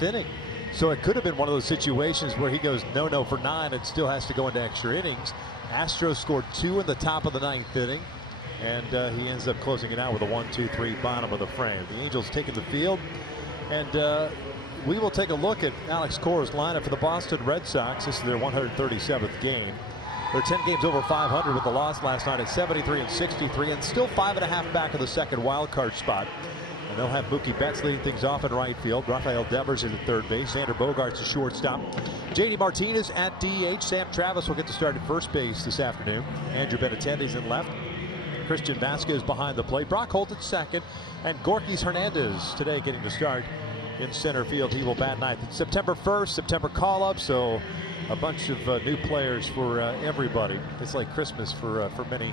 9th inning. So it could have been one of those situations where he goes no for 9 and still has to go into extra innings. Astros scored 2 in the top of the 9th inning, and he ends up closing it out with a 1-2-3 bottom of the frame. The Angels taking the field, and we will take a look at Alex Cora's lineup for the Boston Red Sox. This is their 137th game. They're 10 games over 500 with the loss last night at 73 and 63, and still 5.5 back of the second wild card spot. And they'll have Mookie Betts leading things off in right field. Rafael Devers is at third base. Xander Bogaerts is shortstop. JD Martinez at DH. Sam Travis will get to start at first base this afternoon. Andrew Benintendi's in left. Christian Vasquez behind the plate. Brock Holt at second. And Gorkys Hernandez today getting to start in center field. He will bat ninth. It's September 1st, September call-up, so a bunch of new players for everybody. It's like Christmas for many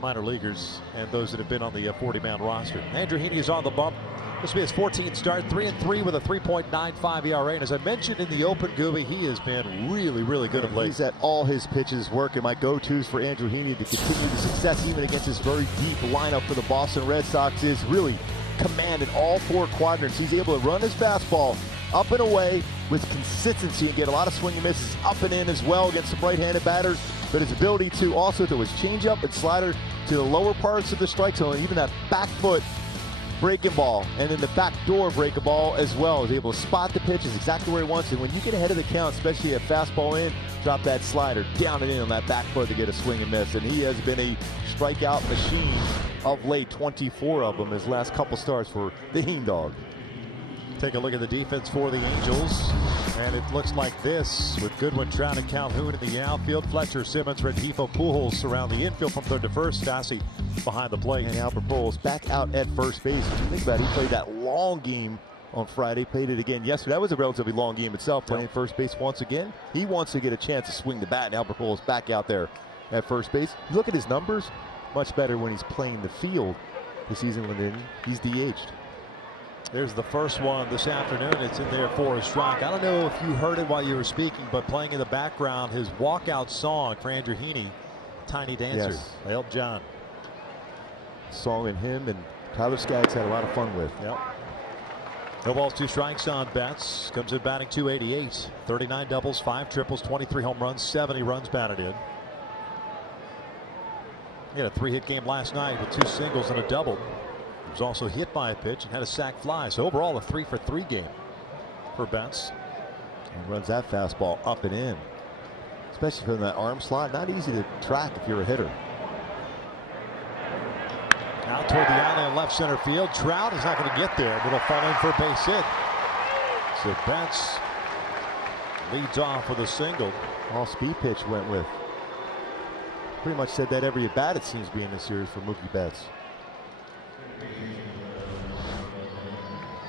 minor leaguers and those that have been on the 40-man roster. Andrew Heaney is on the bump. This will be his 14th start, 3-3 with a 3.95 ERA. And as I mentioned in the open, Gooby, he has been really good of late. He's at all his pitches working. My go-tos for Andrew Heaney to continue the success even against this very deep lineup for the Boston Red Sox is really command in all 4 quadrants. He's able to run his fastball up and away with consistency and get a lot of swing and misses up and in as well against some right-handed batters. But his ability to also throw his changeup and slider to the lower parts of the strike zone, and even that back foot breaking ball and then the back door breaking ball as well. Is able to spot the pitches exactly where he wants it. When you get ahead of the count, especially a fastball in, drop that slider down and in on that back foot to get a swing and miss. And he has been a strikeout machine of late, 24 of them his last couple starts for the Heen Dog. Take a look at the defense for the Angels, and it looks like this with Goodwin, Trout, and Calhoun in the outfield. Fletcher, Simmons, Rengifo, Pujols surround the infield from third to first. Stassi behind the plate. And Albert Pujols back out at first base. Think about it, he played that long game on Friday, played it again yesterday. That was a relatively long game itself, playing first base once again. He wants to get a chance to swing the bat, and Albert Pujols back out there at first base. You look at his numbers, much better when he's playing the field this season when he's DH'd. There's the first one this afternoon. It's in there for a strike. I don't know if you heard it while you were speaking, but playing in the background, his walkout song for Andrew Heaney, Tiny Dancer. Yes. Elton John. Song and him and Tyler Skaggs had a lot of fun with. Yep. No balls, 2 strikes on Betts. Comes in batting .288. 39 doubles, 5 triples, 23 home runs, 70 runs batted in. He had a 3-hit game last night with 2 singles and a double. He was also hit by a pitch and had a sac fly. So overall, a 3-for-3 game for Betts. And runs that fastball up and in, especially from that arm slot. Not easy to track if you're a hitter. Out toward the island in left center field. Trout is not going to get there, but it'll fall in for a base hit. So Betts leads off with a single. All speed pitch went with. Pretty much said that every at bat it seems to be in this series for Mookie Betts.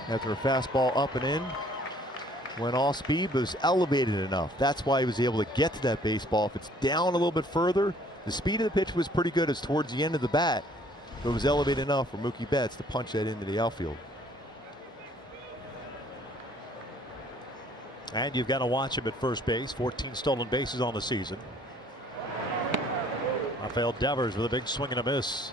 After a fastball up and in, went all speed, but was elevated enough. That's why he was able to get to that baseball. If it's down a little bit further, the speed of the pitch was pretty good as towards the end of the bat, but it was elevated enough for Mookie Betts to punch that into the outfield. And you've got to watch him at first base. 14 stolen bases on the season. Rafael Devers with a big swing and a miss.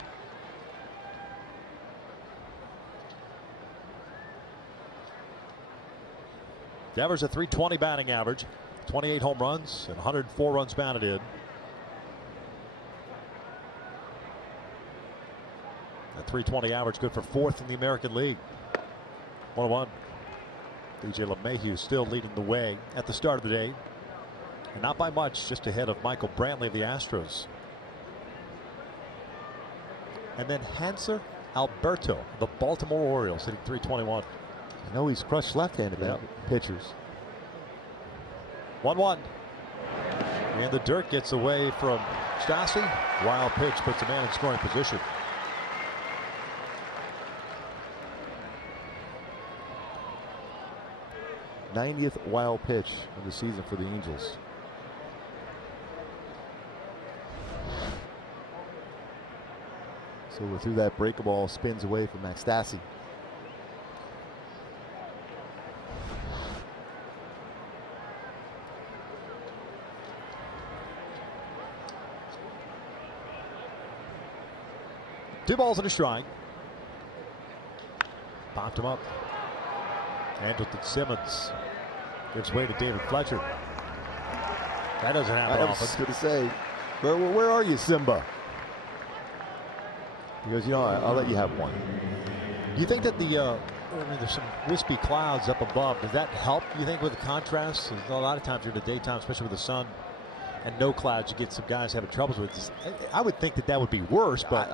Devers a .320 batting average, 28 home runs and 104 runs batted in. A .320 average, good for 4th in the American League. 1-1. DJ LeMahieu still leading the way at the start of the day, and not by much, just ahead of Michael Brantley of the Astros. And then Hanser Alberto, the Baltimore Orioles, hitting .321. I know he's crushed left-handed pitchers. 1-1. And the dirt gets away from Stassi. Wild pitch puts a man in scoring position. '90th wild pitch of the season for the Angels. So we're through that breaking ball, spins away from Max Stassi. Two balls and a strike. Popped him up. Andrelton Simmons gives way to David Fletcher. That doesn't happen often. I was going to say, where are you, Simba? He goes, I'll let you have one. Do you think that there's some wispy clouds up above? Does that help, you think, with the contrast? A lot of times during the daytime, especially with the sun and no clouds, you get some guys having troubles with this. I would think that would be worse, but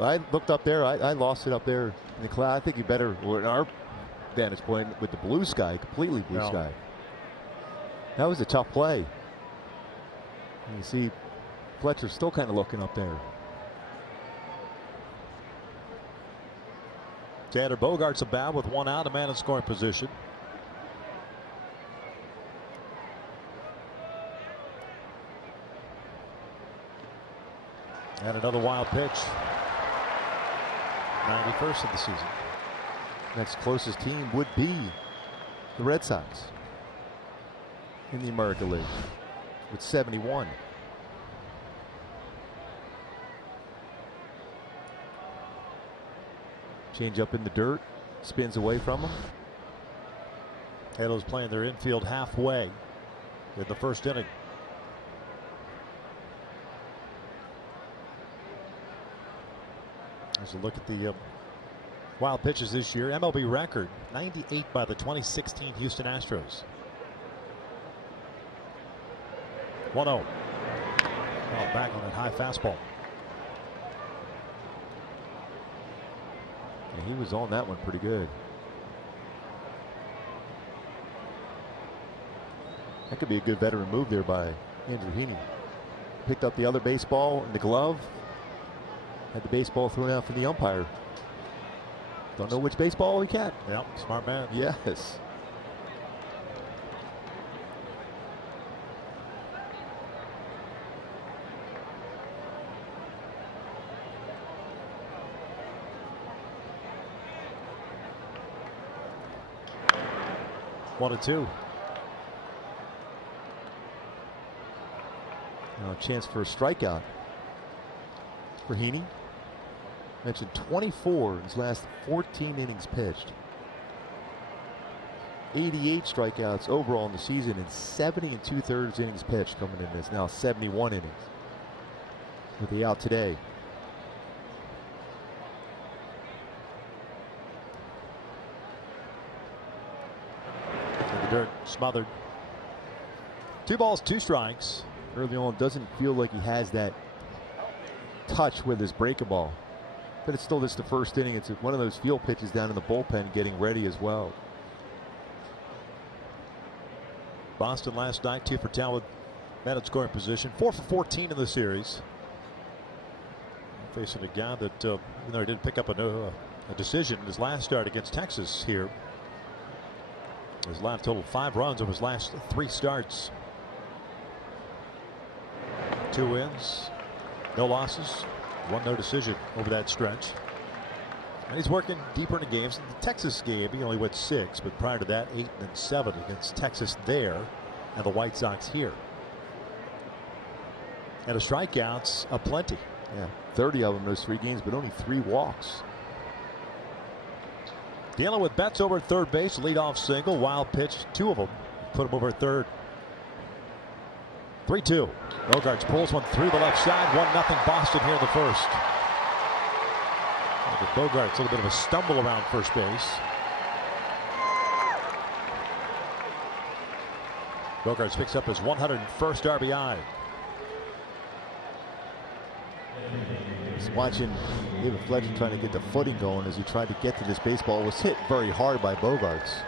I looked up there. I lost it up there in the cloud. I think you better, in our vantage point, with the blue sky, completely blue sky. That was a tough play. And you see Fletcher still kind of looking up there. Xander Bogaerts about with one out, a man in scoring position. And another wild pitch. 91st of the season. Next closest team would be the Red Sox in the American League with 71. Change up in the dirt, spins away from him. Halos playing their infield halfway in the first inning. There's a look at the wild pitches this year. MLB record 98 by the 2016 Houston Astros. 1-0. Back on that high fastball. Yeah, he was on that one pretty good. That could be a good veteran move there by Andrew Heaney. Picked up the other baseball in the glove. Had the baseball thrown out for the umpire. Don't know which baseball he got. Yep, smart man. Yes. One and two. Now a chance for a strikeout for Heaney. Mentioned 24 in his last 14 innings pitched. 88 strikeouts overall in the season and 70 2/3 innings pitched coming in this now 71 innings with the out today. In the dirt, smothered. 2 balls, 2 strikes. Early on, doesn't feel like he has that touch with his breaking ball. But it's still just the first inning. It's one of those field pitches down in the bullpen getting ready as well. Boston last night, 2 for 10 with men in scoring position. 4 for 14 in the series. Facing a guy that, even though he didn't pick up a decision in his last start against Texas here. His last total 5 runs over his last 3 starts. 2 wins, no losses. 1 no decision over that stretch. And he's working deeper into games. In the Texas game, he only went 6, but prior to that, 8 and 7 against Texas there and the White Sox here. And the strikeouts aplenty. Yeah, 30 of them those 3 games, but only 3 walks. Dealing with Betts over at third base, leadoff single, wild pitch, 2 of them. Put him over at third. 3-2. Bogaerts pulls one through the left side. 1-0 Boston here in the first. Bogaerts a little bit of a stumble around first base. Bogaerts picks up his 101st RBI. Just watching David Fletcher trying to get the footing going as he tried to get to this baseball. It was hit very hard by Bogaerts.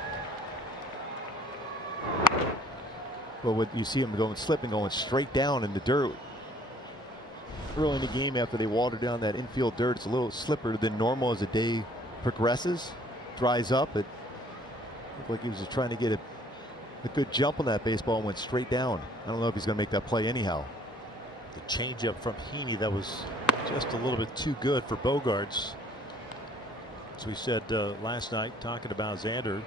But what you see him slipping, going straight down in the dirt. Early in the game, after they water down that infield dirt, it's a little slippier than normal as the day progresses. Dries up. It looked like he was just trying to get a good jump on that baseball and went straight down. I don't know if he's going to make that play anyhow. The changeup from Heaney that was just a little bit too good for Bogaerts. As we said last night, talking about Xander,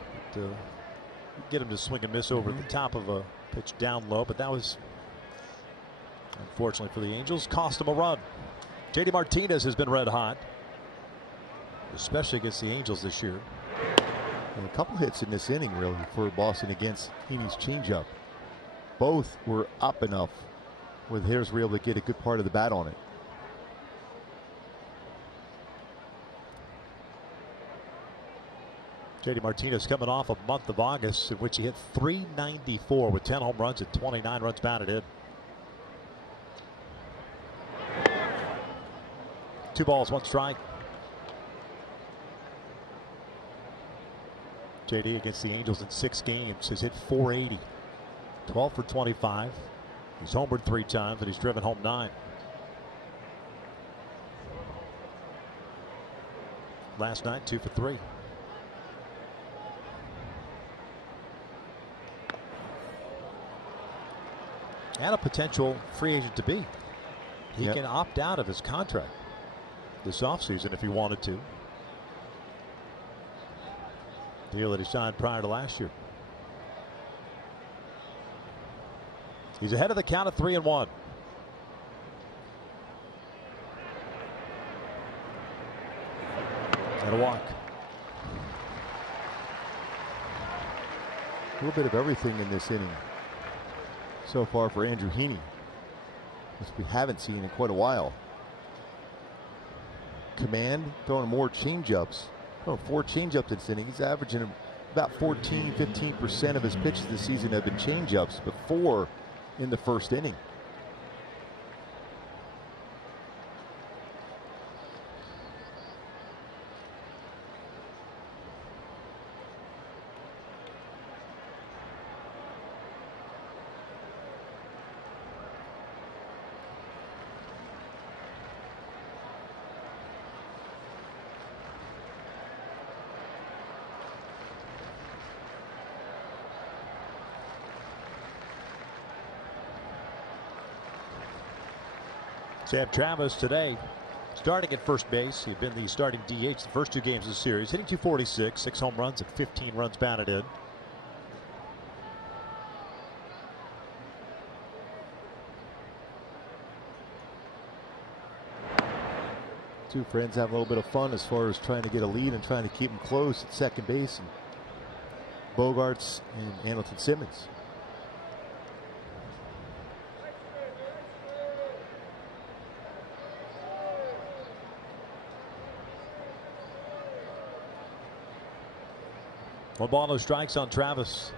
get him to swing and miss over the top of a pitch down low, but that was, unfortunately for the Angels, cost him a run. JD Martinez has been red hot, especially against the Angels this year. And a couple hits in this inning, really, for Boston against Heaney's changeup. Both were up enough where the hitters were able to get a good part of the bat on it. JD Martinez coming off a month of August in which he hit .394 with 10 home runs and 29 runs batted in. 2 balls, 1 strike. JD against the Angels in 6 games has hit .480, 12 for 25. He's homered 3 times and he's driven home 9. Last night, 2 for 3. And a potential free agent to be. He can opt out of his contract this offseason if he wanted to. Deal that he signed prior to last year. He's ahead of the count at 3-1. And a walk. A little bit of everything in this inning so far for Andrew Heaney, which we haven't seen in quite a while. Command, throwing more changeups. Throwing 4 changeups this inning. He's averaging about 14-15% of his pitches this season have been changeups, but 4 in the first inning. Sam Travis today starting at first base. He'd been the starting DH the first 2 games of the series, hitting .246, 6 home runs and 15 runs batted in. Two friends having a little bit of fun as far as trying to get a lead and trying to keep them close at second base. And Bogaerts and Andrelton Simmons. One ball, no strikes on Travis.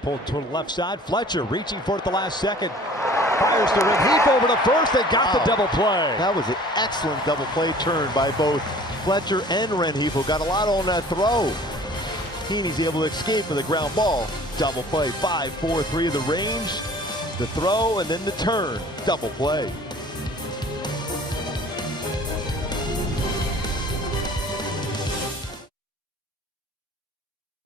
Pulled to the left side. Fletcher reaching for it at the last second. Fires to Rengifo over to first. They got the double play. That was an excellent double play turn by both Fletcher and Rengifo. Got a lot on that throw. Heaney's able to escape with a ground ball. Double play. 5-4-3 of the range. The throw and then the turn. Double play.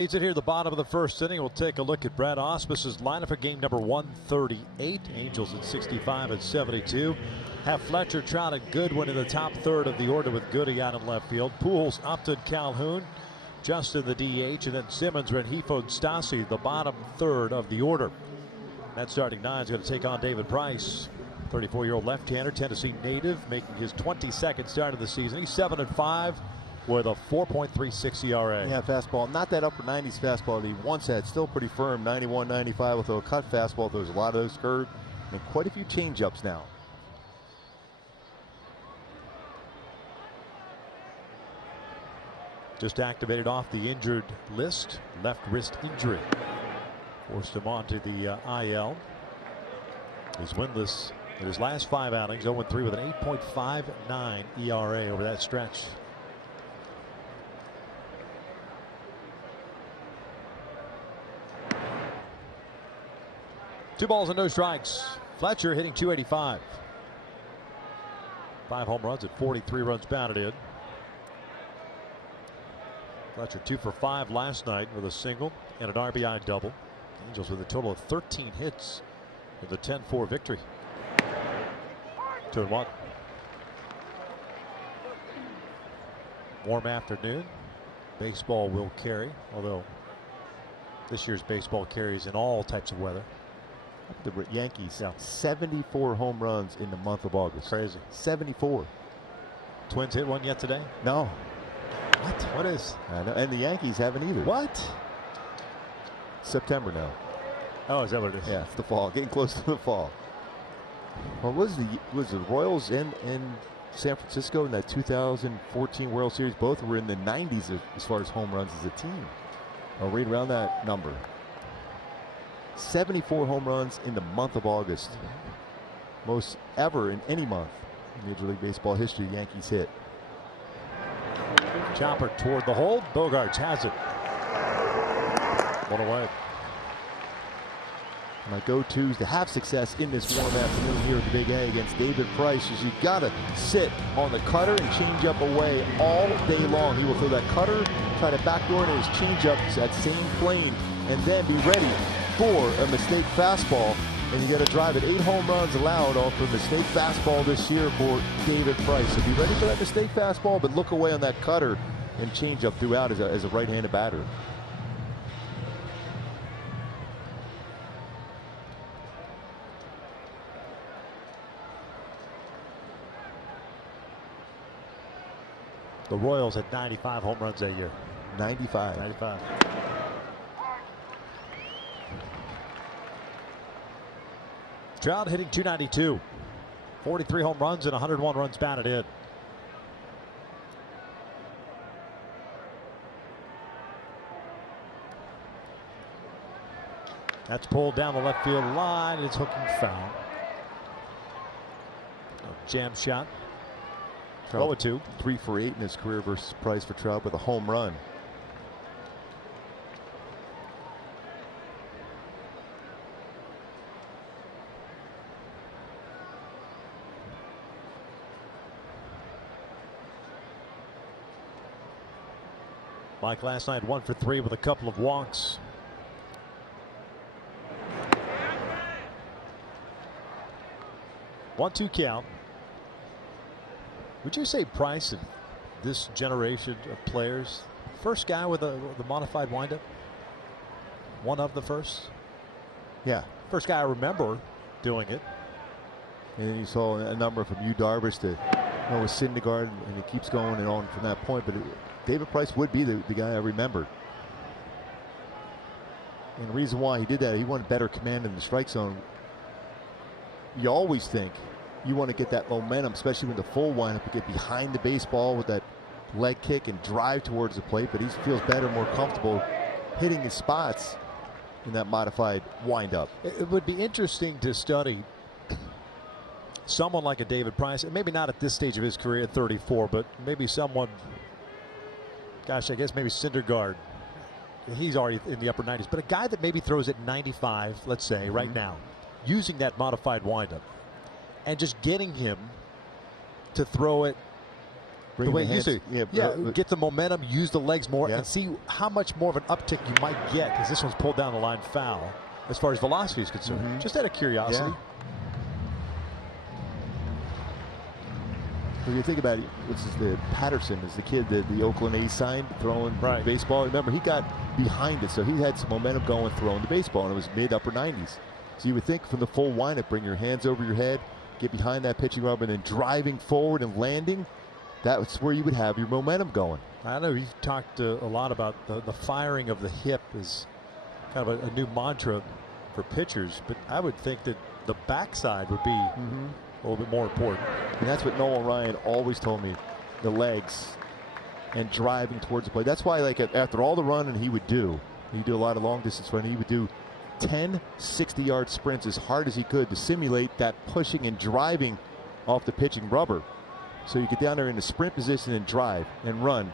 Leads it here at the bottom of the first inning. We'll take a look at Brad Ausmus's lineup for game number 138. Angels at 65 and 72. Have Fletcher, Trout, and Goodwin in the top third of the order with Goody out in left field. Pujols, Upton, Calhoun, Justin the DH, and then Simmons, Rengifo, and Stassi, the bottom third of the order. That starting 9 is going to take on David Price, 34-year-old left-hander, Tennessee native, making his 22nd start of the season. He's 7-5. With a 4.36 ERA. Yeah, fastball. Not that upper 90s fastball that he once had. Still pretty firm. 91, 95 with a cut fastball. There's a lot of those curved. And quite a few changeups now. Just activated off the injured list. Left wrist injury. Forced him onto the IL. He's winless in his last 5 outings. 0-3 with an 8.59 ERA over that stretch. Two balls and no strikes. Fletcher hitting .285. 5 home runs at 43 runs batted in. Fletcher 2 for 5 last night with a single and an RBI double. Angels with a total of 13 hits in the 10-4 victory. 2-1. Warm afternoon. Baseball will carry, although this year's baseball carries in all types of weather. The Yankees, 74 home runs in the month of August. Crazy. 74. Twins hit one yet today? No. What? What is? And the Yankees haven't either. What? September now. Oh, is that what it is? Yeah, it's the fall. Getting close to the fall. Well, was the Royals and San Francisco in that 2014 World Series? Both were in the 90s as far as home runs as a team. I'll read around that number. 74 home runs in the month of August. Most ever in any month in Major League Baseball history. Yankees hit. Chopper toward the hole. Bogaerts has it. One away. My go-tos to have success in this warm afternoon here at the Big A against David Price is you got to sit on the cutter and change up away all day long. He will throw that cutter, try to backdoor into his change up to that same plane, and then be ready for a mistake fastball. And you got to drive it. 8 home runs allowed off a mistake fastball this year for David Price. So be ready for that mistake fastball, but look away on that cutter and change up throughout as a right-handed batter. The Royals had 95 home runs that year. 95. 95. Trout hitting .292. 43 home runs and 101 runs batted in. That's pulled down the left field line. It's hooking foul. A jam shot. 0-2. 3 for 8 in his career versus Price for Trout with a home run. Mike last night 1 for 3 with a couple of walks. One-two count. Would you say Price of this generation of players, first guy with the modified windup? One of the first? Yeah. First guy I remember doing it. And then you saw a number from Yu Darvish to with Syndergaard, and it keeps going and on from that point. But David Price would be the guy I remembered. And the reason why he did that, he wanted better command in the strike zone. You always think you want to get that momentum, especially with the full windup, to get behind the baseball with that leg kick and drive towards the plate. But he feels better, more comfortable hitting his spots in that modified windup. It would be interesting to study someone like a David Price, maybe not at this stage of his career at 34, but maybe someone, gosh, I guess maybe Syndergaard. He's already in the upper 90s, but a guy that maybe throws at 95, let's say, right now, using that modified windup, and just getting him to throw it the way he used to. Get the momentum, use the legs more, and see how much more of an uptick you might get, because this one's pulled down the line foul as far as velocity is concerned. Just out of curiosity. When you think about it, the Patterson is the kid that the Oakland A's signed throwing baseball. Remember, he got behind it, so he had some momentum going throwing the baseball, and it was mid-upper 90s. So you would think from the full windup, bring your hands over your head, get behind that pitching rubber, and then driving forward and landing, that's where you would have your momentum going. I know you've talked a lot about the firing of the hip is kind of a new mantra for pitchers, but I would think that the backside would be a little bit more important. And that's what Nolan Ryan always told me, the legs and driving towards the plate. That's why, like, after all the running he'd do a lot of long distance running, he would do 10 60-yard sprints as hard as he could to simulate that pushing and driving off the pitching rubber. So you get down there in the sprint position and drive and run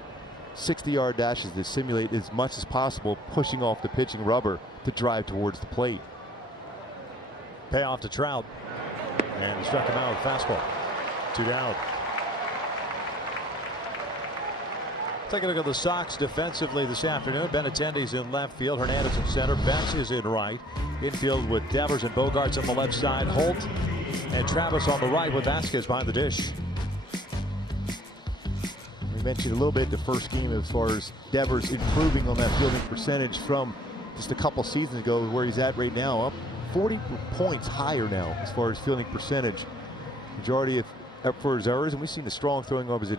60-yard dashes to simulate as much as possible pushing off the pitching rubber to drive towards the plate. Payoff to Trout, and he struck him out with a fastball. 2 down. Taking a look at the Sox defensively this afternoon. Benintendi's in left field. Hernandez in center. Betts is in right. Infield with Devers and Bogaerts on the left side. Holt and Travis on the right with Vasquez behind the dish. We mentioned a little bit the first game as far as Devers improving on that fielding percentage from just a couple seasons ago, where he's at right now, up 40 points higher now as far as fielding percentage. Majority of for his errors, and we've seen the strong throwing arm as a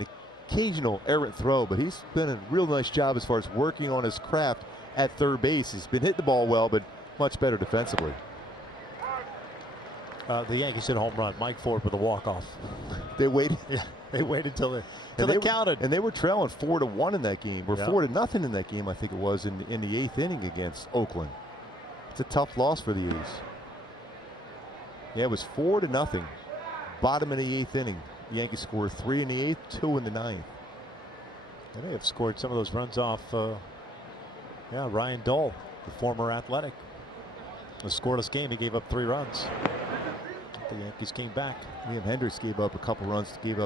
occasional errant throw, but he's done a real nice job as far as working on his craft at third base. He's been hitting the ball well, but much better defensively. The Yankees hit a home run. Mike Ford with a walk-off. They waited. Yeah, they waited till they counted. And they were trailing 4-1 in that game. Or 4-0 in that game, I think it was, in the 8th inning against Oakland. It's a tough loss for the A's. Yeah, it was 4-0. Bottom of the 8th inning. The Yankees scored 3 in the 8th, 2 in the 9th. They may have scored some of those runs off, Ryan Dole, the former Athletic. A scoreless game, he gave up 3 runs. The Yankees came back. Liam Hendricks gave up a couple runs, he ended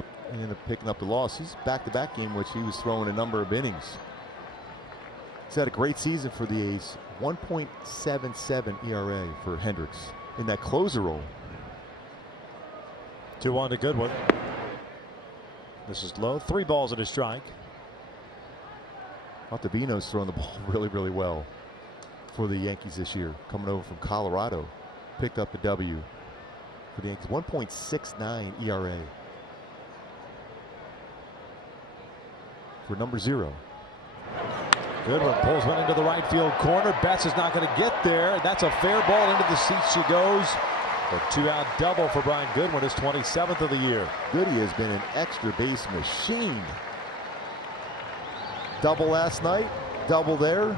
up picking up the loss. He's back-to-back game, which he was throwing a number of innings. He's had a great season for the A's. 1.77 ERA for Hendricks in that closer role. 2-1 to Goodwin. This is low. 3 balls at a strike. Ottavino's throwing the ball really, really well for the Yankees this year. Coming over from Colorado. Picked up the W for the Yankees. 1.69 ERA for number 0. Goodwin pulls one into the right field corner. Betts is not going to get there. That's a fair ball. Into the seats she goes. A 2-out double for Brian Goodwin, his 27th of the year. Goody has been an extra base machine. Double last night, double there.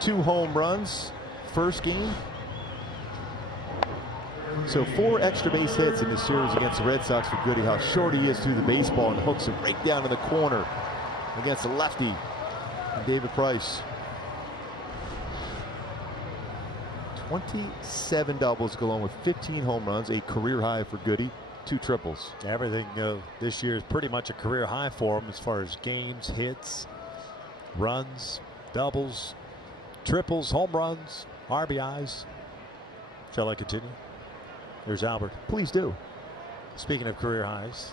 2 home runs, first game. So 4 extra base hits in this series against the Red Sox for Goody. How short he is through the baseball and hooks it right down in the corner against the lefty, David Price. 27 doubles along with 15 home runs, a career high for Goody, 2 triples. Everything this year is pretty much a career high for him as far as games, hits, runs, doubles, triples, home runs, RBIs. Shall I continue? There's Albert. Please do. Speaking of career highs,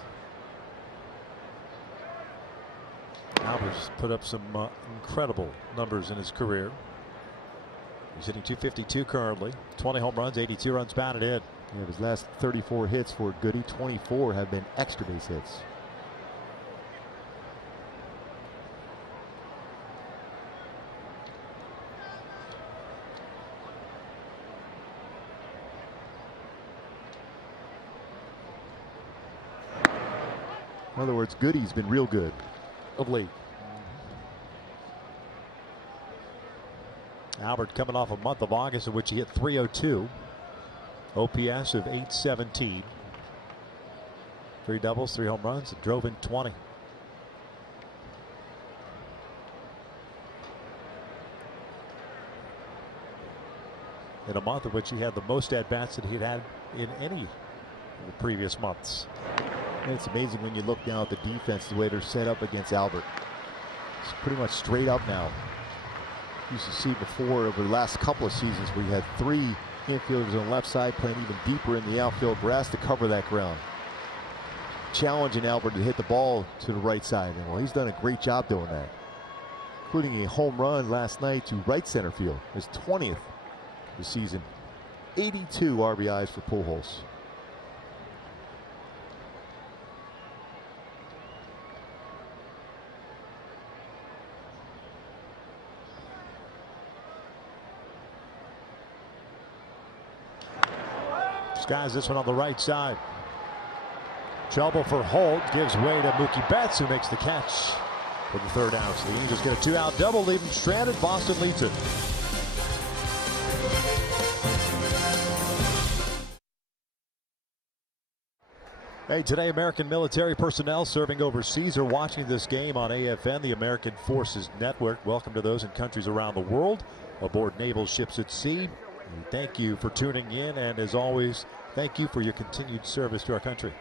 Albert's put up some incredible numbers in his career. He's hitting .252 currently. 20 home runs, 82 runs batted in. Yeah, his last 34 hits for Goody, 24 have been extra base hits. In other words, Goody's been real good of late. Albert coming off a month of August in which he hit .302. OPS of .817. 3 doubles, 3 home runs, and drove in 20. In a month in which he had the most at-bats that he'd had in any of the previous months. And it's amazing when you look down at the defense, the way they're set up against Albert. It's pretty much straight up now. Used to see before over the last couple of seasons where you had 3 infielders on the left side playing even deeper in the outfield grass to cover that ground. Challenging Albert to hit the ball to the right side. And well, he's done a great job doing that. Including a home run last night to right center field. His 20th this season. 82 RBIs for Pujols. Skies this one on the right side. Trouble for Holt, gives way to Mookie Betts, who makes the catch for the 3rd out. So the Angels get a 2-out double, leave him stranded. Boston leads it. Hey, today American military personnel serving overseas are watching this game on AFN, the American Forces Network. Welcome to those in countries around the world aboard naval ships at sea. And thank you for tuning in, and as always, thank you for your continued service to our country.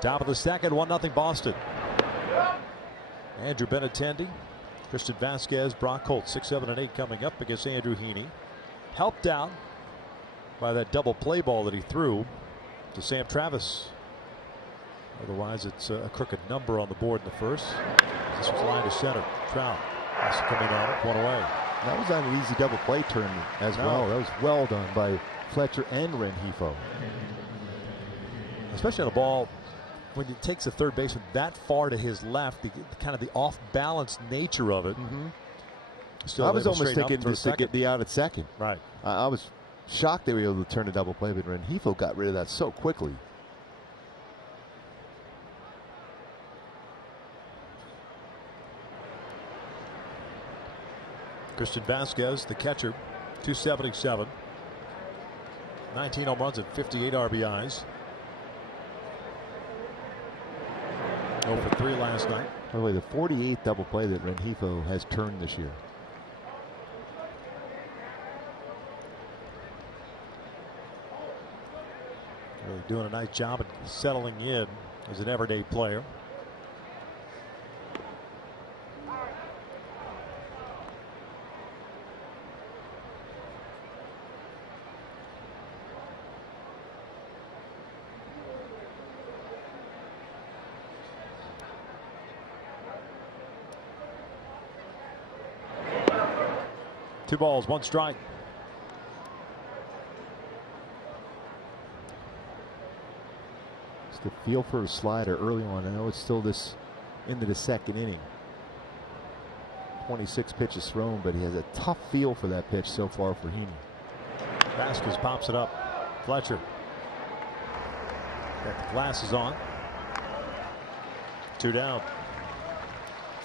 Top of the 2nd, 1-0 Boston. Andrew Benintendi, Christian Vasquez, Brock Holt, 6, 7, and 8 coming up against Andrew Heaney. Helped out by that double play ball that he threw to Sam Travis. Otherwise, it's a crooked number on the board in the first. This was line to center. Trout also coming on it, 1 away. That was not an easy double play turn as well. That was well done by Fletcher and Rengifo. Especially on a ball when it takes a third baseman that far to his left, the kind of the off-balance nature of it. I was almost thinking just to get the out at second. Right. I was shocked they were able to turn a double play, but Rengifo got rid of that so quickly. Christian Vasquez, the catcher, 277. 19 home runs and 58 RBIs. 0 for 3 last night. By the way, the 48th double play that Rengifo has turned this year. Really doing a nice job of settling in as an everyday player. Two balls, one strike. Just a feel for a slider early on. I know it's still this into the second inning. 26 pitches thrown, but he has a tough feel for that pitch so far for Heaney. Vasquez pops it up. Fletcher. Got the glasses on. 2 down.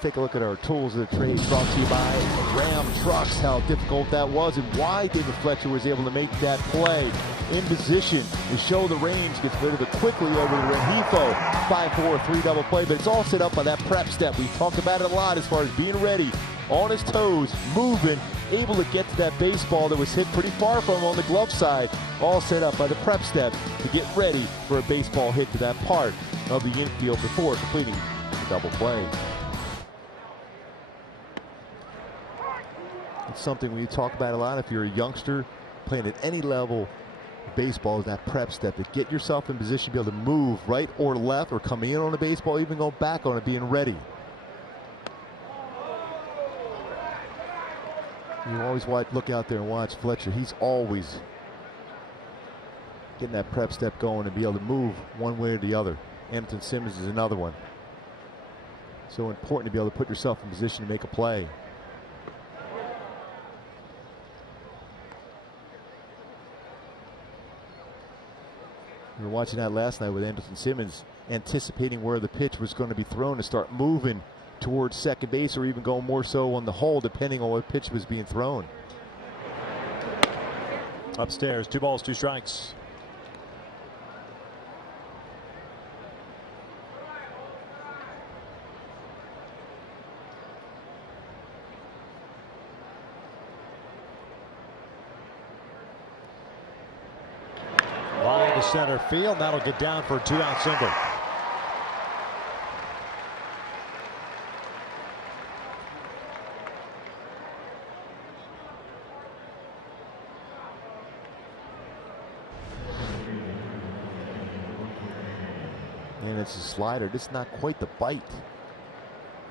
Take a look at our tools of the trade brought to you by Ram Trucks. How difficult that was and why David Fletcher was able to make that play in position to show the range. Gets rid of it quickly over to Rengifo. 5-4, 3 double play, but it's all set up by that prep step. We talked about it a lot as far as being ready, on his toes, moving, able to get to that baseball that was hit pretty far from him on the glove side. All set up by the prep step to get ready for a baseball hit to that part of the infield before completing the double play. It's something we talk about a lot if you're a youngster playing at any level of baseball, is that prep step to get yourself in position to be able to move right or left or come in on a baseball, even go back on it, being ready. You always look out there and watch Fletcher. He's always getting that prep step going and be able to move one way or the other. Andrelton Simmons is another one. So important to be able to put yourself in position to make a play. We were watching that last night with Andrelton Simmons, anticipating where the pitch was going to be thrown to start moving towards second base, or even going more so on the hole, depending on what pitch was being thrown. Upstairs, 2 balls, 2 strikes. Line to center field. That'll get down for a 2-out single. And it's a slider, just not quite the bite.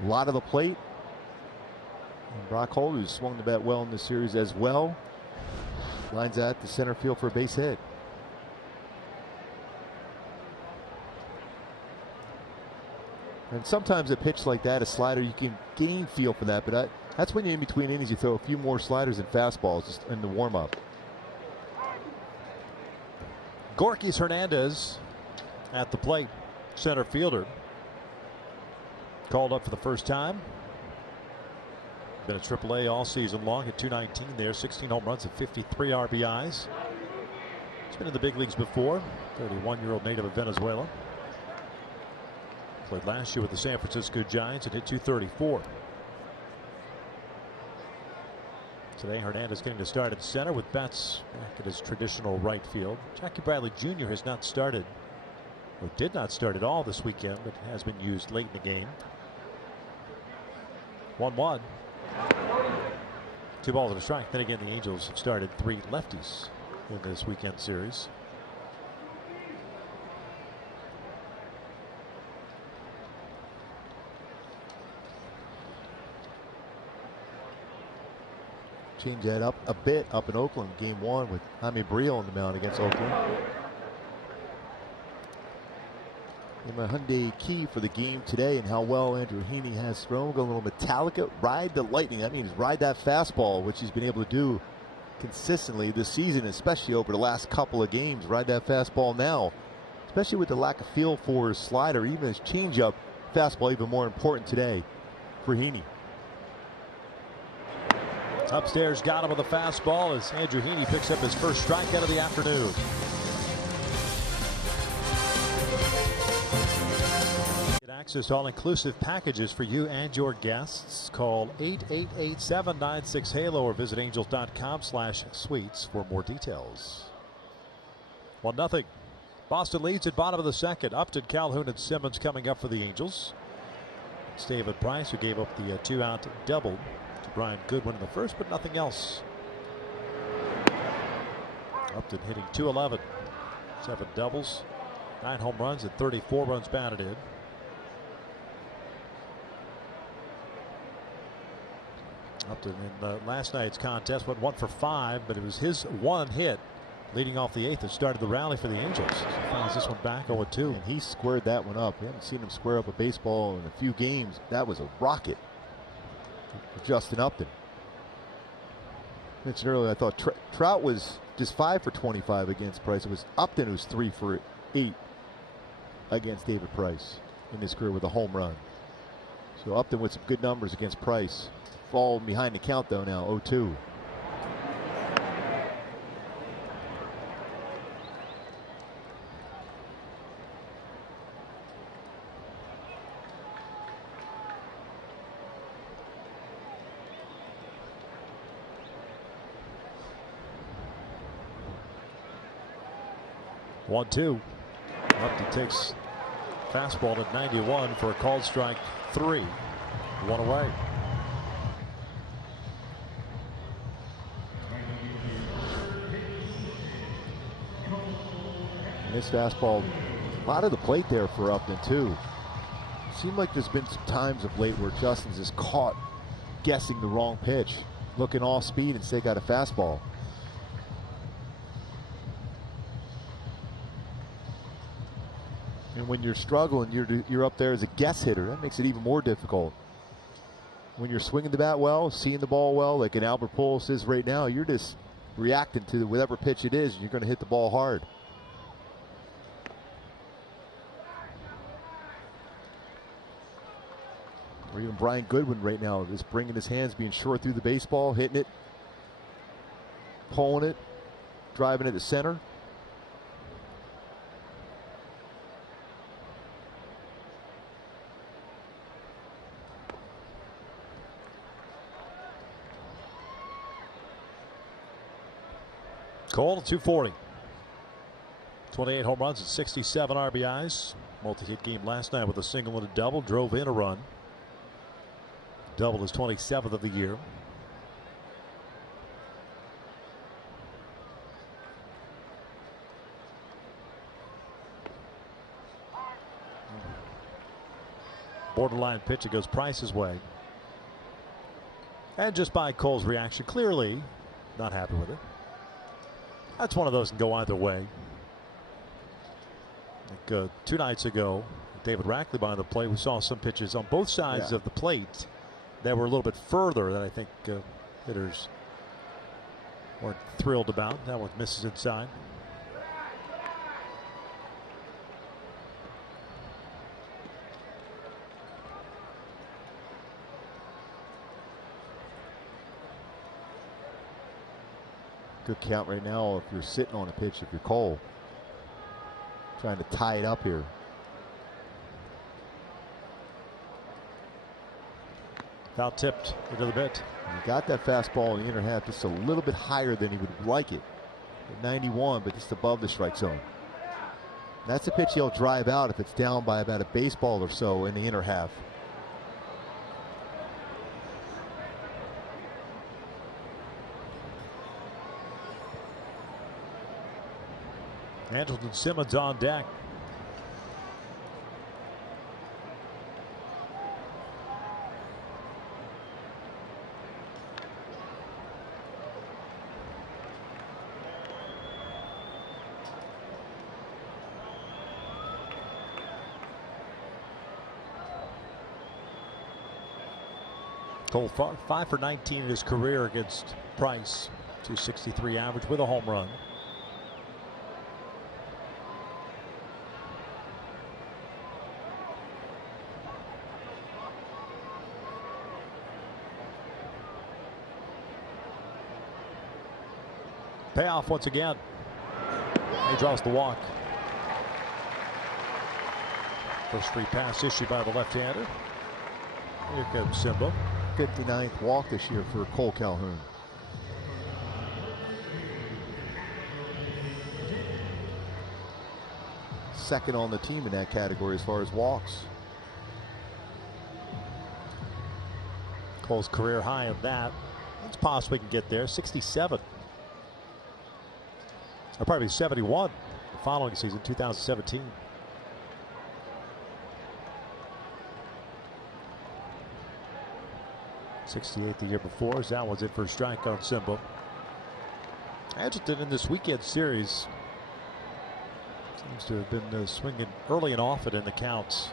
A lot of the plate. And Brock Holt, who's swung the bat well in this series as well, lines out to center field for a base hit. And sometimes a pitch like that, a slider, you can gain feel for that, but that's when you're in between innings, you throw a few more sliders and fastballs just in the warm-up. Gorkys Hernandez at the plate, center fielder. Called up for the first time. Been at AAA all season long at 219 there, 16 home runs and 53 RBIs. He's been in the big leagues before, 31-year-old native of Venezuela. Played last year with the San Francisco Giants and hit 234. Today, Hernandez getting to start at center with bats back at his traditional right field. Jackie Bradley Jr. has not started, or did not start at all this weekend, but has been used late in the game. 1-1. 2 balls and a strike. Then again, the Angels have started 3 lefties in this weekend series. Change that up a bit up in Oakland, game 1 with Jaime Brillo on the mound against Oakland. in my Hyundai key for the game today and how well Andrew Heaney has thrown. Going a little Metallica, ride the lightning. That means ride that fastball, which he's been able to do consistently this season, especially over the last couple of games. Ride that fastball now, especially with the lack of feel for his slider, even his changeup. Fastball even more important today for Heaney. Upstairs got him with a fastball as Andrew Heaney picks up his first strikeout of the afternoon. Get access to all-inclusive packages for you and your guests. Call 888-796-HALO or visit angels.com/suites for more details. 1-0. Boston leads at bottom of the second. Upton, Calhoun, and Simmons coming up for the Angels. It's David Price who gave up the two-out double to Brian Goodwin in the first, but nothing else. Upton hitting .211, 7 doubles, 9 home runs, and 34 runs batted in. Upton in last night's contest went 1 for 5, but it was his one hit leading off the 8th that started the rally for the Angels. So he finds this one back 0-2. And he squared that one up. We haven't seen him square up a baseball in a few games. That was a rocket for Justin Upton. Mentioned earlier, I thought Trout was just 5 for 25 against Price. It was Upton who's 3 for 8 against David Price in his career with a home run. So Upton with some good numbers against Price. Falling behind the count though now, 0-2. One-two. Upton takes fastball at 91 for a called strike 3. 1 away. And this fastball, a lot of the plate there for Upton too. Seemed like there's been some times of late where Justin's just caught guessing the wrong pitch, looking off speed and say got a fastball. And when you're struggling, you're up there as a guess hitter. That makes it even more difficult. When you're swinging the bat well, seeing the ball well, like an Albert Pujols is right now, you're just reacting to whatever pitch it is. You're going to hit the ball hard. Or even Brian Goodwin right now, just bringing his hands, being short through the baseball, hitting it, pulling it, driving it to center. Cole, 240. 28 home runs and 67 RBIs. Multi-hit game last night with a single and a double. Drove in a run. Double his 27th of the year. Borderline pitch. It goes Price's way. And just by Cole's reaction, clearly not happy with it. That's one of those that can go either way. Like 2 nights ago, David Rackley behind the plate, we saw some pitches on both sides of the plate that were a little bit further that I think hitters weren't thrilled about. That one misses inside. Good count right now if you're sitting on a pitch, if you're Cole. Trying to tie it up here. Foul tipped into the bit. He got that fastball in the inner half just a little bit higher than he would like it. At 91, but just above the strike zone. That's a pitch he'll drive out if it's down by about a baseball or so in the inner half. Andrelton Simmons on deck. Cole 5 for 19 in his career against Price. 263 average with a home run. Payoff once again. He draws the walk. First free pass issued by the left-hander. Here comes Simba. 59th walk this year for Cole Calhoun. Second on the team in that category as far as walks. Cole's career high of that. It's possible he can get there. 67. Or probably 71 the following season, 2017. '68 the year before. That was it for a strike on Simba. Adjutant in this weekend series seems to have been swinging early and often in the counts.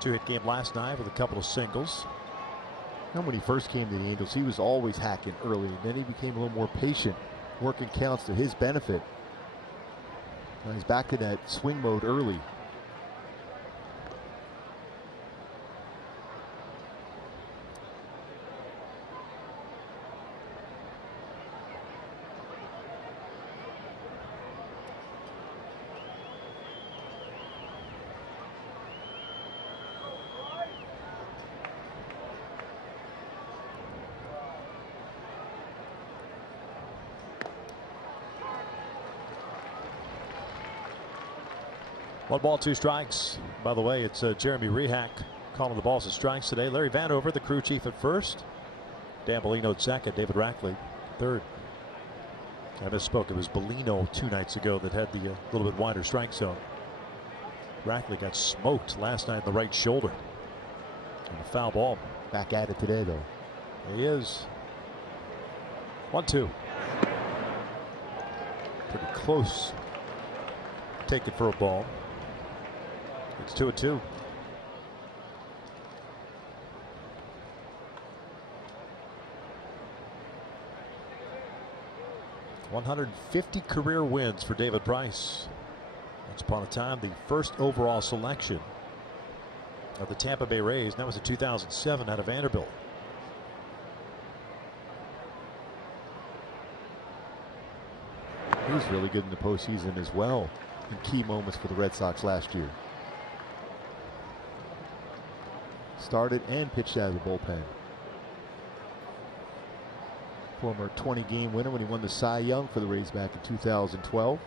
Two-hit game last night with a couple of singles. And when he first came to the Angels, he was always hacking early. And then he became a little more patient, working counts to his benefit. Now he's back to that swing mode early. One ball, two strikes. By the way, it's Jeremy Rehak calling the balls and strikes today. Larry Vanover, the crew chief at first. Dan Bellino at second. David Rackley third. I misspoke. It was Bellino 2 nights ago that had the little bit wider strike zone. Rackley got smoked last night in the right shoulder. And a foul ball. Back at it today, though. He is. 1-2. Pretty close. Take it for a ball. It's 2-2. .150 career wins for David Price. Once upon a time, the first overall selection of the Tampa Bay Rays. And that was in 2007 out of Vanderbilt. He was really good in the postseason as well in key moments for the Red Sox last year. Started and pitched out of the bullpen. Former 20-game winner when he won the Cy Young for the Rays back in 2012.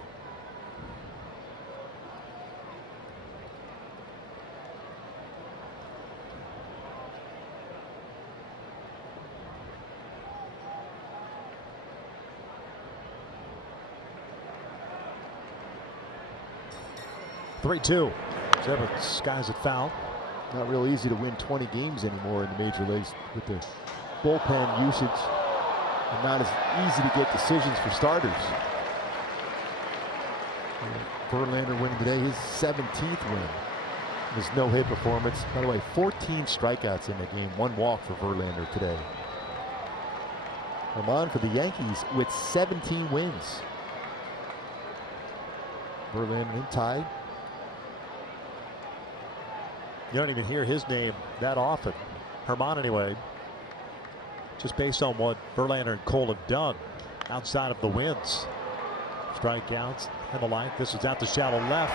(3-2). Evans skies it foul. Not real easy to win 20 games anymore in the major leagues with the bullpen usage, and not as easy to get decisions for starters. Verlander winning today, his 17th win. His no-hit performance. By the way, 14 strikeouts in the game, 1 walk for Verlander today. Germán for the Yankees with 17 wins. Verlander in tie. You don't even hear his name that often. Germán anyway. Just based on what Verlander and Cole have done outside of the wins. Strikeouts and the like. This is out to shallow left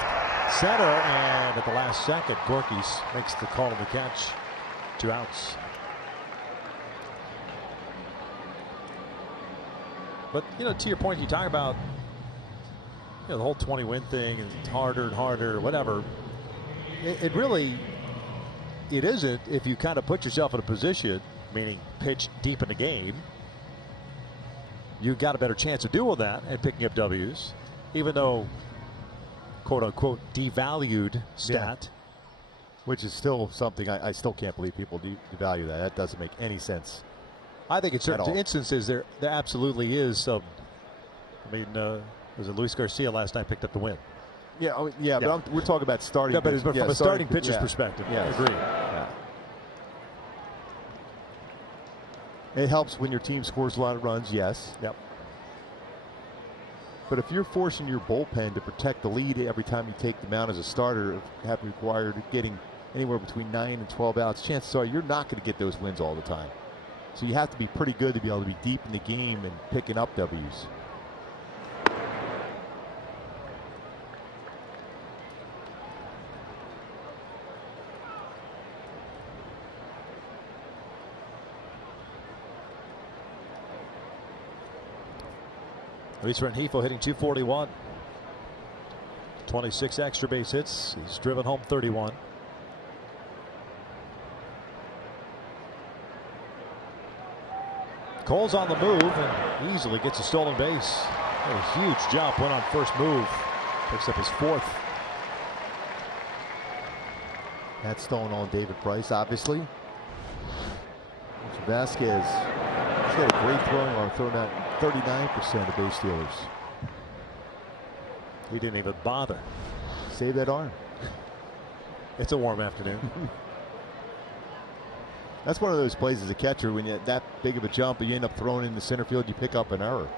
center, and at the last second, Gorkys makes the call on the catch. 2 outs. But, you know, to your point, you talk about, you know, the whole 20-win thing, and it's harder and harder, whatever. It really, it isn't if you kind of put yourself in a position, meaning pitch deep in the game. You've got a better chance of doing that and picking up W's, even though, quote unquote, devalued stat. Yeah. Which is still something I still can't believe people devalue that. That doesn't make any sense. I think in certain instances there absolutely is some. I mean, was it Luis Garcia last night picked up the win? Yeah, but we're talking about starting. No, but from a starting pitcher's perspective, yeah, agree. Yeah. It helps when your team scores a lot of runs, yes. Yep. But if you're forcing your bullpen to protect the lead every time you take the mound as a starter, have required getting anywhere between 9 and 12 outs, chances are you're not going to get those wins all the time. So you have to be pretty good to be able to be deep in the game and picking up W's. Luis Rengifo hitting .241. 26 extra base hits. He's driven home 31. Cole's on the move and easily gets a stolen base. A huge jump, went on first move. Picks up his 4th. That's stolen on David Price, obviously. Vasquez, he's got a great throwing arm, throwing out 39% of base stealers. He didn't even bother. Save that arm. It's a warm afternoon. That's one of those plays as a catcher, when you that big of a jump and you end up throwing in the center field, you pick up an error.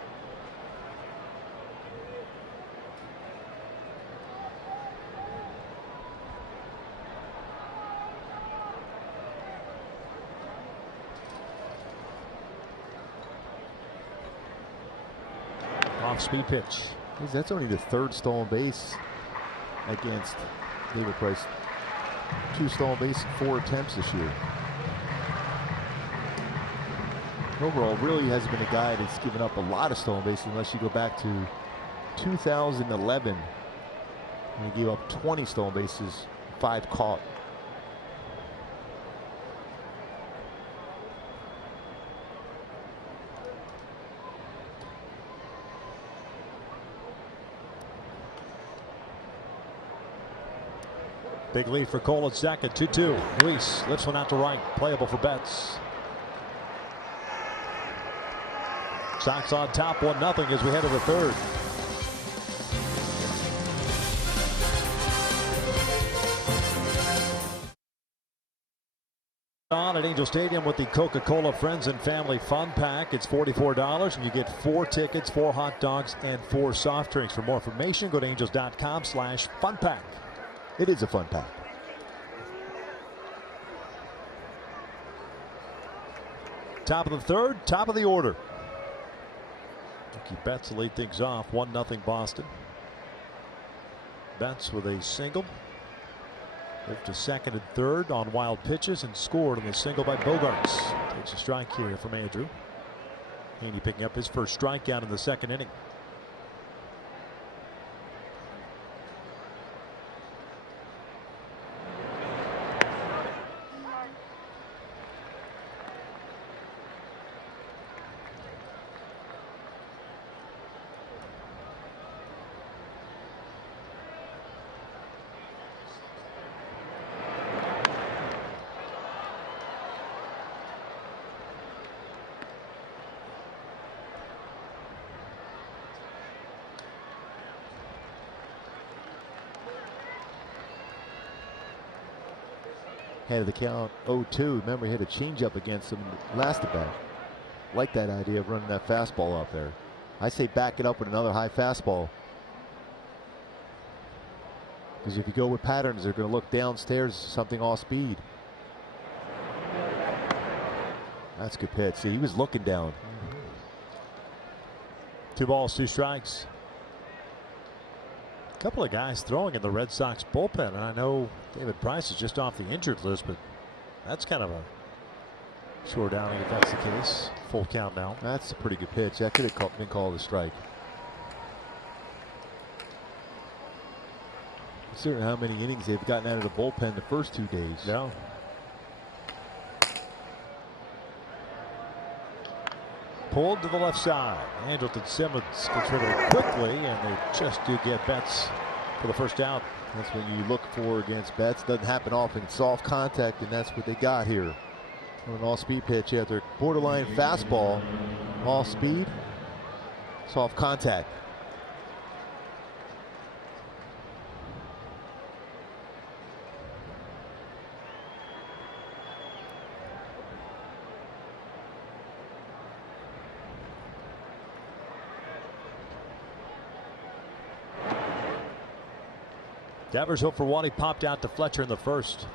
Off-speed pitch. That's only the 3rd stolen base against David Price. 2 stolen base, 4 attempts this year. Overall, really hasn't been a guy that's given up a lot of stolen bases unless you go back to 2011 when he gave up 20 stolen bases, 5 caught. Big lead for Cole at second, 2-2. Luis lifts one out to right, playable for Betts. Sox on top, 1-0 as we head to the 3rd. On at Angel Stadium with the Coca-Cola Friends and Family Fun Pack. It's $44 and you get 4 tickets, 4 hot dogs, and 4 soft drinks. For more information, go to angels.com/funpack. It is a fun pack. Top of the 3rd, top of the order. Mookie Betts to lead things off, 1-0 Boston. Betts with a single. Moved to second and third on wild pitches and scored on the single by Bogaerts. Takes a strike here from Andrew. Haney picking up his first strikeout in the 2nd inning. Head of the count, 0-2. Remember, he had a changeup against him last at bat. Like that idea of running that fastball out there. I say back it up with another high fastball. Because if you go with patterns, they're going to look downstairs, something off speed. That's a good pitch. See, he was looking down. 2 balls, 2 strikes. A couple of guys throwing in the Red Sox bullpen, and I know David Price is just off the injured list, but that's kind of a shore downing if that's the case. Full count now. That's a pretty good pitch. That could have been called a strike. Considering how many innings they've gotten out of the bullpen the first 2 days. Yeah. Pulled to the left side. Andrelton Simmons gets rid of it quickly, and they just do get Betts for the first out. That's what you look for against Betts. Doesn't happen often. Soft contact, and that's what they got here. An all-speed pitch after borderline fastball. All speed, soft contact. Devers hit for one. He popped out to Fletcher in the first.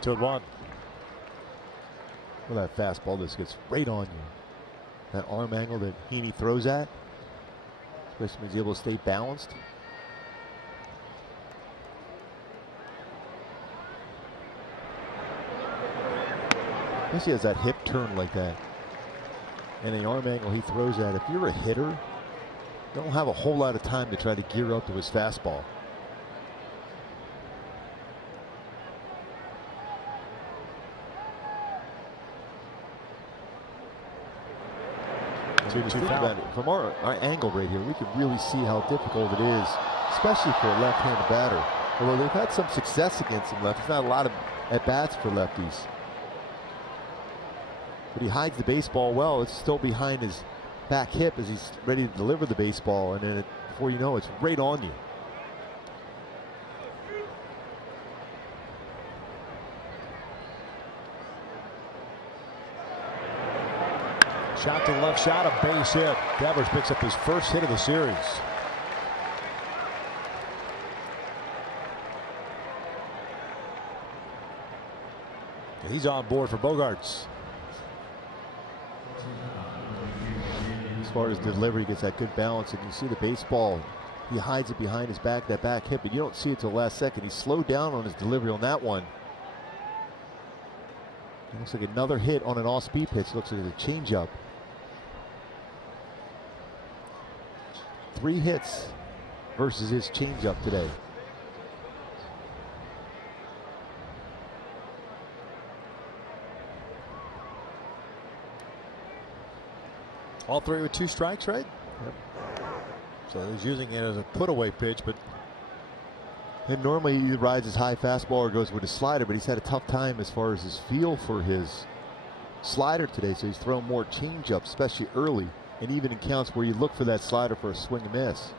Two and one. Well, that fastball just gets right on you. That arm angle that Heaney throws at, especially when he's able to stay balanced. Plus he has that hip turn like that. And the arm angle he throws at, if you're a hitter, you don't have a whole lot of time to try to gear up to his fastball. 2-2 foul. From our angle right here, we can really see how difficult it is, especially for a left-handed batter. Although they've had some success against him lefties, not a lot of at-bats for lefties. But he hides the baseball well. It's still behind his back hip as he's ready to deliver the baseball, and then before you know it's right on you. Shot to the left side, a base hit. Devers picks up his first hit of the series. And he's on board for Bogaerts. As far as delivery, he gets that good balance, and you see the baseball. He hides it behind his back, that back hip, but you don't see it till the last second. He slowed down on his delivery on that one. It looks like another hit on an off-speed pitch. Looks like a changeup. 3 hits versus his changeup today. All 3 with 2 strikes, right? Yep. So he's using it as a put-away pitch, but and normally he rides his high fastball or goes with his slider, but he's had a tough time as far as his feel for his slider today, so he's thrown more changeup, especially early, and even in counts where you look for that slider for a swing and miss.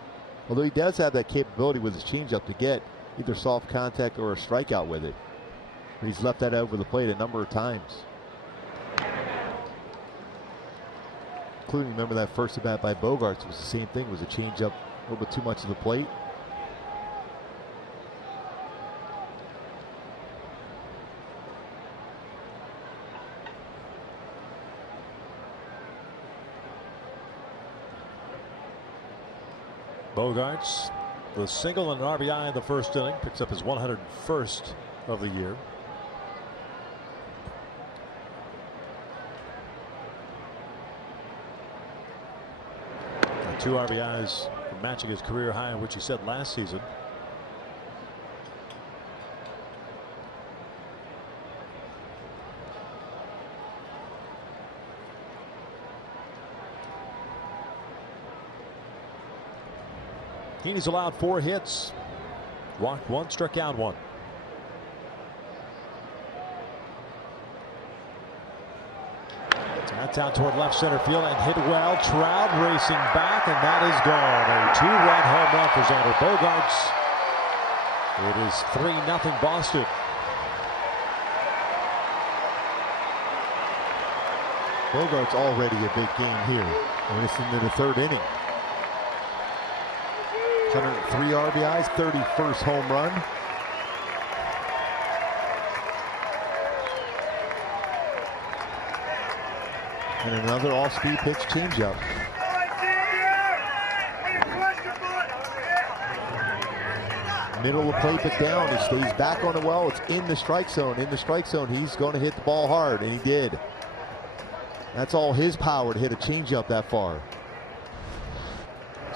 Although he does have that capability with his changeup to get either soft contact or a strikeout with it. But he's left that over the plate a number of times. Including, remember that first at bat by Bogaerts was the same thing, it was a changeup, a little bit too much of the plate. Bogaerts, the single and an RBI in the first inning, picks up his 101st of the year. And 2 RBIs matching his career high, which he set last season. Heaney's allowed 4 hits. Walked 1, struck out 1. That's out toward left center field and hit well. Trout racing back, and that is gone. A 2-run home run for Xander Bogaerts. It is 3-0 Boston. Bogaerts already a big game here, and it's into the 3rd inning. 103 RBIs, 31st home run. And another off-speed pitch changeup. Middle of the plate, but down. He stays back on the well. It's in the strike zone. In the strike zone, he's going to hit the ball hard, and he did. That's all his power to hit a changeup that far.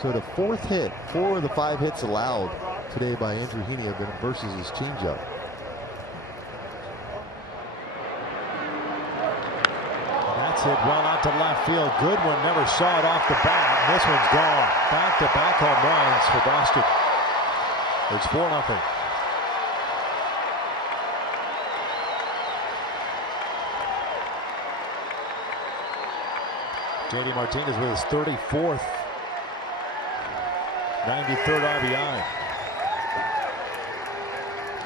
So the 4th hit, 4 of the 5 hits allowed today by Andrew Heaney have been versus his changeup. That's hit well out to left field. Goodwin never saw it off the bat. This one's gone. Back-to-back home runs for Boston. It's 4-0. JD Martinez with his 34th, 93rd RBI.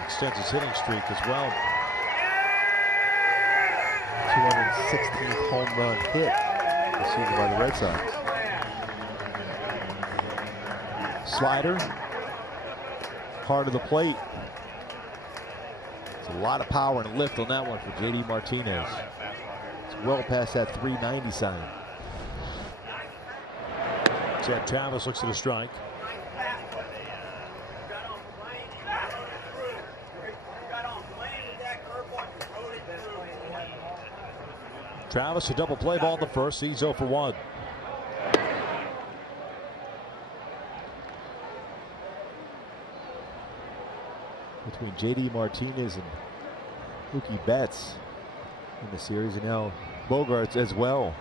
Extends his hitting streak as well. 216th home run hit this season by the Red Sox. Slider, hard of the plate. It's a lot of power and lift on that one for JD Martinez. It's well past that 390 sign. Chad Travis looks at a strike. Travis, a double play ball in the first. He's 0 for 1. Between JD Martinez and Mookie Betts in the series, and now Bogaerts as well.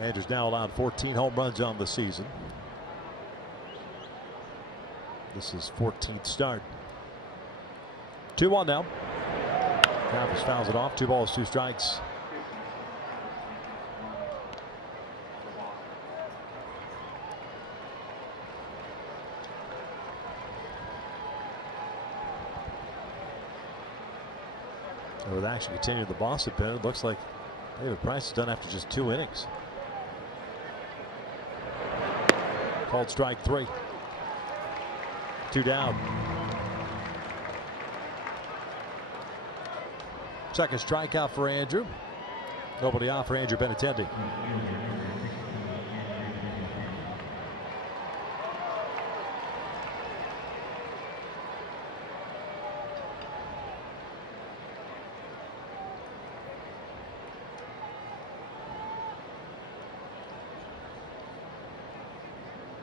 Andrews now allowed 14 home runs on the season. This is 14th start. 2-1 now. Travis fouls it off. 2 balls, 2 strikes. And with action continuing the Boston pen, it looks like David Price is done after just 2 innings. Called strike 3. 2 down. Second strikeout for Andrew. Nobody out for Andrew Benintendi.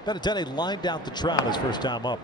Benintendi lined out the Trout his first time up.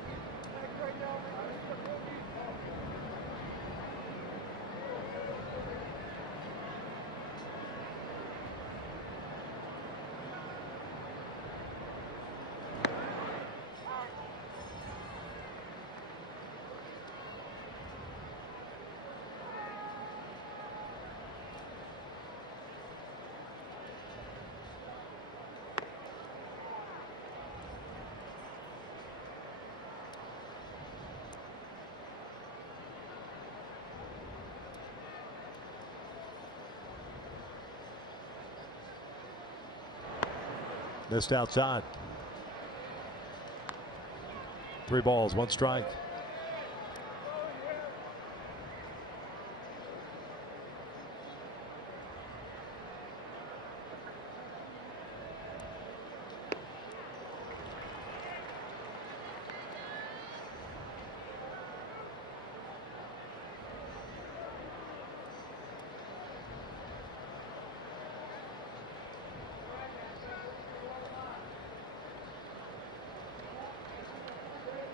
Missed outside. 3 balls, 1 strike.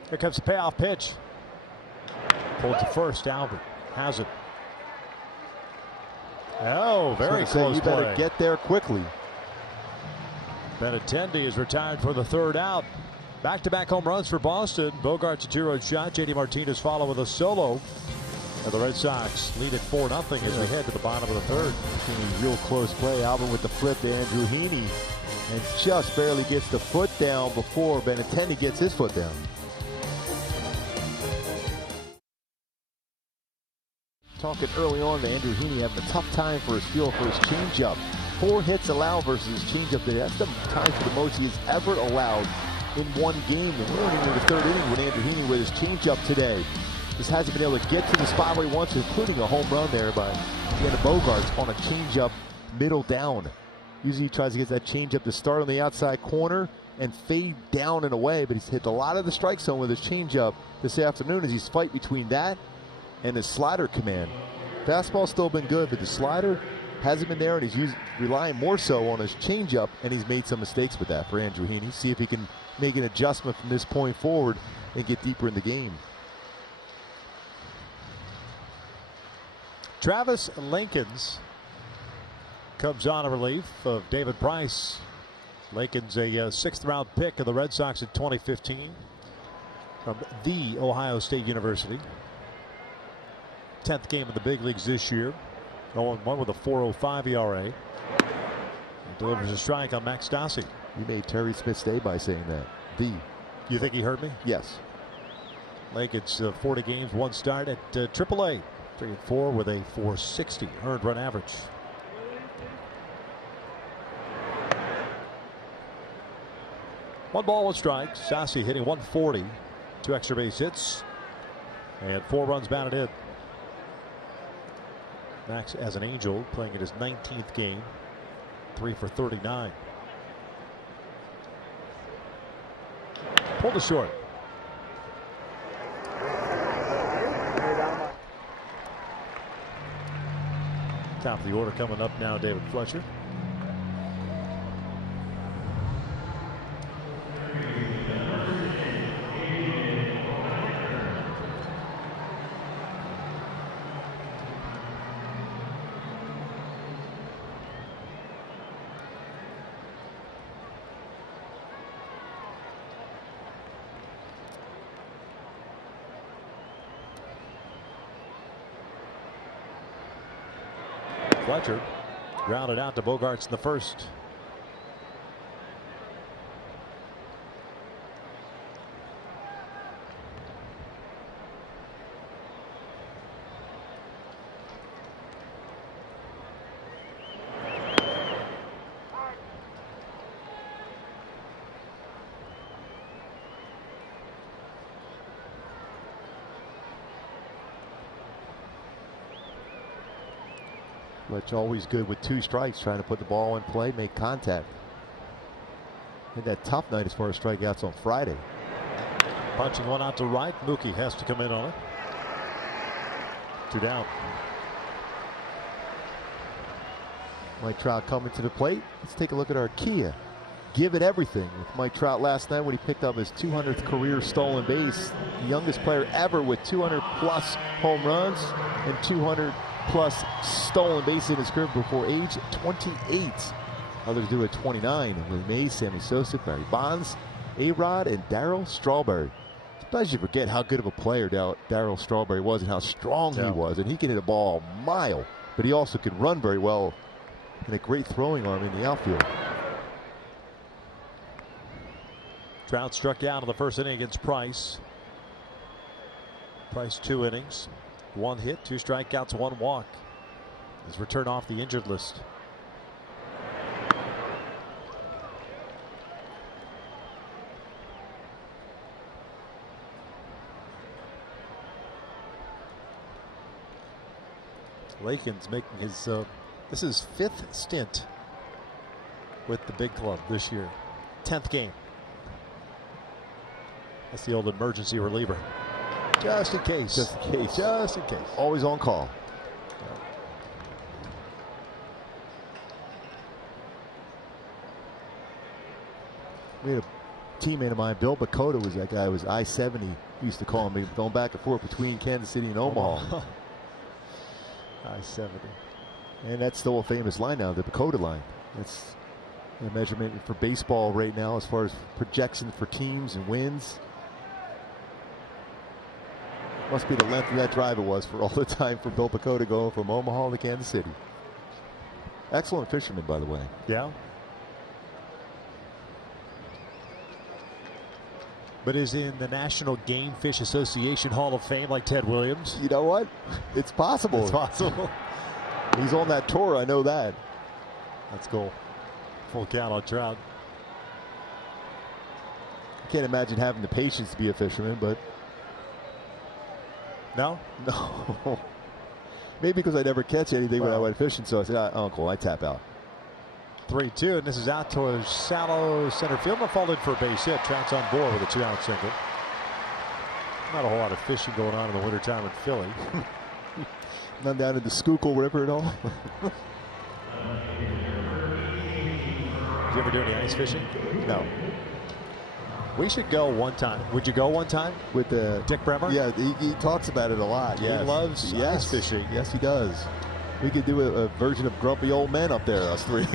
Here comes the payoff pitch. Pulled to first. Albert has it. Oh, very close. You better get there quickly. Benintendi is retired for the 3rd out. Back-to-back home runs for Boston. Bogaerts a 2-run shot. JD Martinez follow with a solo. And the Red Sox lead at 4-0 as we head to the bottom of the 3rd. Real close play. Albert with the flip to Andrew Heaney, and just barely gets the foot down before Benintendi gets his foot down. Talking early on to Andrew Heaney having a tough time for his feel for his changeup. 4 hits allowed versus his changeup today. That's the time for the most he has ever allowed in one game. And we're into the 3rd inning with Andrew Heaney with his changeup today. Just hasn't been able to get to the spot where he wants, including a home run there by Xander Bogaerts on a changeup middle down. Usually he tries to get that changeup to start on the outside corner and fade down and away, but he's hit a lot of the strike zone with his changeup this afternoon as he's fight between that and his slider command. Fastball's still been good, but the slider hasn't been there, and he's relying more so on his changeup, and he's made some mistakes with that for Andrew Heaney. See if he can make an adjustment from this point forward and get deeper in the game. Travis Linkins comes on a relief of David Price. Lakin's a sixth-round pick of the Red Sox in 2015 from The Ohio State University. 10th game in the big leagues this year. 0-1 with a 4.05 ERA. He delivers a strike on Max Stassi. You made Terry Smith's day by saying that. You think he heard me? Yes. Lakin's 40 games, 1 start at AAA. 3-4 with a 4.60 earned run average. One ball, 1 strike. Stassi hitting 140. 2 extra base hits. And 4 runs batted in. Max as an Angel playing in his 19th game. 3 for 39. Pulled to short. Top of the order coming up now, David Fletcher. Fletcher grounded out to Bogaerts in the first. Fletch always good with 2 strikes, trying to put the ball in play, make contact. Had that tough night as far as strikeouts on Friday. Punching one out to right. Mookie has to come in on it. 2 down. Mike Trout coming to the plate. Let's take a look at our Kia. Give it everything with Mike Trout last night when he picked up his 200th career stolen base. The youngest player ever with 200 plus home runs and 200 plus stolen bases in his career before age 28. Others do at 29. Willie Mays, Sammy Sosa, Barry Bonds, A-Rod, and Darryl Strawberry. Sometimes you forget how good of a player Darryl Strawberry was and how strong he was. And he can hit a ball a mile, but he also can run very well and a great throwing arm in the outfield. Trout struck out in the first inning against Price. Price 2 innings. 1 hit, 2 strikeouts, 1 walk. His return off the injured list. Lakin's making his this is 5th stint with the big club this year. 10th game. That's the old emergency reliever. Just in case. Just in case. Just in case. Always on call. We had a teammate of mine, Bill Bakota, was that guy who was I-70. He used to call me going back and forth between Kansas City and Omaha. I-70. And that's still a famous line now, the Bakota line. It's a measurement for baseball right now as far as projections for teams and wins. Must be the length of that drive it was for all the time for Bill Bakota going from Omaha to Kansas City. Excellent fisherman, by the way. Yeah. But is in the National Game Fish Association Hall of Fame like Ted Williams? You know what? It's possible. It's possible. He's on that tour, I know that. Let's go. Full count on Trout. I can't imagine having the patience to be a fisherman, but no? No. Maybe because I never catch anything when I went fishing, so I said, Uncle, I tap out. 3-2, and this is out towards shallow center field. And fall in for a base hit. Trout's on board with a 2-out single. Not a whole lot of fishing going on in the wintertime in Philly. None down in the Schuylkill River at all. Did you ever do any ice fishing? No. We should go one time. Would you go one time? With Dick Bremer? Yeah, he talks about it a lot. He loves ice fishing. Yes, he does. We could do a version of grumpy old men up there, us three.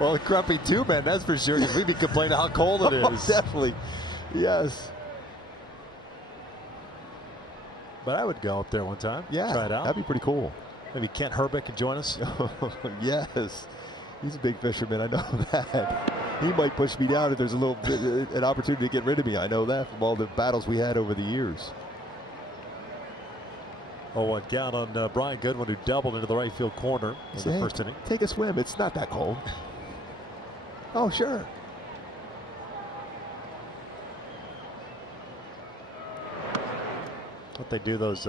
Well, grumpy two men, that's for sure. We'd be complaining how cold it is. Definitely. Yes. But I would go up there one time. Yeah. Try it out. That'd be pretty cool. Maybe Kent Herbeck can join us. Yes. He's a big fisherman. I know that. He might push me down if there's an opportunity to get rid of me. I know that from all the battles we had over the years. 0-1 count on Brian Goodwin, who doubled into the right field corner in the first inning. Take a swim. It's not that cold. Oh, sure. What they do, those,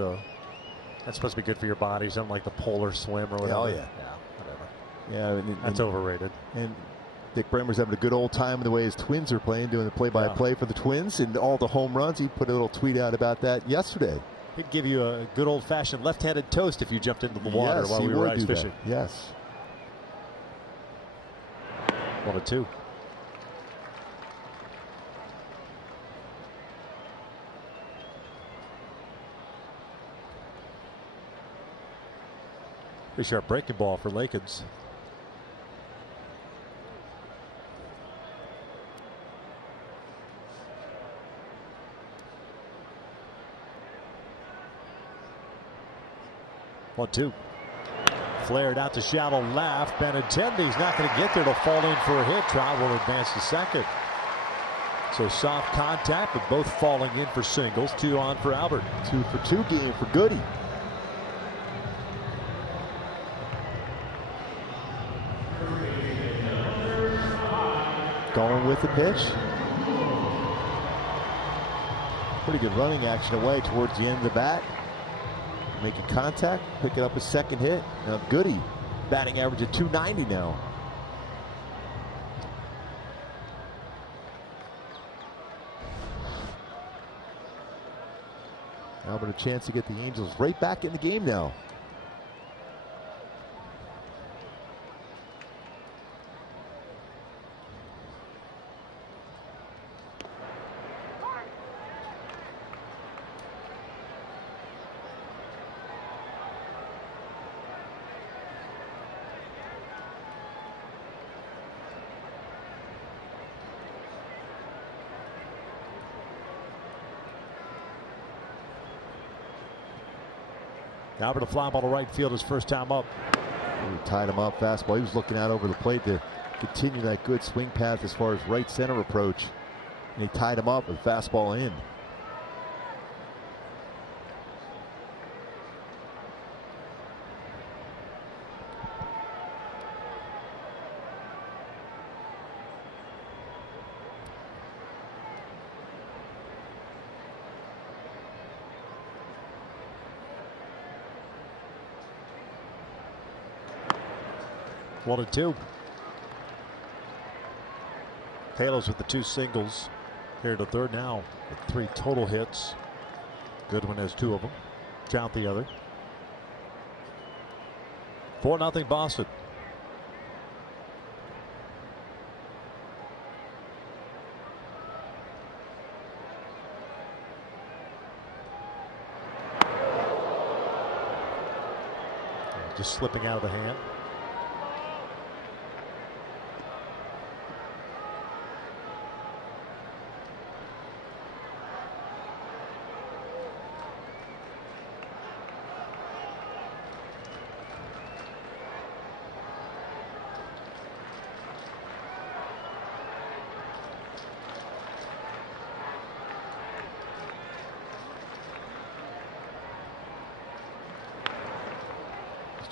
that's supposed to be good for your body, something like the polar swim or whatever. Oh, yeah. Yeah, whatever. Yeah, that's overrated. And Dick Bremer's having a good old time in the way his Twins are playing, doing the play-by-play for the Twins and all the home runs. He put a little tweet out about that yesterday. He'd give you a good old-fashioned left-handed toast if you jumped into the water while we were ice fishing. Yes. 1-2. Pretty sharp breaking ball for Lakins. One, two. Flared out to shallow left. Benintendi's not going to get there. It'll fall in for a hit. Trout will advance to second. So soft contact, but both falling in for singles. 2 on for Albert. 2-for-2 game for Goody. Going with the pitch. Pretty good running action away towards the end of the bat. Making contact, picking up his second hit. Now Goody, batting average at .290 now. Albert a chance to get the Angels right back in the game now. Albert a fly ball to right field his first time up. He tied him up fastball. He was looking out over the plate to continue that good swing path as far as right center approach. And he tied him up with fastball in. One and two. Halos with the 2 singles. Here to third now with 3 total hits. Goodwin has 2 of them. Trout the other. 4-0 Boston. Just slipping out of the hand.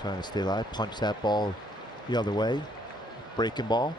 Trying to stay alive, punch that ball the other way. Breaking ball.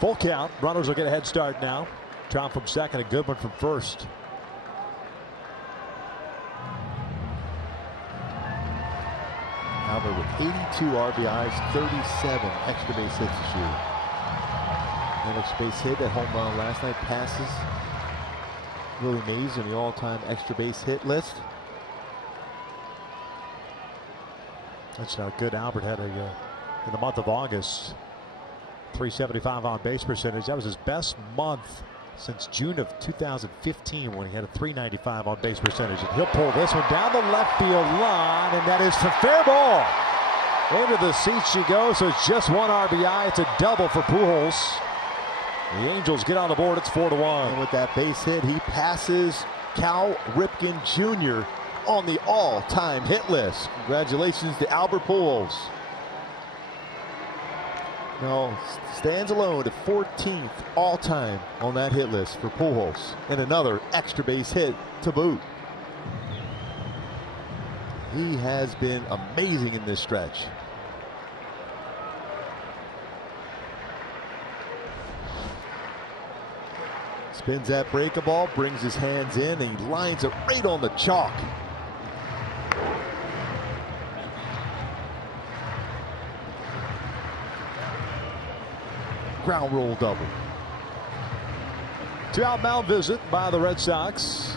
Full count. Runners will get a head start now. Trout from second, a Goodwin from first. 82 RBIs, 37 extra base hits this year. An extra base hit, that home run last night, passes Willie Mays on the all-time extra base hit list. That's how good Albert had in the month of August. 375 on base percentage. That was his best month since June of 2015 when he had a 395 on base percentage. And he'll pull this one down the left field line, and that is for fair ball. Into the seats she goes, so it's just one RBI. It's a double for Pujols. The Angels get on the board. It's 4-1. And with that base hit, he passes Cal Ripken Jr. on the all-time hit list. Congratulations to Albert Pujols. Now stands alone at 14th all-time on that hit list for Pujols, and another extra base hit to boot. He has been amazing in this stretch. Spins that breaking ball, brings his hands in, and he lines it right on the chalk. Ground roll double. 2-out mound visit by the Red Sox.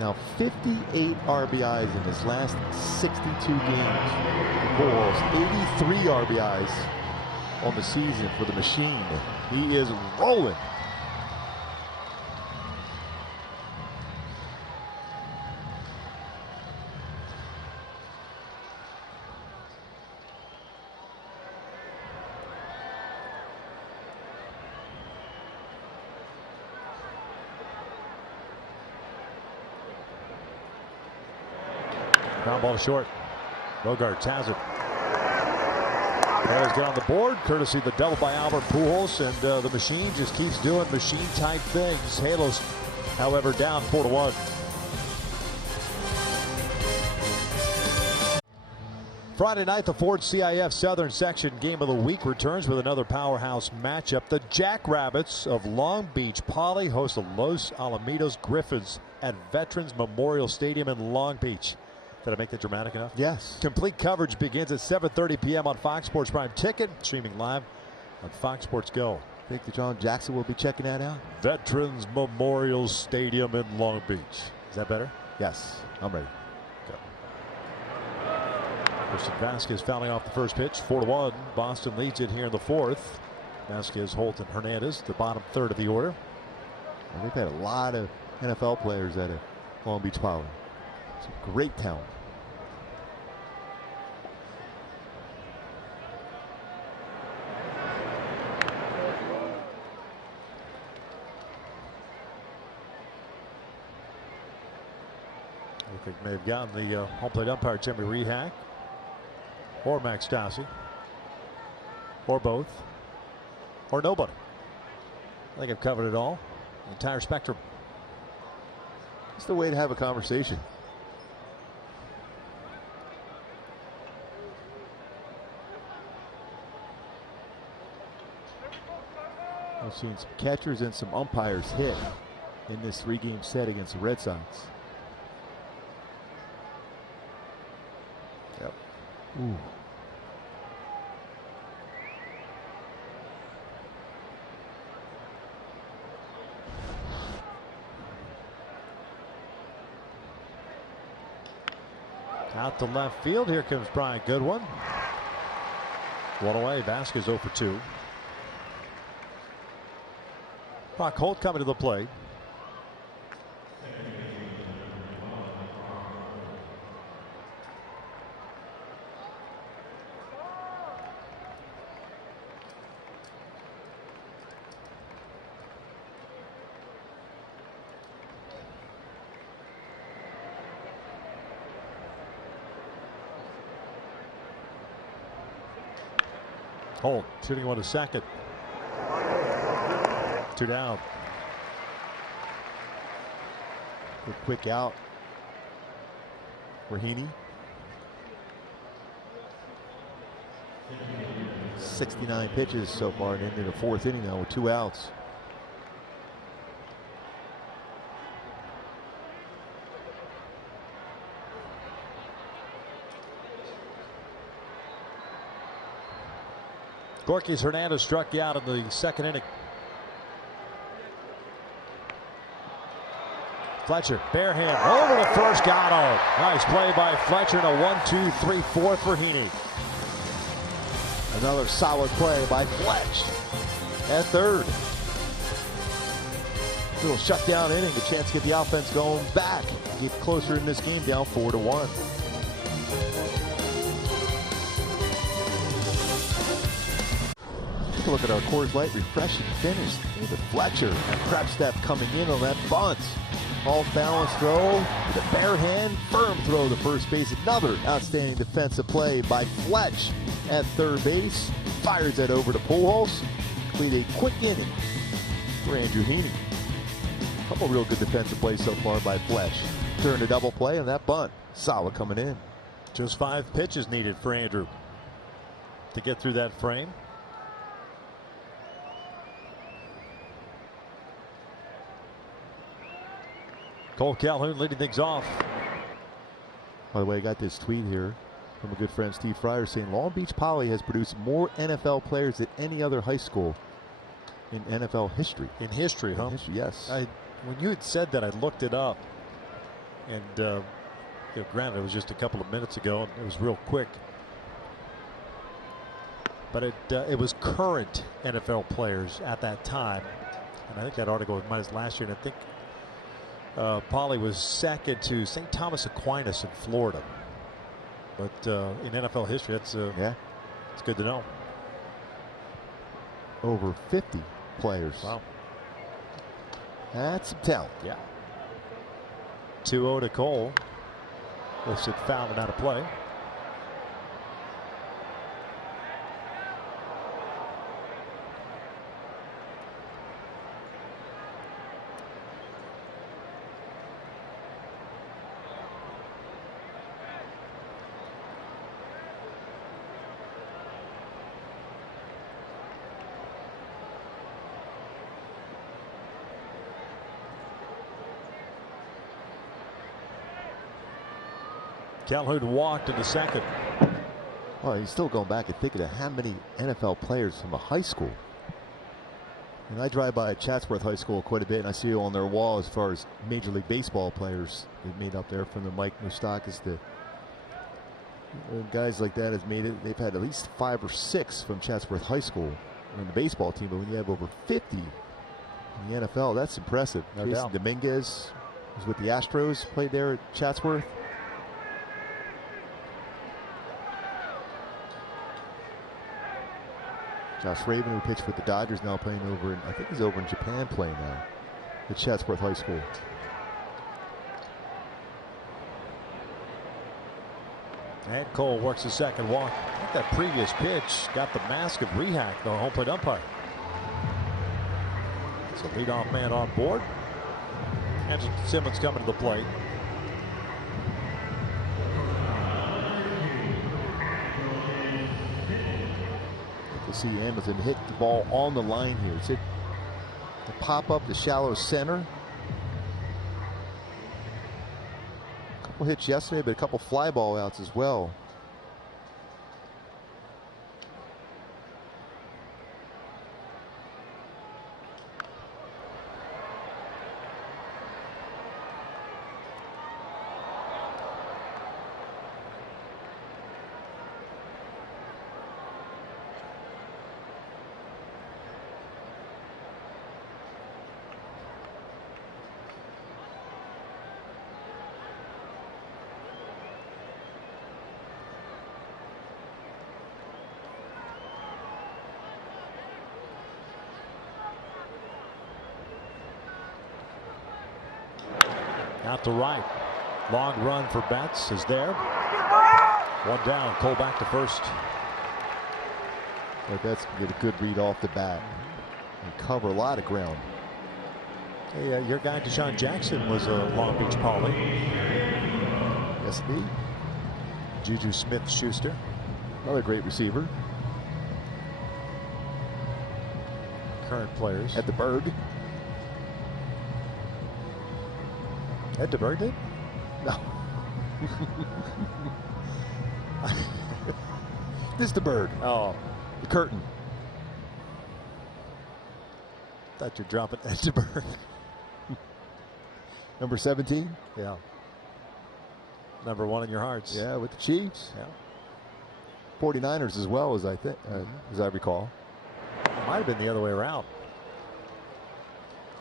Now 58 RBIs in his last 62 games. Pujols, 83 RBIs on the season for the machine. He is rolling. Ground ball to short. Bogaerts has it. Halos get on the board, courtesy of the double by Albert Pujols, and the machine just keeps doing machine-type things. Halos, however, down 4-1. Friday night, the Ford CIF Southern Section Game of the Week returns with another powerhouse matchup. The Jackrabbits of Long Beach Poly host the Los Alamitos Griffins at Veterans Memorial Stadium in Long Beach. Did I make that dramatic enough? Yes. Complete coverage begins at 7:30 p.m. on Fox Sports Prime Ticket, streaming live on Fox Sports Go. I think that John Jackson will be checking that out. Veterans Memorial Stadium in Long Beach. Is that better? Yes, I'm ready. Christian Vasquez fouling off the first pitch. 4-1. Boston leads it here in the fourth. Vasquez, Holt, and Hernandez, the bottom third of the order. And we've had a lot of NFL players at Long Beach Poly. Some great talent. I think may have gotten the home plate umpire Jimmy Rehack or Max Stassi or both or nobody. I think I've covered it all, the entire spectrum. It's the way to have a conversation. I've seen some catchers and some umpires hit in this three-game set against the Red Sox. Yep. Ooh. Out to left field. Here comes Brian Goodwin. One away. Vasquez 0 for 2. Brock Holt coming to the plate. Holt shooting one to second. 2 down. Quick out for Heaney. 69 pitches so far and into the fourth inning now with 2 outs. Gorkys Hernandez struck you out in the second inning. Fletcher, bare hand, over to first, got him. Nice play by Fletcher, and a 1-2-3-4 for Heaney. Another solid play by Fletch at third. Little shutdown inning, a chance to get the offense going back. Get closer in this game, down 4-1. Take a look at our Coors Light refreshing finish. David Fletcher and prep step coming in on that bunt. Off balance throw with a bare hand, firm throw to first base. Another outstanding defensive play by Fletch at third base. Fires that over to Pujols. Complete a quick inning for Andrew Heaney. Couple real good defensive plays so far by Fletch. Turned a double play on that bunt. Solid coming in. Just 5 pitches needed for Andrew to get through that frame. Cole Calhoun leading things off. By the way, I got this tweet here from a good friend, Steve Fryer, saying Long Beach Poly has produced more NFL players than any other high school in NFL history. In history, huh? In history, yes. When you had said that, I looked it up. And granted, it was just a couple of minutes ago, and it was real quick. But it was current NFL players at that time. And I think that article was minus last year, and I think Poly was second to St. Thomas Aquinas in Florida. But in NFL history, it's good to know. Over 50 players. Wow. That's some talent. Yeah. 2-0 to Cole. Lifts it foul and out of play. Calhoun walked into second. Well, he's still going back and thinking of how many NFL players from a high school. And I drive by Chatsworth High School quite a bit, and I see on their wall as far as Major League Baseball players they've made up there, from the Mike Moustakas to guys like that has made it. They've had at least 5 or 6 from Chatsworth High School on the baseball team, but when you have over 50 in the NFL, that's impressive. No Jason doubt. Dominguez was with the Astros, played there at Chatsworth. Josh Raven, who pitched with the Dodgers, now playing over in, I think he's over in Japan playing now at Chatsworth High School. And Cole works the second walk. I think that previous pitch got the mask of Rehak, the home plate umpire. So leadoff man on board. Andrew Simmons coming to the plate. You see Hamilton hit the ball on the line here. It's hit to pop up the shallow center. A couple hits yesterday, but a couple fly ball outs as well. Out to right. Long run for Betts is there. One down. Cole back to first. But Betts can get a good read off the bat and cover a lot of ground. Hey, your guy Deshaun Jackson was a Long Beach Poly. Yes, indeed. Juju Smith-Schuster. Another great receiver. Current players. At the Berg. Ed DeBerg did? No. This is the Berg. Oh. The curtain. Thought you're dropping Edinburgh. Number 17? Yeah. Number 1 in your hearts. Yeah, with the Chiefs. Yeah. 49ers as well, as I think, as I recall. It might have been the other way around.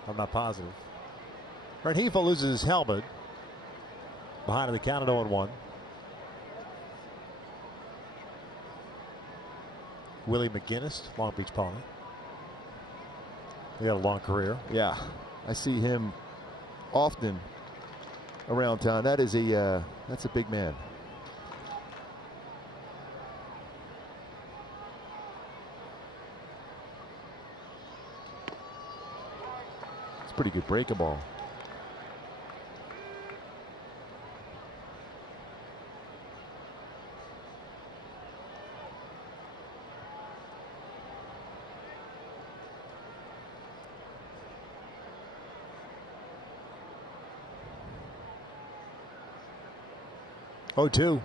I'm not positive. Rengifo loses his helmet. Behind the count at 0-1. Willie McGinnis, Long Beach Pony. He got a long career. Yeah, I see him often around town. That's a big man. It's a pretty good breaking ball. Oh, 2.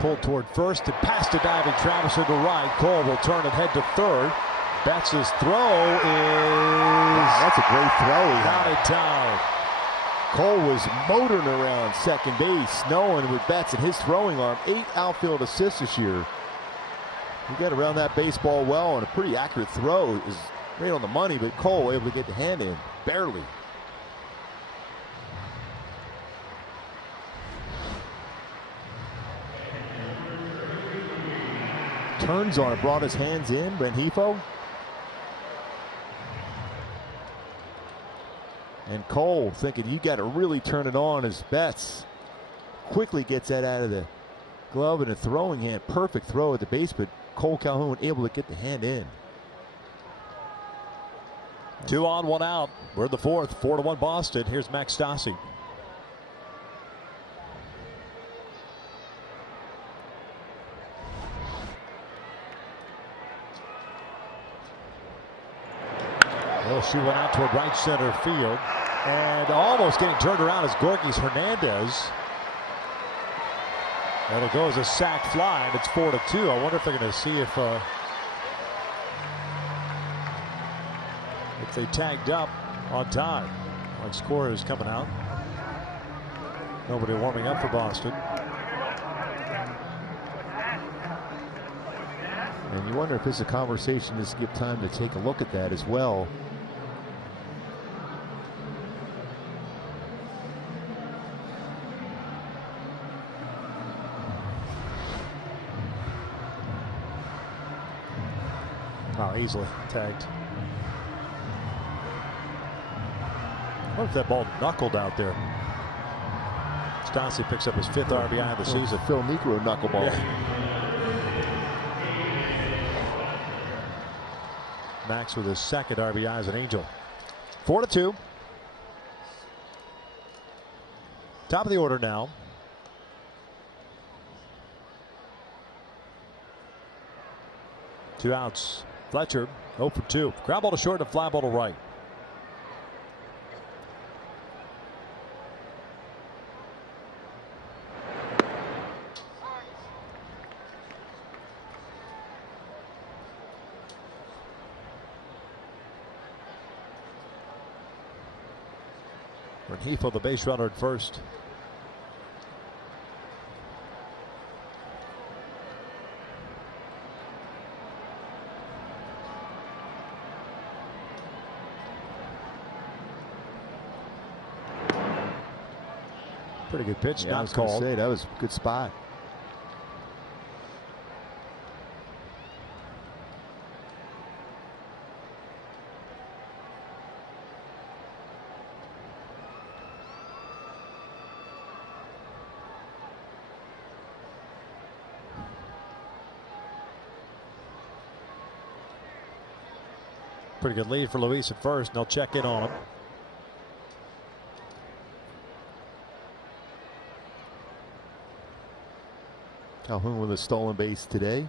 Pulled toward first and past to diving Travis to the right. Cole will turn and head to third. Betts' throw is. That's a great throw. Not in time. Cole was motoring around second base, knowing with Betts and his throwing arm, 8 outfield assists this year. He got around that baseball well, and a pretty accurate throw. It was right on the money, but Cole able to get the hand in, barely. Turns on it, brought his hands in, Rengifo. And Cole thinking you got to really turn it on as Betts quickly gets that out of the glove and a throwing hand. Perfect throw at the base, but Cole Calhoun able to get the hand in. 2 on, 1 out. We're in the 4th. 4-1 Boston. Here's Max Stassi. Well, she went out toward right center field and almost getting turned around as Gorgis Hernandez. That'll go as a sac fly, and it's 4-2. I wonder if they're going to see if they tagged up on time. Like score is coming out. Nobody warming up for Boston. And you wonder if this is a conversation to give time to take a look at that as well. Oh, easily tagged. What if that ball knuckled out there? Stassi picks up his 5th RBI of the season. Phil Niekro knuckleball. Yeah. Max with his 2nd RBI as an Angel. 4-2. Top of the order now. Two outs. Fletcher 0 for 2. Ground ball to short and fly ball to right. Rengifo, the base runner at first. Pretty good pitch, Yeah, I not was going to called. say, that was a good spot. Pretty good lead for Luis at first, and they'll check in on him. Calhoun with a stolen base today.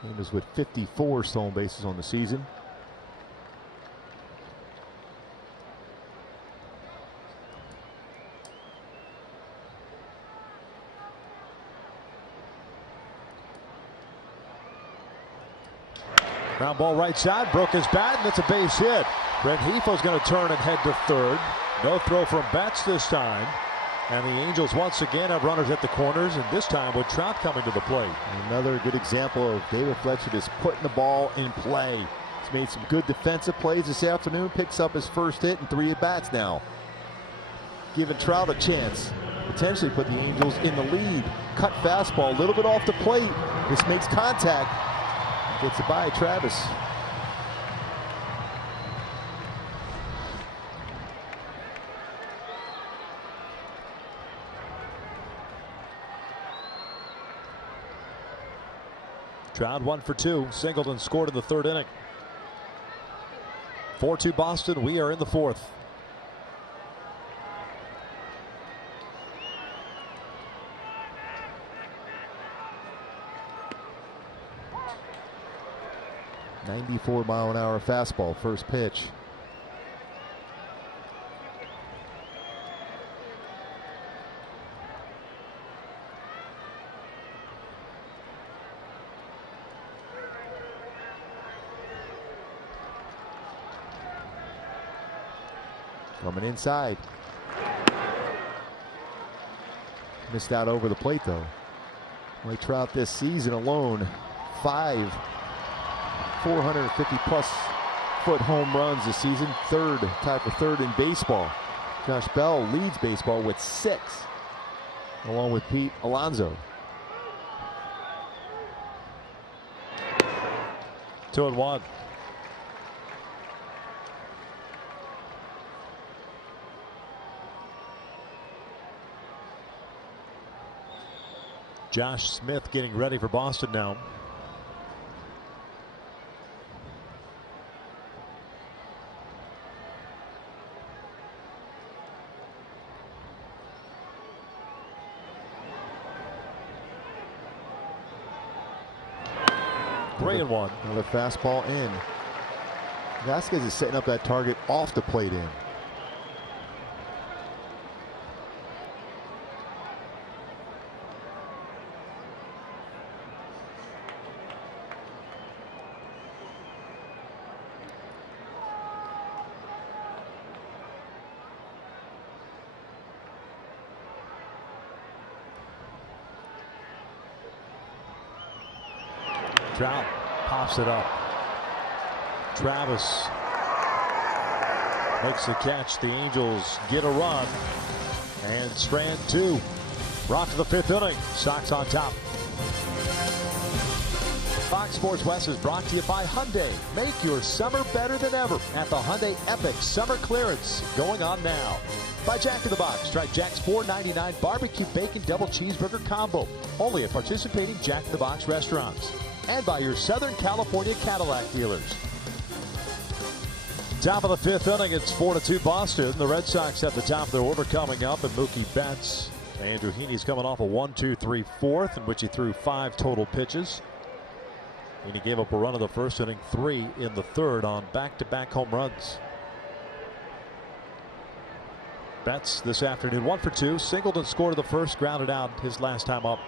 He was with 54 stolen bases on the season. Ground ball right side, broke his bat, and it's a base hit. Brent Heath's going to turn and head to third. No throw from Betts this time. And the Angels once again have runners at the corners, and this time with Trout coming to the plate. Another good example of David Fletcher just putting the ball in play. He's made some good defensive plays this afternoon, picks up his first hit and 3 at-bats now. Giving Trout a chance, potentially put the Angels in the lead. Cut fastball, a little bit off the plate. This makes contact. Gets it by Travis. Trout 1 for 2. Singleton scored in the 3rd inning. 4-2 Boston. We are in the 4th. .94-mile-an-hour fastball, first pitch. Coming inside. Missed out over the plate though. Mike Trout this season alone, 5 450-plus foot home runs this season. Tied for third in baseball. Josh Bell leads baseball with 6, along with Pete Alonso. 2-1. Josh Smith getting ready for Boston now. Great one. Another fastball in. Vasquez is setting up that target off the plate in. Trout pops it up. Travis makes the catch. The Angels get a run. And Strand 2. Rock to the 5th inning. Sox on top. Fox Sports West is brought to you by Hyundai. Make your summer better than ever at the Hyundai Epic Summer Clearance going on now. By Jack in the Box. Try Jack's $4.99 barbecue bacon double cheeseburger combo. Only at participating Jack in the Box restaurants. And by your Southern California Cadillac dealers. Top of the 5th inning, it's 4-2 Boston. The Red Sox at the top of their order coming up, and Mookie Betts. Andrew Heaney's coming off a 1-2-3 4th, in which he threw 5 total pitches. And he gave up a run in the 1st inning, 3 in the 3rd on back-to-back home runs. Betts this afternoon 1 for 2. Singleton scored the 1st, grounded out his last time up.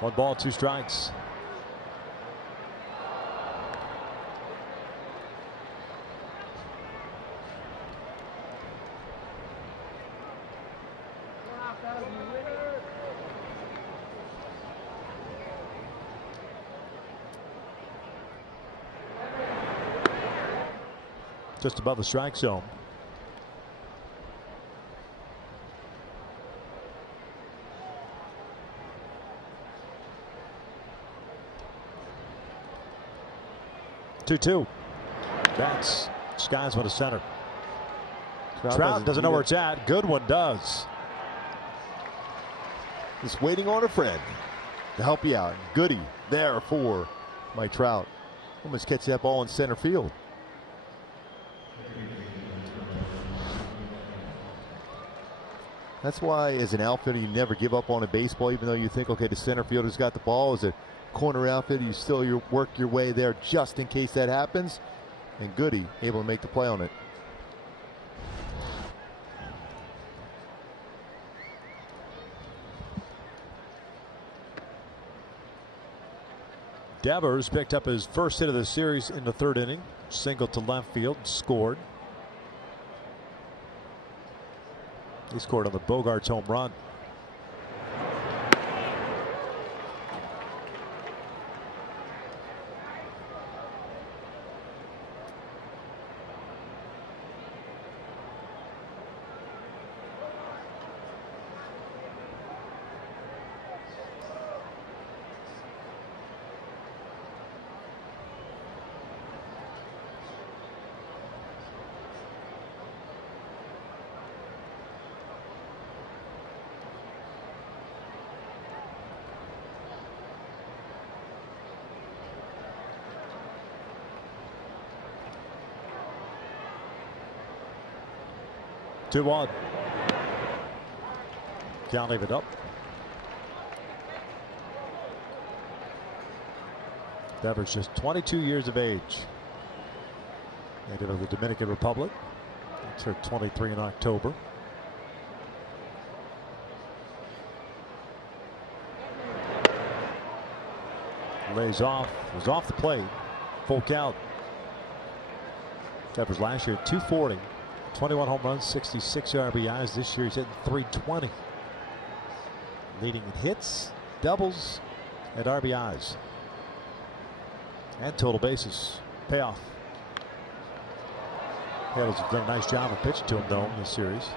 One ball, 2 strikes. Just above the strike zone. Two. Betts skies one to center. Trout doesn't know where it's at. Goodwin does. Just waiting on a friend to help you out. Goody there for Mike Trout. Almost catch that ball in center field. That's why, as an outfielder, you never give up on a baseball, even though you think, okay, the center fielder's got the ball. As a corner outfielder, you still work your way there just in case that happens. And Goody able to make the play on it. Devers picked up his first hit of the series in the third inning. Single to left field, scored. He scored on the Bogaerts home run. Two one. Can't leave it up. Devers just 22 years of age. Native of the Dominican Republic. He turned 23 in October. Lays off. Was off the plate. Full count. Devers last year 240. 21 home runs, 66 RBIs. This year he's hitting 320. Leading in hits, doubles, and RBIs. And total bases. Payoff. Halos has done a nice job of pitching to him, though, in this series.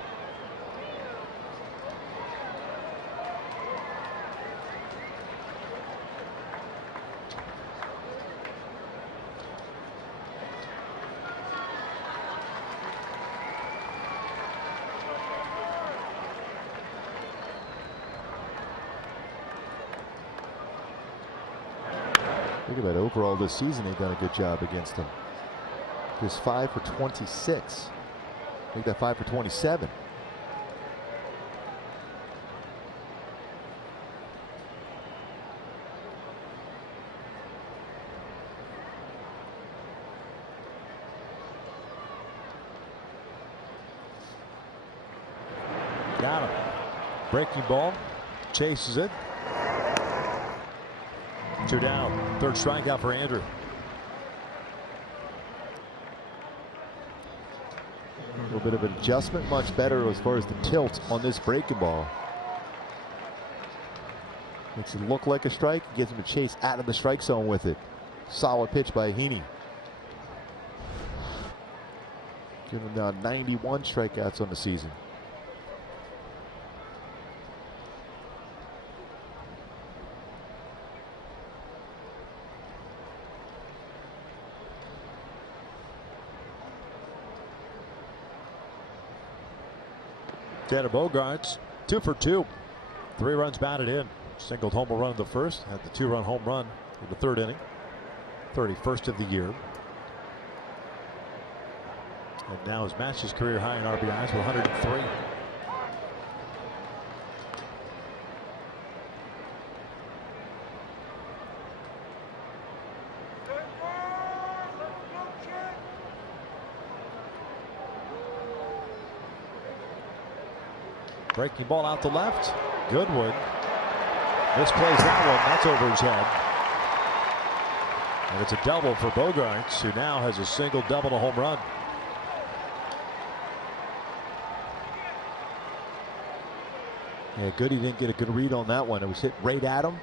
Think about overall this season, they've done a good job against him. Just 5 for 26. I think that 5 for 27. Got him. Breaking ball. Chases it. Two down. Third strikeout for Andrew. A little bit of an adjustment, much better as far as the tilt on this breaking ball. Makes it look like a strike, gets him to chase out of the strike zone with it. Solid pitch by Heaney. Giving him now 91 strikeouts on the season. Tanner Bogaerts, 2 for 2. 3 runs batted in. Singled home run in the first. Had the 2-run home run in the third inning. 31st of the year. And now has matched his career high in RBIs with 103. Breaking ball out to left. Goodwin misplays that one. That's over his head. And it's a double for Bogaerts, who now has a single, double, and a home run. Yeah, Goody didn't get a good read on that one. It was hit right at him.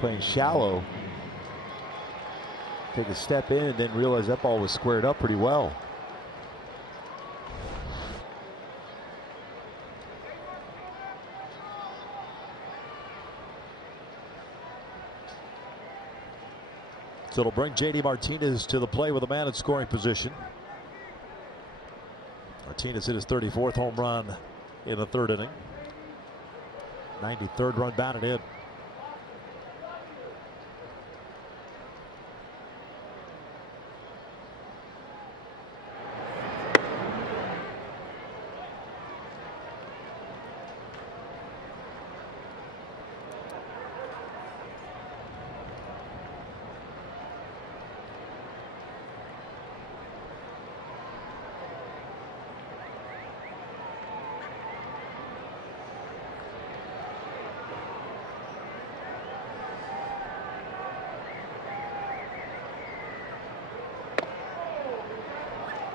Playing shallow. Take a step in and then realize that ball was squared up pretty well. So it'll bring JD Martinez to the play with a man in scoring position. Martinez hit his 34th home run in the third inning. 93rd run batted in.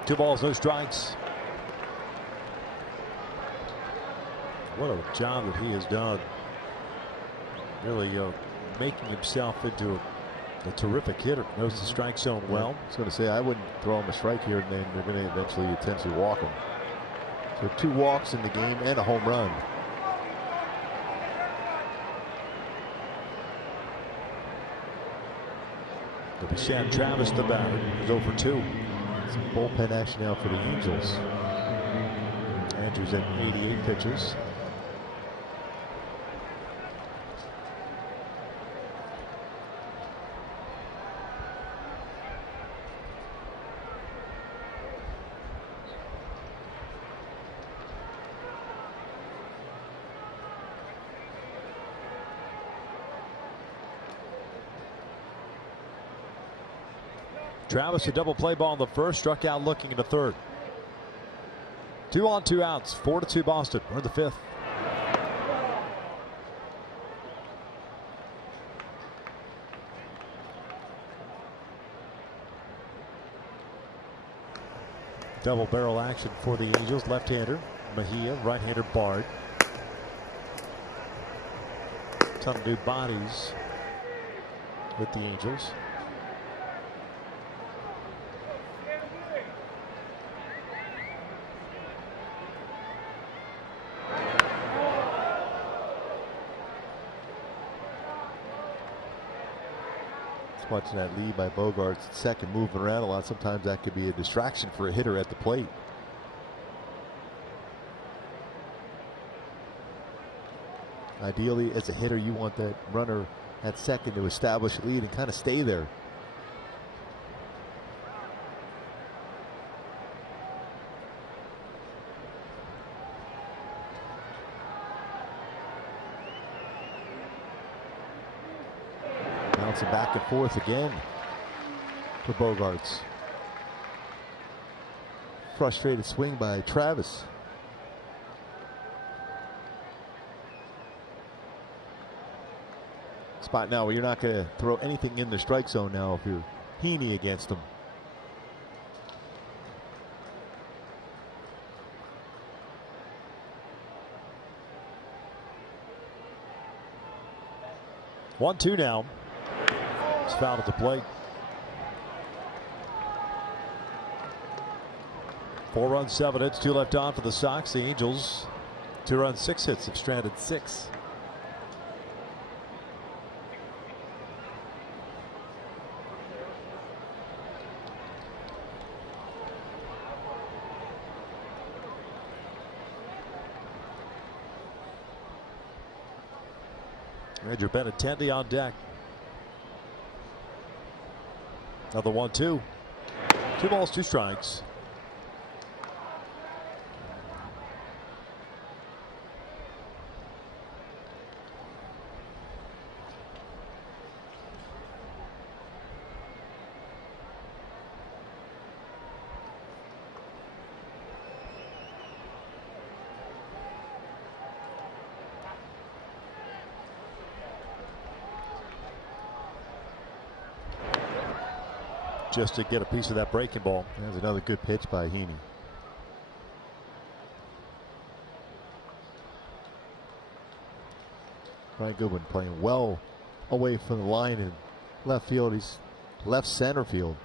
Two balls, no strikes. What a job that he has done. Really making himself into a terrific hitter. Knows the strike zone well. I was going to say, I wouldn't throw him a strike here, and then they're going to eventually potentially walk him. So 2 walks in the game and a home run. To be Sam Travis, the batter, is 0 for 2. Some bullpen action now for the Angels. Andrews at 88 pitches. Travis, a double play ball in the first, struck out looking into third. 2 on, 2 outs, 4-2 Boston. We're in the 5th. Double barrel action for the Angels. Left-hander Mejia, right-hander Bard. Ton of new bodies with the Angels. Watching that lead by Bogaerts at second moving around a lot. Sometimes that could be a distraction for a hitter at the plate. Ideally, as a hitter, you want that runner at second to establish a lead and kind of stay there. Bouncing back and forth again for Bogaerts. Frustrated swing by Travis. Spot now where you're not going to throw anything in the strike zone now if you're Heaney against him. 1-2 now. It's fouled at the plate. 4 runs, 7 hits, 2 left on for the Sox. The Angels, 2 runs, 6 hits, have stranded 6. Andrew Benintendi on deck. Another 1-2. 2 balls, 2 strikes. Just to get a piece of that breaking ball. There's another good pitch by Heaney. Brian Goodwin playing well away from the line in left field. He's left center field.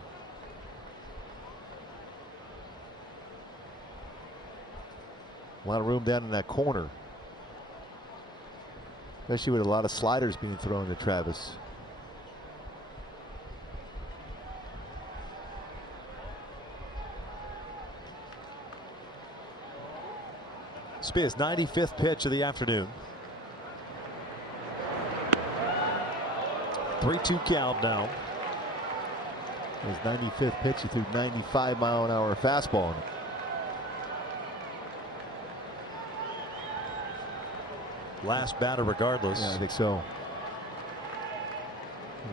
A lot of room down in that corner, especially with a lot of sliders being thrown to Travis. This will be his 95th pitch of the afternoon. 3-2 count now. His 95th pitch, he threw 95-mile-an-hour fastball. Last batter regardless. Yeah, I think so.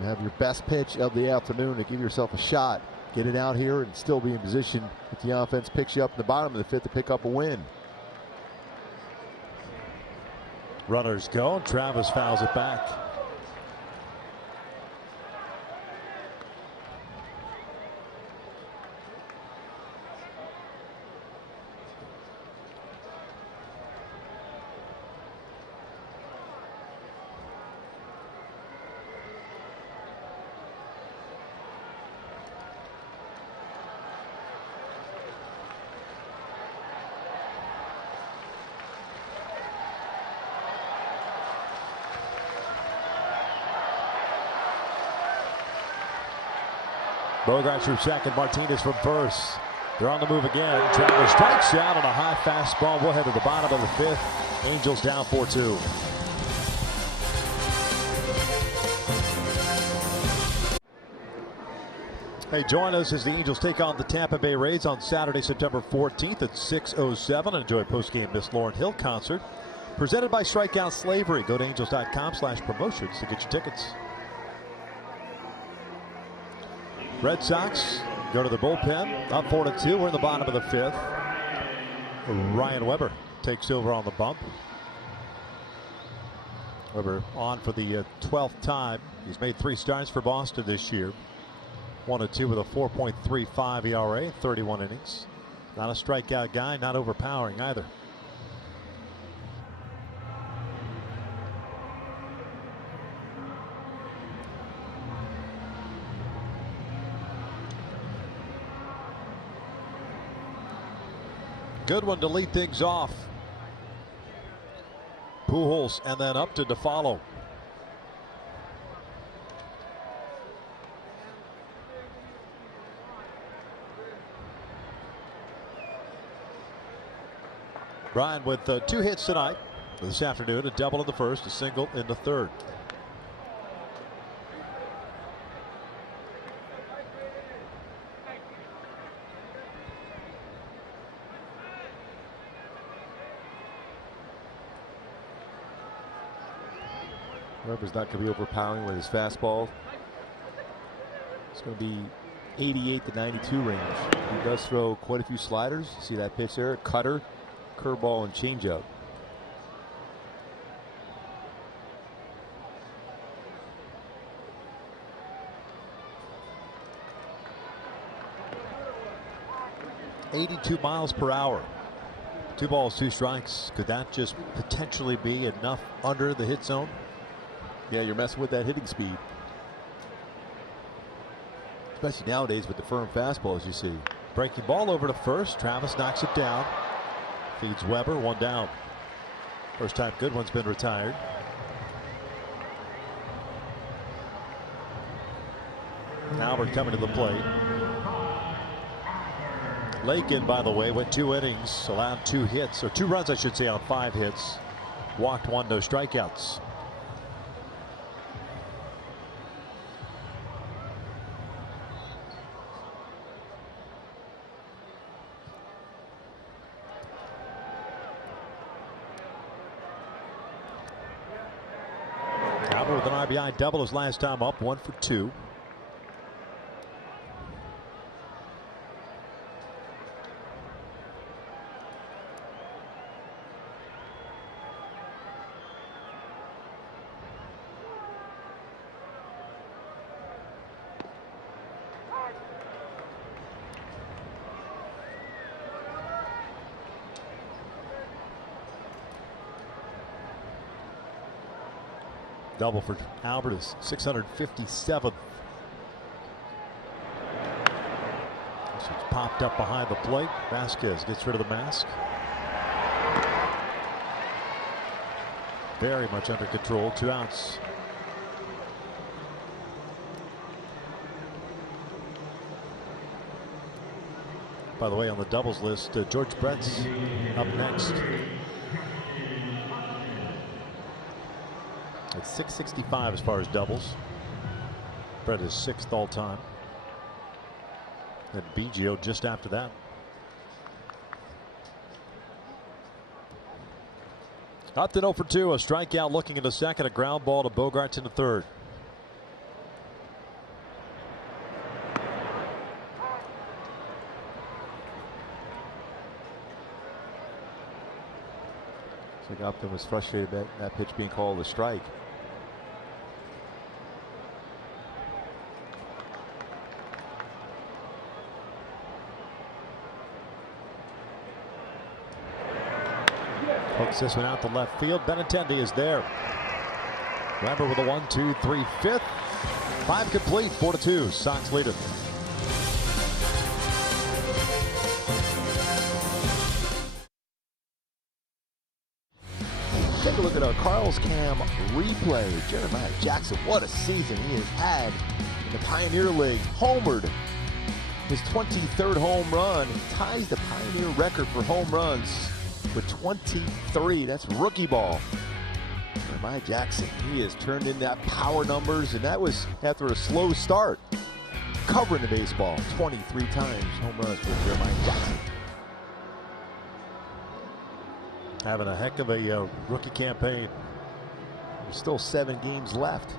You have your best pitch of the afternoon to give yourself a shot. Get it out here and still be in position if the offense picks you up in the bottom of the fifth to pick up a win. Runners go. Travis fouls it back. Bogarts from second, Martinez from first. They're on the move again. Travis strikes out on a high fastball. We'll head to the bottom of the fifth. Angels down 4-2. Hey, join us as the Angels take on the Tampa Bay Rays on Saturday, September 14th at 6:07. Enjoy post-game Miss Lauryn Hill concert. Presented by Strikeout Slavery. Go to angels.com/promotions to get your tickets. Red Sox go to the bullpen, up 4-2. We're in the bottom of the fifth. Ryan Weber takes over on the bump. Weber on for the 12th time. He's made 3 starts for Boston this year. 1-2 with a 4.35 ERA, 31 innings. Not a strikeout guy, not overpowering either. Good one to lead things off. Pujols and then Upton to follow. Brian with 2 hits tonight this afternoon, a double in the first, a single in the third. Weber's not going to be overpowering with his fastball. It's going to be 88 to 92 range. He does throw quite a few sliders. See that pitch there? Cutter, curveball, and changeup. .82 miles per hour. 2 balls, 2 strikes. Could that just potentially be enough under the hit zone? Yeah, you're messing with that hitting speed. Especially nowadays with the firm fastball, as you see. Breaking ball over to first. Travis knocks it down. Feeds Weber, 1 down. First time Goodwin's been retired. Albert coming to the plate. Lakin, by the way, went 2 innings, allowed 2 hits, or 2 runs, I should say, on 5 hits. Walked 1, no strikeouts. Albert with an RBI double his last time up, 1 for 2. Double for Albert is 657th. It's popped up behind the plate. Vasquez gets rid of the mask. Very much under control. 2 outs. By the way, on the doubles list, George Brett's up next. at 665 as far as doubles. Brett is 6th all time. And Biggio just after that. Upton 0 for 2, a strikeout looking in the second, a ground ball to Bogaerts in the third. So Upton was frustrated about that pitch being called a strike. Hooks this one out to left field. Benintendi is there. Weber with a 1-2-3 fifth. 5 complete, 4-2. Sox lead it. Take a look at our Carl's Cam replay. Jeremiah Jackson, what a season he has had in the Pioneer League. Homered his 23rd home run. He ties the Pioneer record for home runs with 23. That's rookie ball. Jeremiah Jackson, he has turned in that power numbers, and that was after a slow start. Covering the baseball 23 times home runs for Jeremiah Jackson. Having a heck of a rookie campaign. There's still 7 games left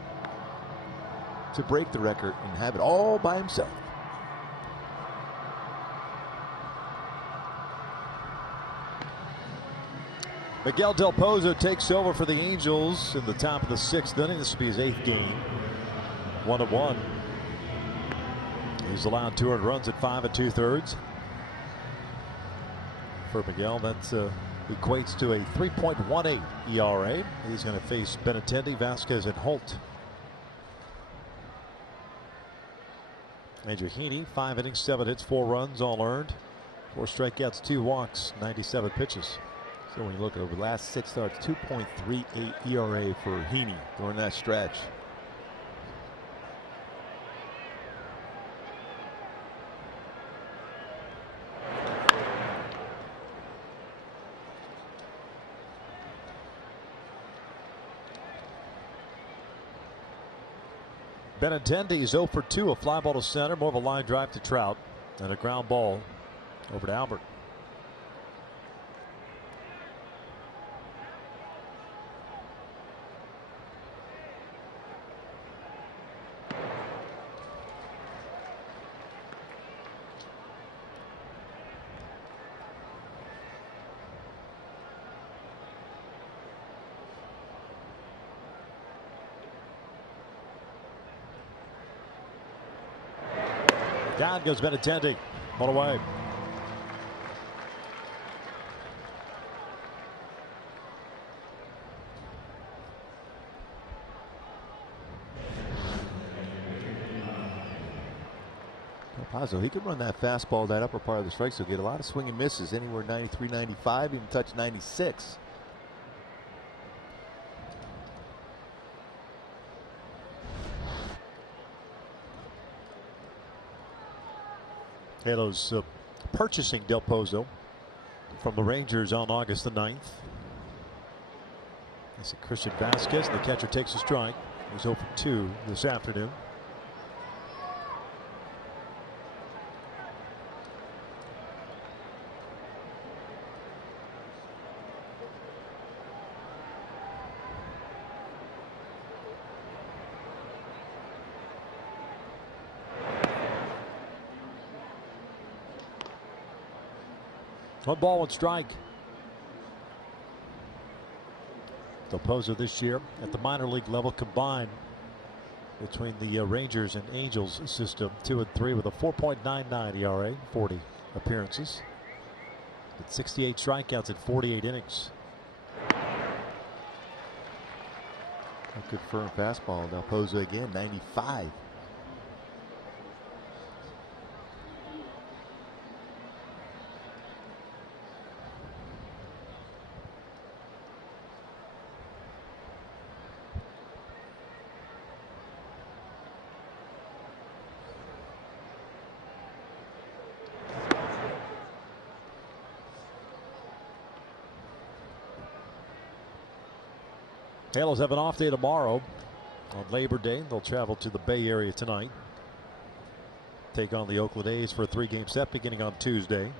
to break the record and have it all by himself. Miguel Del Pozo takes over for the Angels in the top of the 6th inning. This will be his 8th game. 1-1. He's allowed 2 earned runs at 5 2/3. For Miguel, that equates to a 3.18 ERA. He's going to face Benintendi, Vasquez, and Holt. Andrew Heaney, 5 innings, 7 hits, 4 runs, all earned. 4 strikeouts, 2 walks, 97 pitches. So when you look over the last 6 starts, 2.38 ERA for Heaney during that stretch. Benintendi is 0 for 2, a fly ball to center, more of a line drive to Trout, and a ground ball over to Albert. Down goes Benintendi. 1 away. Pazzo, he could run that fastball, that upper part of the strike, so get a lot of swing and misses, anywhere 93, 95, even touch 96. Halos purchasing Del Pozo from the Rangers on August the 9th. That's a Christian Vasquez. The catcher takes a strike. He's 0 for 2 this afternoon. One ball, 1 strike. Del Pozo this year at the minor league level combined between the Rangers and Angels system, 2 and 3 with a 4.99 ERA, 40 appearances. With 68 strikeouts at 48 innings. A good firm fastball. Del Pozo again, 95. Halos have an off day tomorrow on Labor Day. They'll travel to the Bay Area tonight. Take on the Oakland A's for a 3-game set beginning on Tuesday.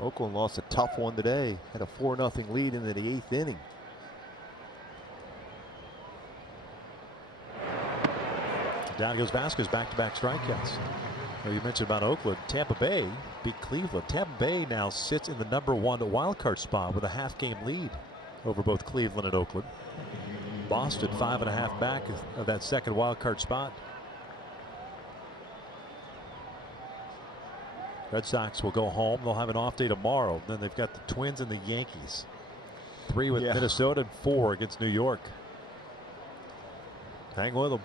Oakland lost a tough one today. Had a 4-0 lead into the 8th inning. Down goes Vasquez, back-to-back strikeouts. Well, you mentioned about Oakland. Tampa Bay beat Cleveland. Tampa Bay now sits in the #1 wildcard spot with a half-game lead over both Cleveland and Oakland. Boston 5.5 back of that second wildcard spot. Red Sox will go home. They'll have an off day tomorrow. Then they've got the Twins and the Yankees. 3 with Minnesota and 4 against New York. Hang with them.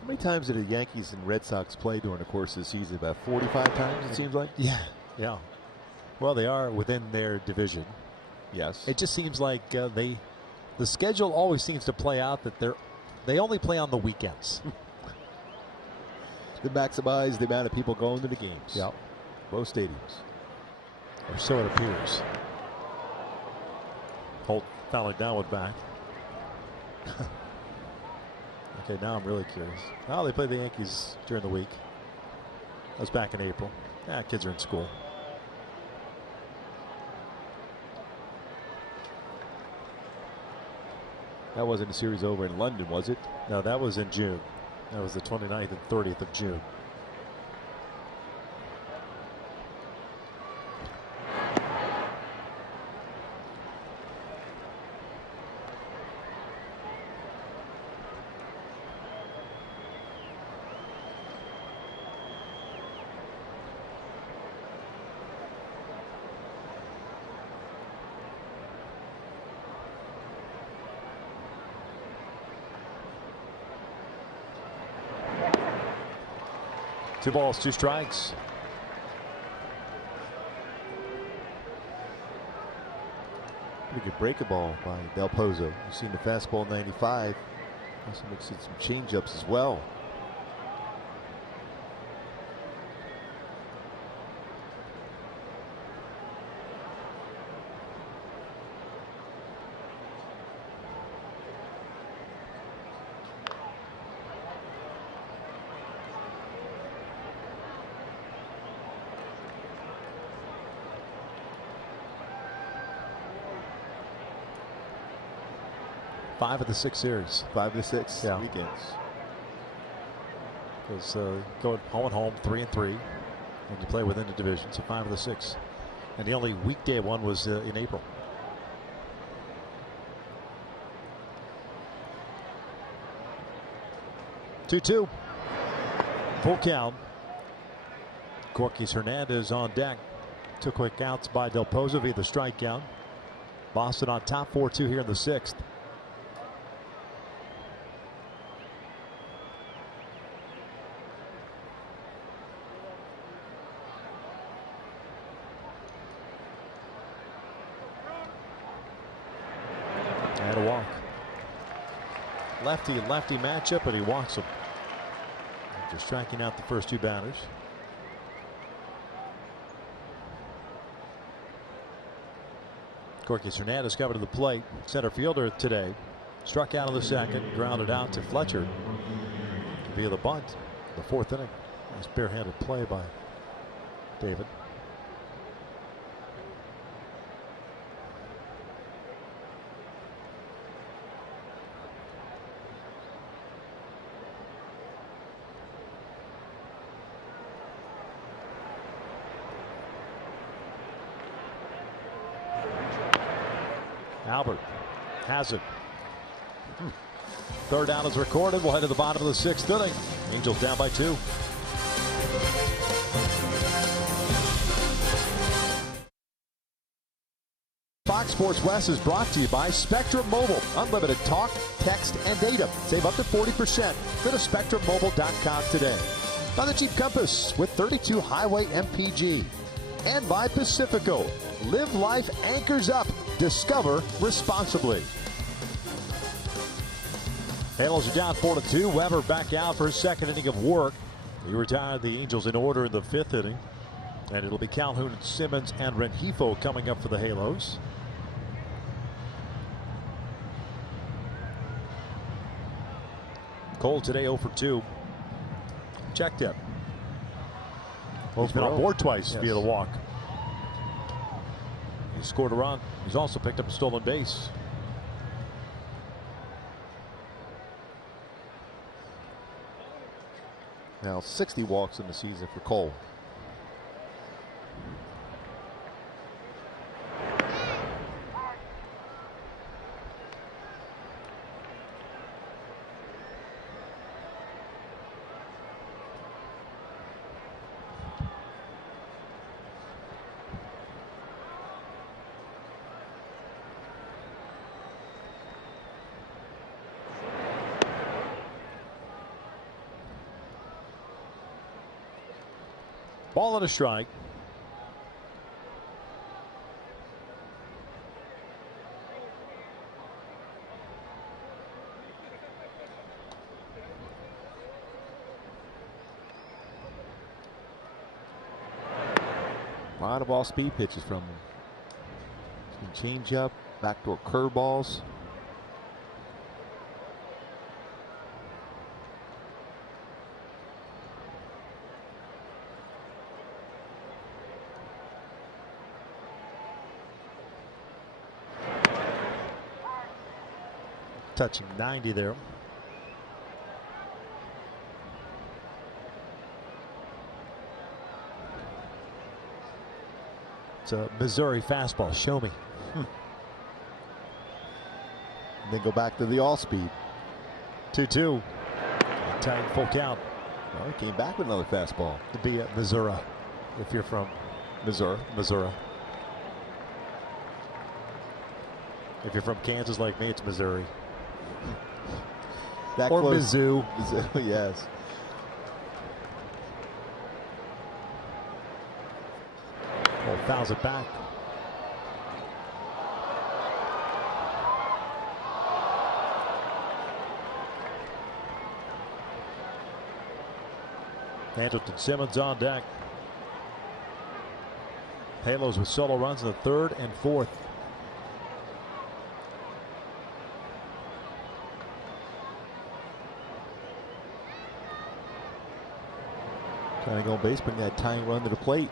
How many times did the Yankees and Red Sox play during the course of the season? About 45 times, it seems like? Yeah. Well, they are within their division. Yes. It just seems like the schedule always seems to play out that they only play on the weekends. To maximize the amount of people going to the games. Yep. Both stadiums. Or so it appears. Holt fouling downward back. Okay, now I'm really curious. Oh, they play the Yankees during the week. That was back in April. Kids are in school. That wasn't a series over in London, was it? No, that was in June. That was the 29th and 30th of June. Two balls, 2 strikes. Pretty good breaking ball by Del Pozo. You've seen the fastball 95. Also mixed in some changeups as well. Five of the 6 series. 5 of the 6 Yeah. weekends. Because going home and home, 3 and 3, and you play within the division. So 5 of the 6, and the only weekday one was in April. Two. Full count. Corky Hernandez on deck. 2 quick outs by Del Pozo via the strikeout. Boston on top 4-2 here in the 6th. And a walk. Lefty matchup, and he walks him. After striking out the first 2 batters. Corky Hernandez coming to the plate. Center fielder today. Struck out in the 2nd, grounded out to Fletcher via the bunt. The 4th inning. Nice barehanded play by David. Albert has it. 3rd out is recorded. We'll head to the bottom of the 6th inning. Angels down by 2. Fox Sports West is brought to you by Spectrum Mobile. Unlimited talk, text, and data. Save up to 40%. Go to SpectrumMobile.com today. By the Jeep Compass with 32 Highway MPG. And by Pacifico. Live life anchors up. Discover responsibly. Halos are down 4-2. Weber back out for his 2nd inning of work. He retired the Angels in order in the 5th inning. And it'll be Calhoun, Simmons, and Rengifo coming up for the Halos. Cole today 0 for 2. Checked him. He's been on board twice via the walk. He scored a run. He's also picked up a stolen base. Now 60 walks in the season for Cole. Ball and a strike. A lot of all-speed pitches from him. Change up, backdoor curveballs. Touching 90 there. It's a Missouri fastball. Show me. And then go back to the all-speed. 2-2. Tight full count. Well, he came back with another fastball. To be at Missouri, if you're from Missouri. If you're from Kansas like me, it's Missouri. That or close. Mizzou. Yes. Well, fouls it back. Andrelton Simmons on deck. Halos with solo runs in the third and fourth. Trying to go on base, bring that tying run to the plate.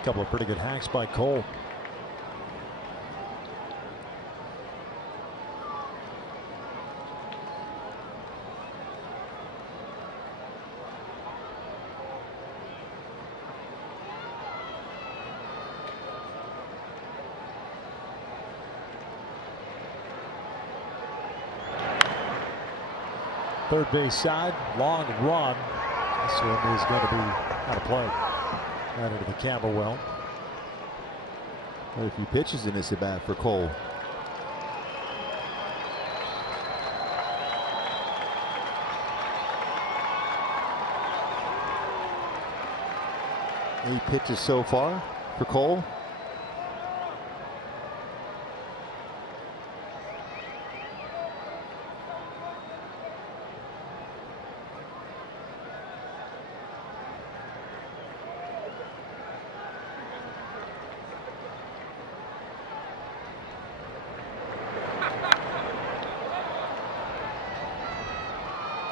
A couple of pretty good hacks by Cole. Third base side, long run. This one is going to be out of play. Right into the Campbell well. Quite a few pitches in this at bat for Cole. Eight pitches so far for Cole.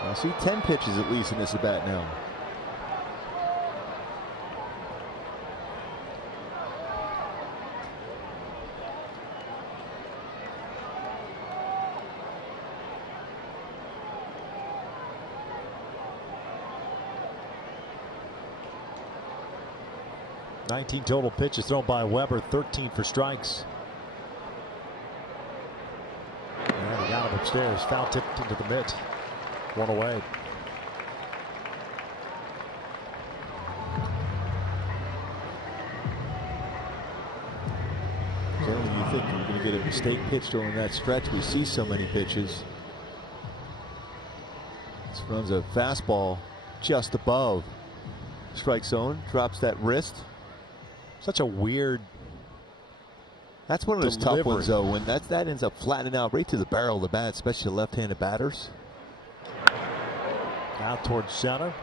I see 10 pitches at least in this at bat now. $19 total pitches thrown by Weber, 13 for strikes. And he got him upstairs, foul tipped into the mitt. One away. Generally, you think you're going to get a mistake pitch during that stretch. We see so many pitches. This runs a fastball just above strike zone, drops that wrist. Such a weird. That's one of those tough ones, though, when that ends up flattening out right to the barrel of the bat, especially left-handed batters. Out towards center.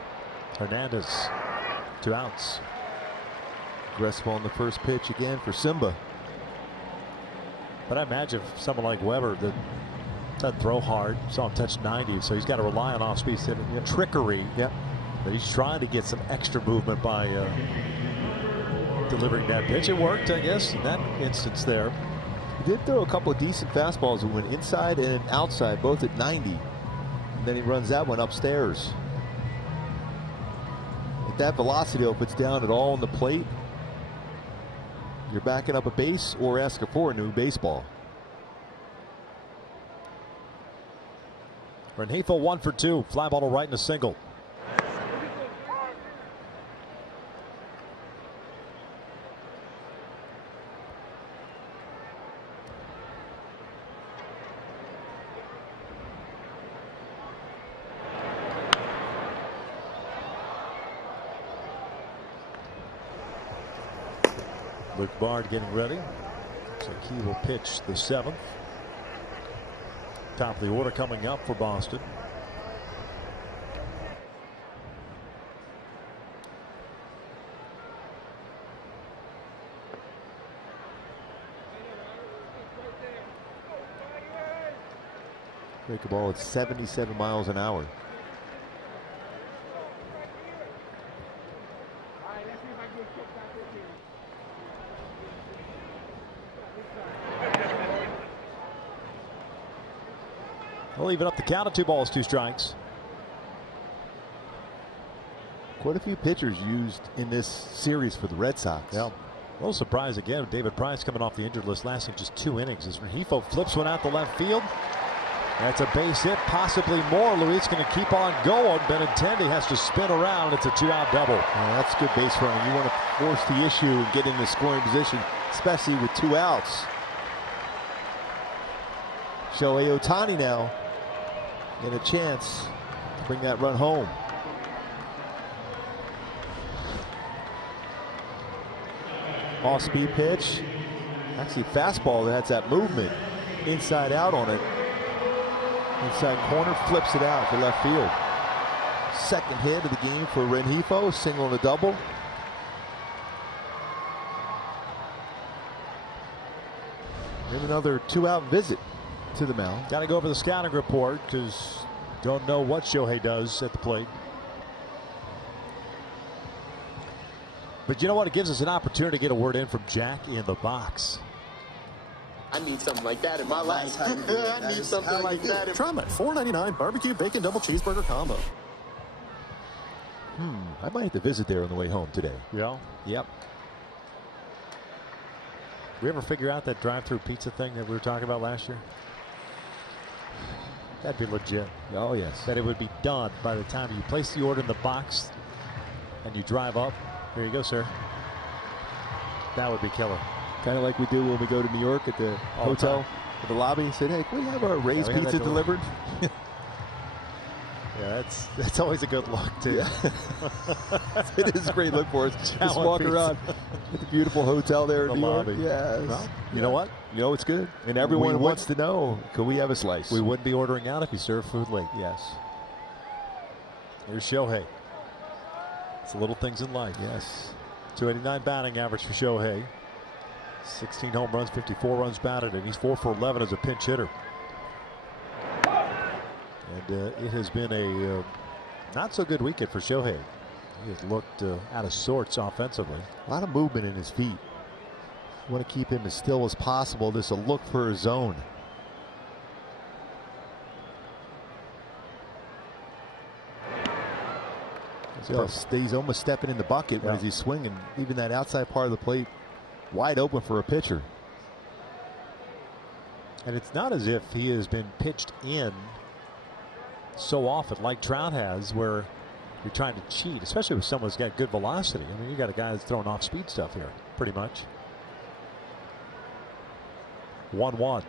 Hernandez, 2 outs. Aggressive on the first pitch again for Simba. But I imagine someone like Weber that doesn't throw hard, saw him touch 90, so he's got to rely on off-speed trickery. Yep. But he's trying to get some extra movement by delivering that pitch. It worked, I guess, in that instance there. He did throw a couple of decent fastballs that went inside and outside, both at 90. And then he runs that one upstairs. At that velocity, if it's down at all on the plate, you're backing up a base or asking for a new baseball. Rengifo 1 for 2. Fly ball to right and a single. Luke Bard getting ready. Looks like he will pitch the 7th. Top of the order coming up for Boston. Break the ball at 77 miles an hour. We'll even up the count of 2 balls, 2 strikes. Quite a few pitchers used in this series for the Red Sox. Yeah. A little surprise again. David Price coming off the injured list, lasting just 2 innings. As Rengifo flips one out the left field. That's a base hit, possibly more. Luis going to keep on going. Benintendi has to spin around. It's a 2-out double. Yeah, that's good base running. You want to force the issue and get in the scoring position, especially with 2 outs. Shohei Ohtani now get a chance to bring that run home. Off-speed pitch. Actually, fastball that has that movement. Inside out on it. Inside corner, flips it out to left field. Second hit of the game for Rengifo, single and a double. And another 2-out visit to the mound. Got to go over the scouting report because don't know what Shohei does at the plate. But you know what? It gives us an opportunity to get a word in from Jack in the box. I need something like that in my life. I need something like that. Try my $4.99 barbecue bacon double cheeseburger combo. I might have to visit there on the way home today. Yeah. Yep. We ever figure out that drive-through pizza thing that we were talking about last year? That'd be legit. Oh, yes. That it would be done by the time you place the order in the box and you drive up. Here you go, sir. That would be killer. Kind of like we do when we go to New York at the hotel, at the lobby. Said, hey, can we have our Ray's pizza delivered? Yeah, that's always a good look, too. Yeah. It is a great look for us. Just walk around at the beautiful hotel there in New York. Yes. Well, you know what? You know it's good. And everyone wants to know, can we have a slice? We wouldn't be ordering out if you serve food late. Yes. Here's Shohei. It's the little things in life. Yes. 289 batting average for Shohei. 16 home runs, 54 runs batted, and he's 4 for 11 as a pinch hitter. And it has been a not so good weekend for Shohei. He has looked out of sorts offensively. A lot of movement in his feet. You want to keep him as still as possible. This will look for a zone. He's almost stepping in the bucket as he's swinging. Even that outside part of the plate wide open for a pitcher. And it's not as if he has been pitched in so often like Trout has, where you're trying to cheat, especially with someone who's got good velocity. I mean, you got a guy that's throwing off speed stuff here, pretty much. 1-1.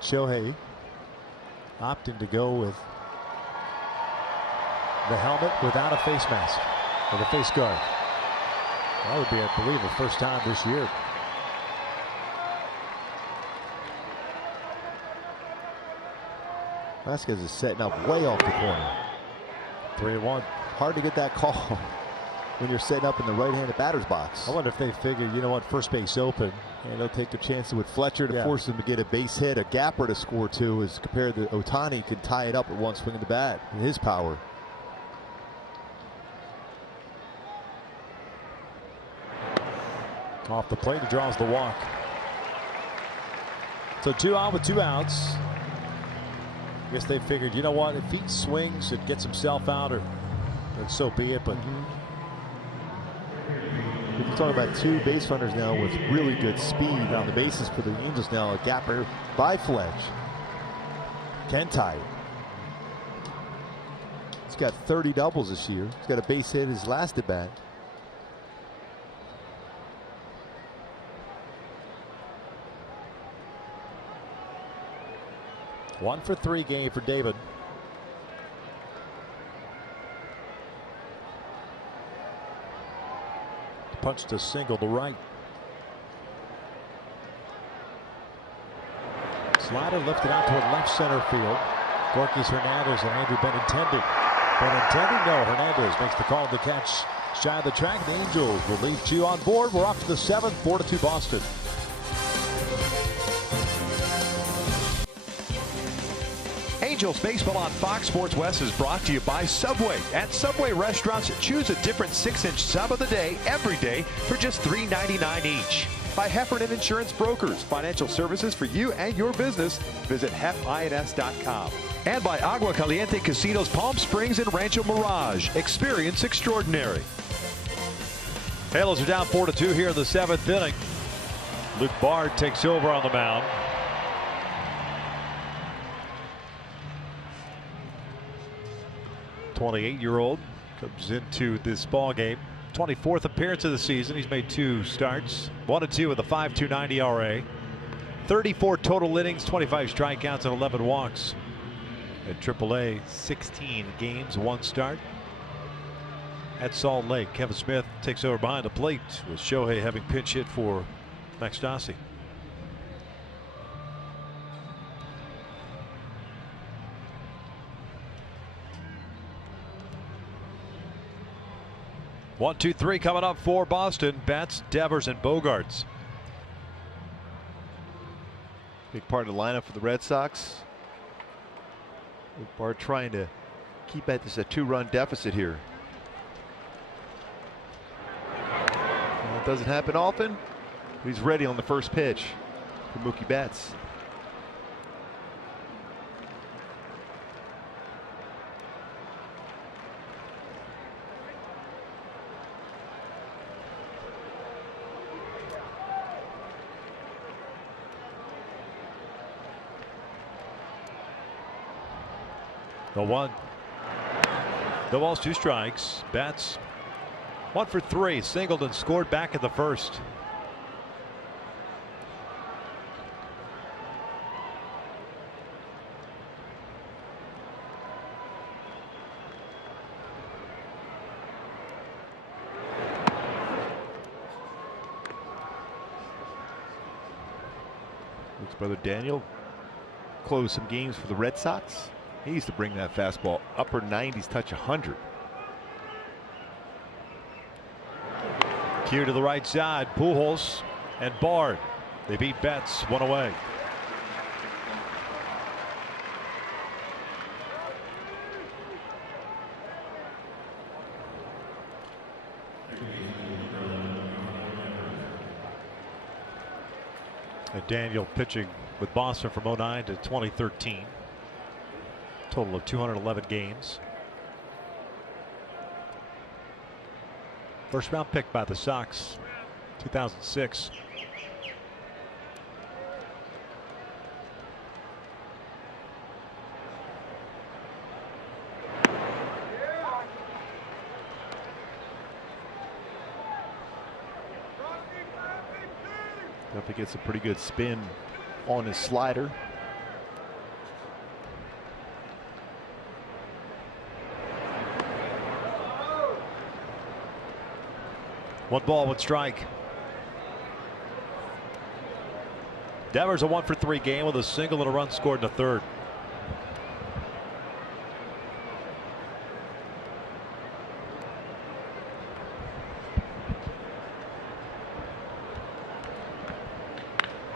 Shohei opting to go with the helmet without a face mask or the face guard. That would be, I believe, the first time this year. Vasquez is setting up way off the corner. 3-1. hard to get that call when you're setting up in the right-handed batter's box. I wonder if they figure, you know what, first base open. And they'll take their chances with Fletcher to force him to get a base hit, a gapper to score two, as compared to Ohtani can tie it up with one swing of the bat and his power. Off the plate, he draws the walk. So 2 out with 2 outs. I guess they figured, you know what, if he swings and gets himself out, or then so be it. But You're talking about 2 base runners now with really good speed on the bases for the Angels now. A gapper by Fletch. Can tie it. He's got 30 doubles this year. He's got a base hit his last at bat. One for 3 game for David. Punched a single to right. Slider lifted out toward left center field. Gorkys Hernandez and Andrew Benintendi. Benintendi, no. Hernandez makes the call to catch shy of the track. The Angels will leave 2 on board. We're off to the 7th, 4-2 Boston. Angels Baseball on Fox Sports West is brought to you by Subway. At Subway restaurants, choose a different 6-inch sub of the day every day for just $3.99 each. By Heffernan Insurance Brokers, financial services for you and your business. Visit hefins.com. And by Agua Caliente Casinos Palm Springs and Rancho Mirage. Experience extraordinary. Halos are down 4-2 here in the 7th inning. Luke Bard takes over on the mound. '28-year-old comes into this ball game. 24th appearance of the season. He's made 2 starts. 1-2 with a 5.29 ERA. 34 total innings, 25 strikeouts, and 11 walks. At AAA, 16 games, 1 start. At Salt Lake, Kevin Smith takes over behind the plate with Shohei having pinch hit for Max Stassi. One, two, three coming up for Boston. Betts, Devers, and Bogaerts. Big part of the lineup for the Red Sox. Luke Bard trying to keep at this a 2-run deficit here. Well, it doesn't happen often. He's ready on the first pitch for Mookie Betts. The 1. No balls, 2 strikes. Betts 1 for 3. Singled and scored back in the first. Luke's brother Daniel closed some games for the Red Sox. He needs to bring that fastball upper 90s, touch 100. Cue to the right side. Pujols and Bard. They beat Betts 1 away. And Daniel pitching with Boston from 09 to 2013. Total of 211 games. First round pick by the Sox, 2006. Definitely gets a pretty good spin on his slider. One ball, 1 strike. Devers a 1 for 3 game with a single and a run scored in the 3rd.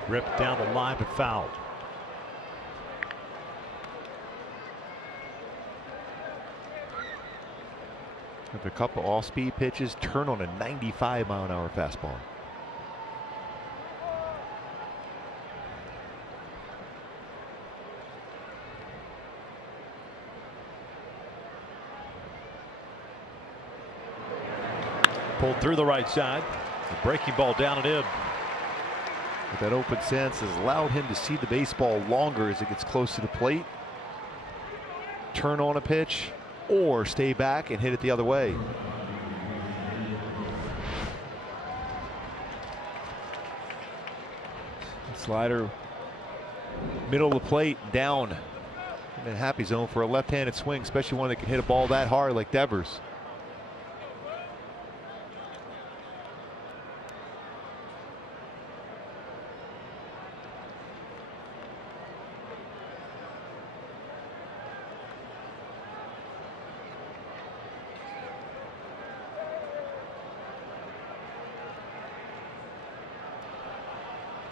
Ripped down the line but fouled. With a couple off-speed pitches, turn on a 95-mile-an-hour fastball. Pulled through the right side. The breaking ball down and in. But that open sense has allowed him to see the baseball longer as it gets close to the plate. Turn on a pitch or stay back and hit it the other way. Slider, middle of the plate, down. I'm in happy zone for a left-handed swing, especially one that can hit a ball that hard like Devers.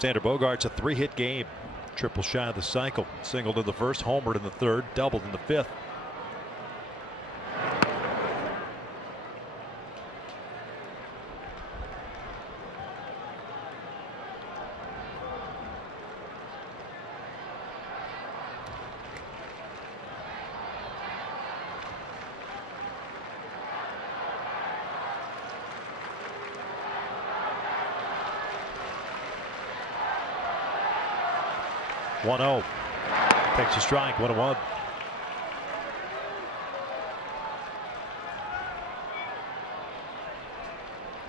Xander Bogaerts, a 3-hit game. Triple shy of the cycle. Singled in the first, homered in the third, doubled in the fifth. One-0. Takes a strike. 1-1.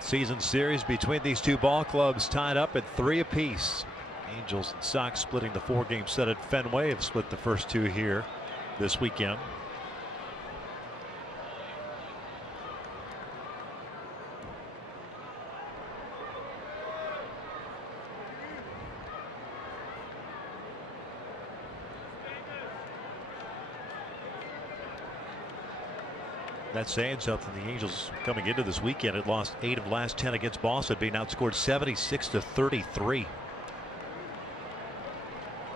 Season series between these two ball clubs tied up at 3 apiece. Angels and Sox splitting the 4-game set at Fenway. Have split the first 2 here this weekend. That's saying something. The Angels coming into this weekend had lost 8 of the last 10 against Boston, being outscored 76-33.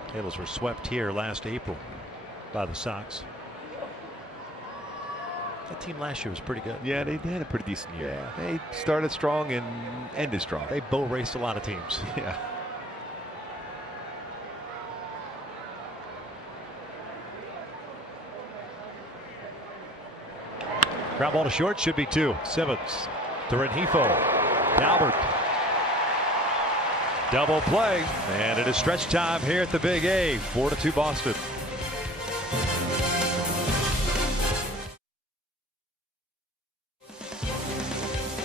Tails were swept here last April by the Sox. That team last year was pretty good. Yeah, they had a pretty decent year. Yeah. They started strong and ended strong. They bow raced a lot of teams. Yeah. Ground ball to short, should be 2. Simmons to Rengifo. Albert. Double play, and it is stretch time here at the Big A. 4-2 Boston.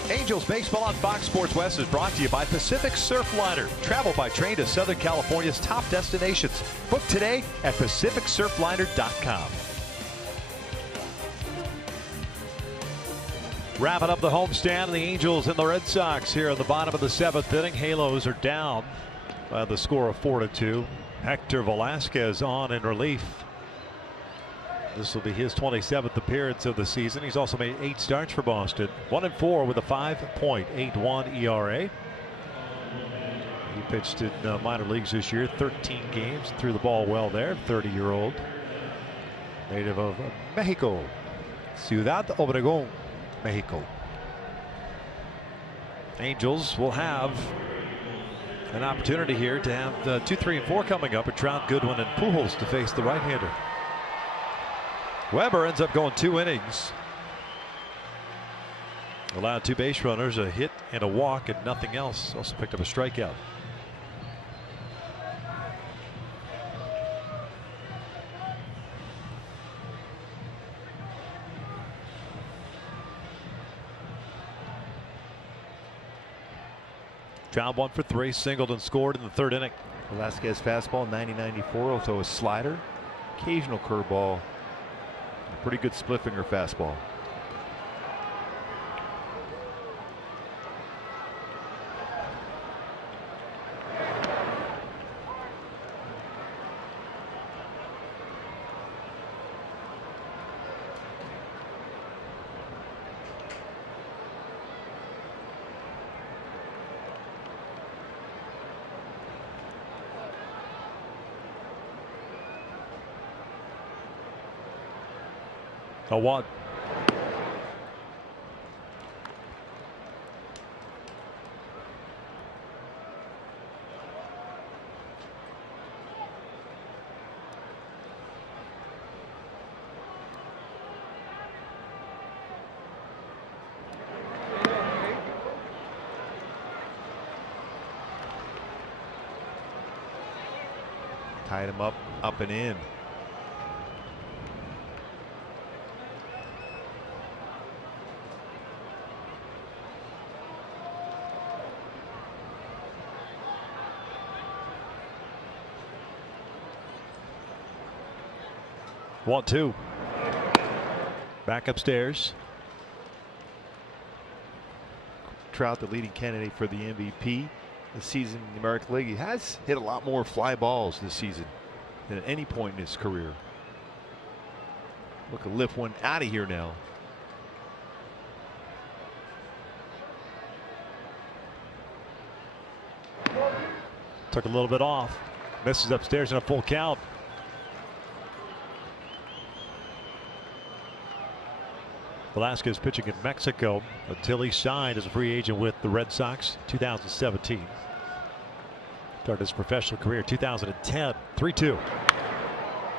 Angels baseball on Fox Sports West is brought to you by Pacific Surfliner. Travel by train to Southern California's top destinations. Book today at PacificSurfliner.com. Wrapping up the homestand of the Angels and the Red Sox here at the bottom of the 7th inning. Halos are down by the score of 4-2. Hector Velasquez on in relief. This will be his 27th appearance of the season. He's also made 8 starts for Boston. 1-4 with a 5.81 ERA. He pitched in minor leagues this year, 13 games, threw the ball well there. 30-year-old, native of Mexico, Ciudad Obregón, Mexico. Angels will have an opportunity here to have 2, 3, and 4 coming up. At Trout, Goodwin, and Pujols to face the right-hander. Weber ends up going 2 innings. Allowed 2 base runners, a hit and a walk, and nothing else. Also picked up a strikeout. Trout 1 for 3, singled and scored in the 3rd inning. Velasquez fastball, 90-94. Also a slider, occasional curveball, a pretty good split finger fastball. 0-1. Tied him up and in. One, two. Back upstairs. Trout, the leading candidate for the MVP this season in the American League. He has hit a lot more fly balls this season than at any point in his career. Look to lift one out of here now. Took a little bit off. Misses upstairs in a full count. Velasquez pitching in Mexico until he signed as a free agent with the Red Sox 2017. Started his professional career 2010. 3-2.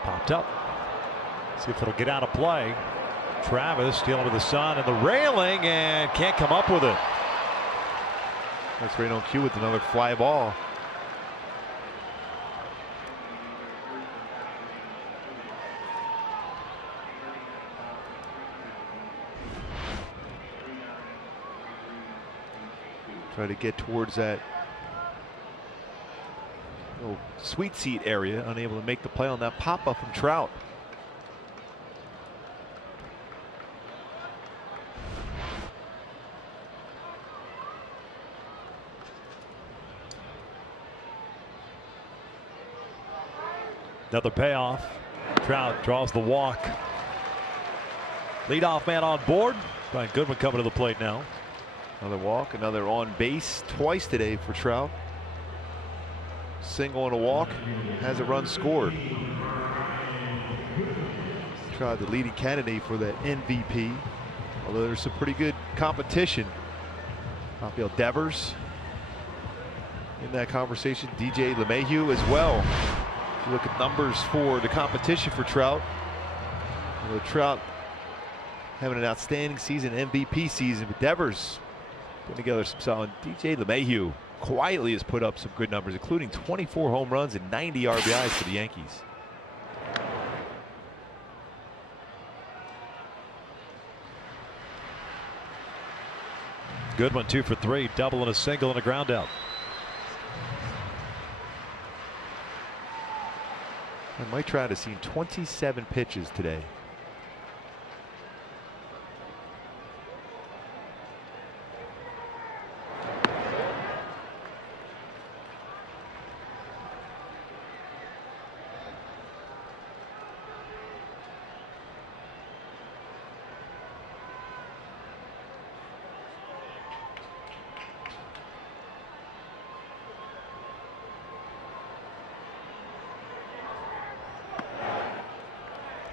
Popped up. See if it'll get out of play. Travis dealing with the sun and the railing and can't come up with it. That's right on cue with another fly ball. Try to get towards that little sweet seat area, unable to make the play on that pop-up from Trout. Another payoff. Trout draws the walk. Leadoff man on board. Brian Goodwin coming to the plate now. Another walk, another on base twice today for Trout. Single and a walk, has a run scored. Trout, the leading candidate for that MVP, although there's some pretty good competition. Rafael Devers in that conversation, DJ LeMahieu as well. If you look at numbers for the competition for Trout, Trout having an outstanding season, MVP season, but Devers putting together some solid. DJ LeMahieu quietly has put up some good numbers, including 24 home runs and 90 RBIs for the Yankees. Goodwin 2 for 3, double and a single and a ground out. And Mike Trout has seen 27 pitches today.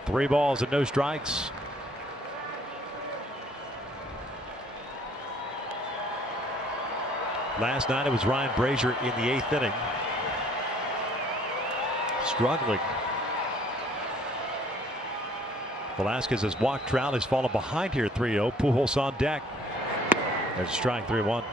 Three balls and no strikes. Last night it was Ryan Brazier in the 8th inning. Struggling. Velasquez has walked Trout. Has fallen behind here 3-0. Pujols on deck. There's a strike, 3-1.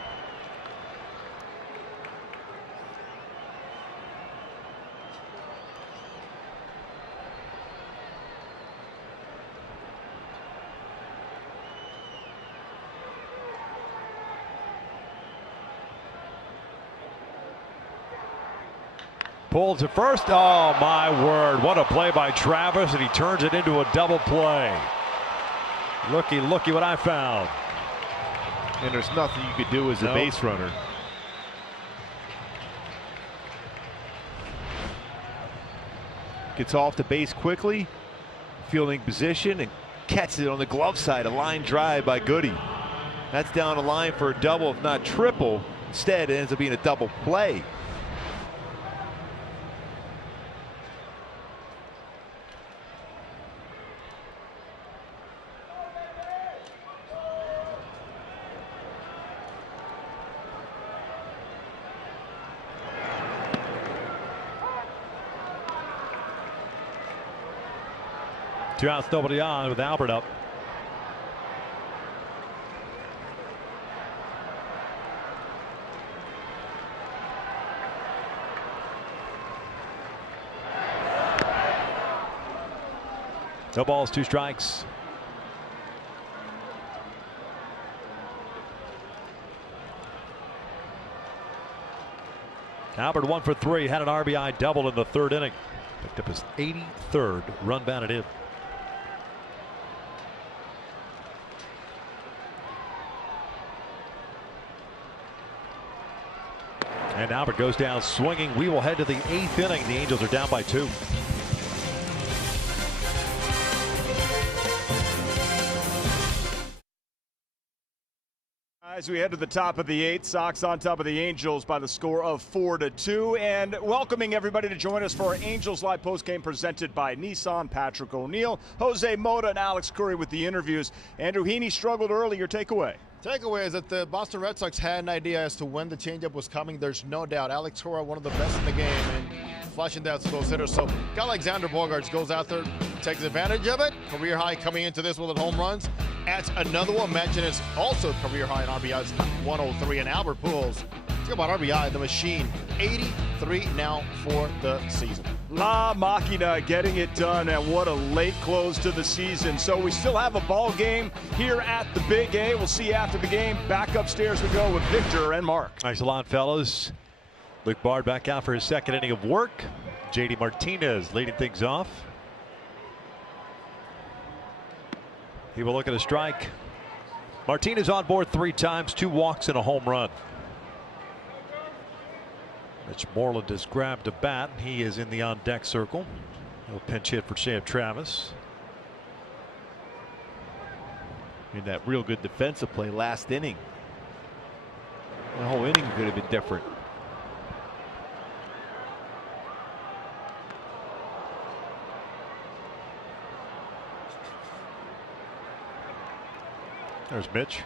Pulled to first. Oh, my word. What a play by Travis, and he turns it into a double play. Looky what I found. And there's nothing you could do as a base runner. Gets off the base quickly, fielding position, and catches it on the glove side. A line drive by Goody. That's down the line for a double, if not triple. Instead, it ends up being a double play. 2 outs, nobody on with Albert up. No balls, 2 strikes. Albert 1 for 3, had an RBI double in the 3rd inning. Picked up his 83rd run batted in. And Albert goes down swinging. We will head to the 8th inning. The Angels are down by 2. As we head to the top of the 8th, Sox on top of the Angels by the score of 4-2. And welcoming everybody to join us for our Angels Live postgame presented by Nissan. Patrick O'Neill, Jose Mota, and Alex Curry with the interviews. Andrew Heaney struggled early. Your takeaway? Takeaway is that the Boston Red Sox had an idea as to when the changeup was coming. There's no doubt. Alex Cora, one of the best in the game, and flushing that slow hitter. So, guy like Xander Bogaerts goes out there, takes advantage of it. Career high coming into this with home runs. Adds another one. Mentioned is also career high in RBIs, 103. And Albert Pujols, talk about RBI, the machine, 83 now for the season. La Machina getting it done, and what a late close to the season. So we still have a ball game here at the Big A. We'll see you after the game. Back upstairs we go with Victor and Mark. Thanks a lot, fellas. Luke Bard back out for his 2nd inning of work. JD Martinez leading things off. He will look at a strike. Martinez on board 3 times, 2 walks and a home run. Mitch Moreland has grabbed a bat. He is in the on-deck circle. He'll pinch hit for Sam Travis. In that real good defensive play last inning. The whole inning could have been different. There's Mitch.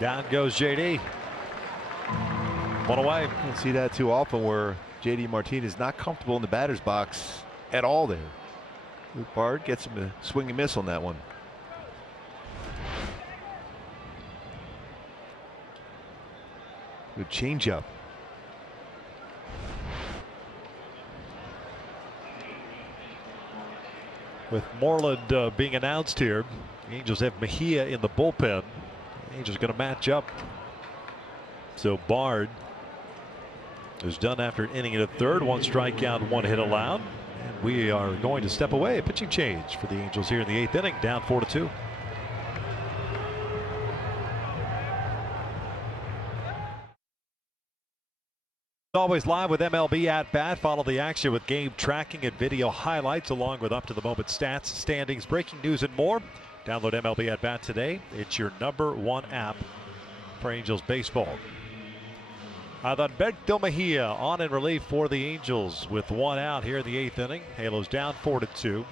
Down goes JD. 1 away. You don't see that too often where JD Martinez is not comfortable in the batter's box at all there. Luke Bard gets him to swing and miss on that one. Good changeup. With Moreland being announced here, the Angels have Mejia in the bullpen. The Angels going to match up. So Bard is done after an inning and a third. 1 strikeout, 1 hit allowed. And we are going to step away. A pitching change for the Angels here in the 8th inning, down 4-2. Always live with MLB At Bat. Follow the action with game tracking and video highlights along with up-to-the-moment stats, standings, breaking news, and more. Download MLB At Bat today. It's your #1 app for Angels baseball. Adalberto Mejia on in relief for the Angels with 1 out here in the 8th inning. Halos down 4-2.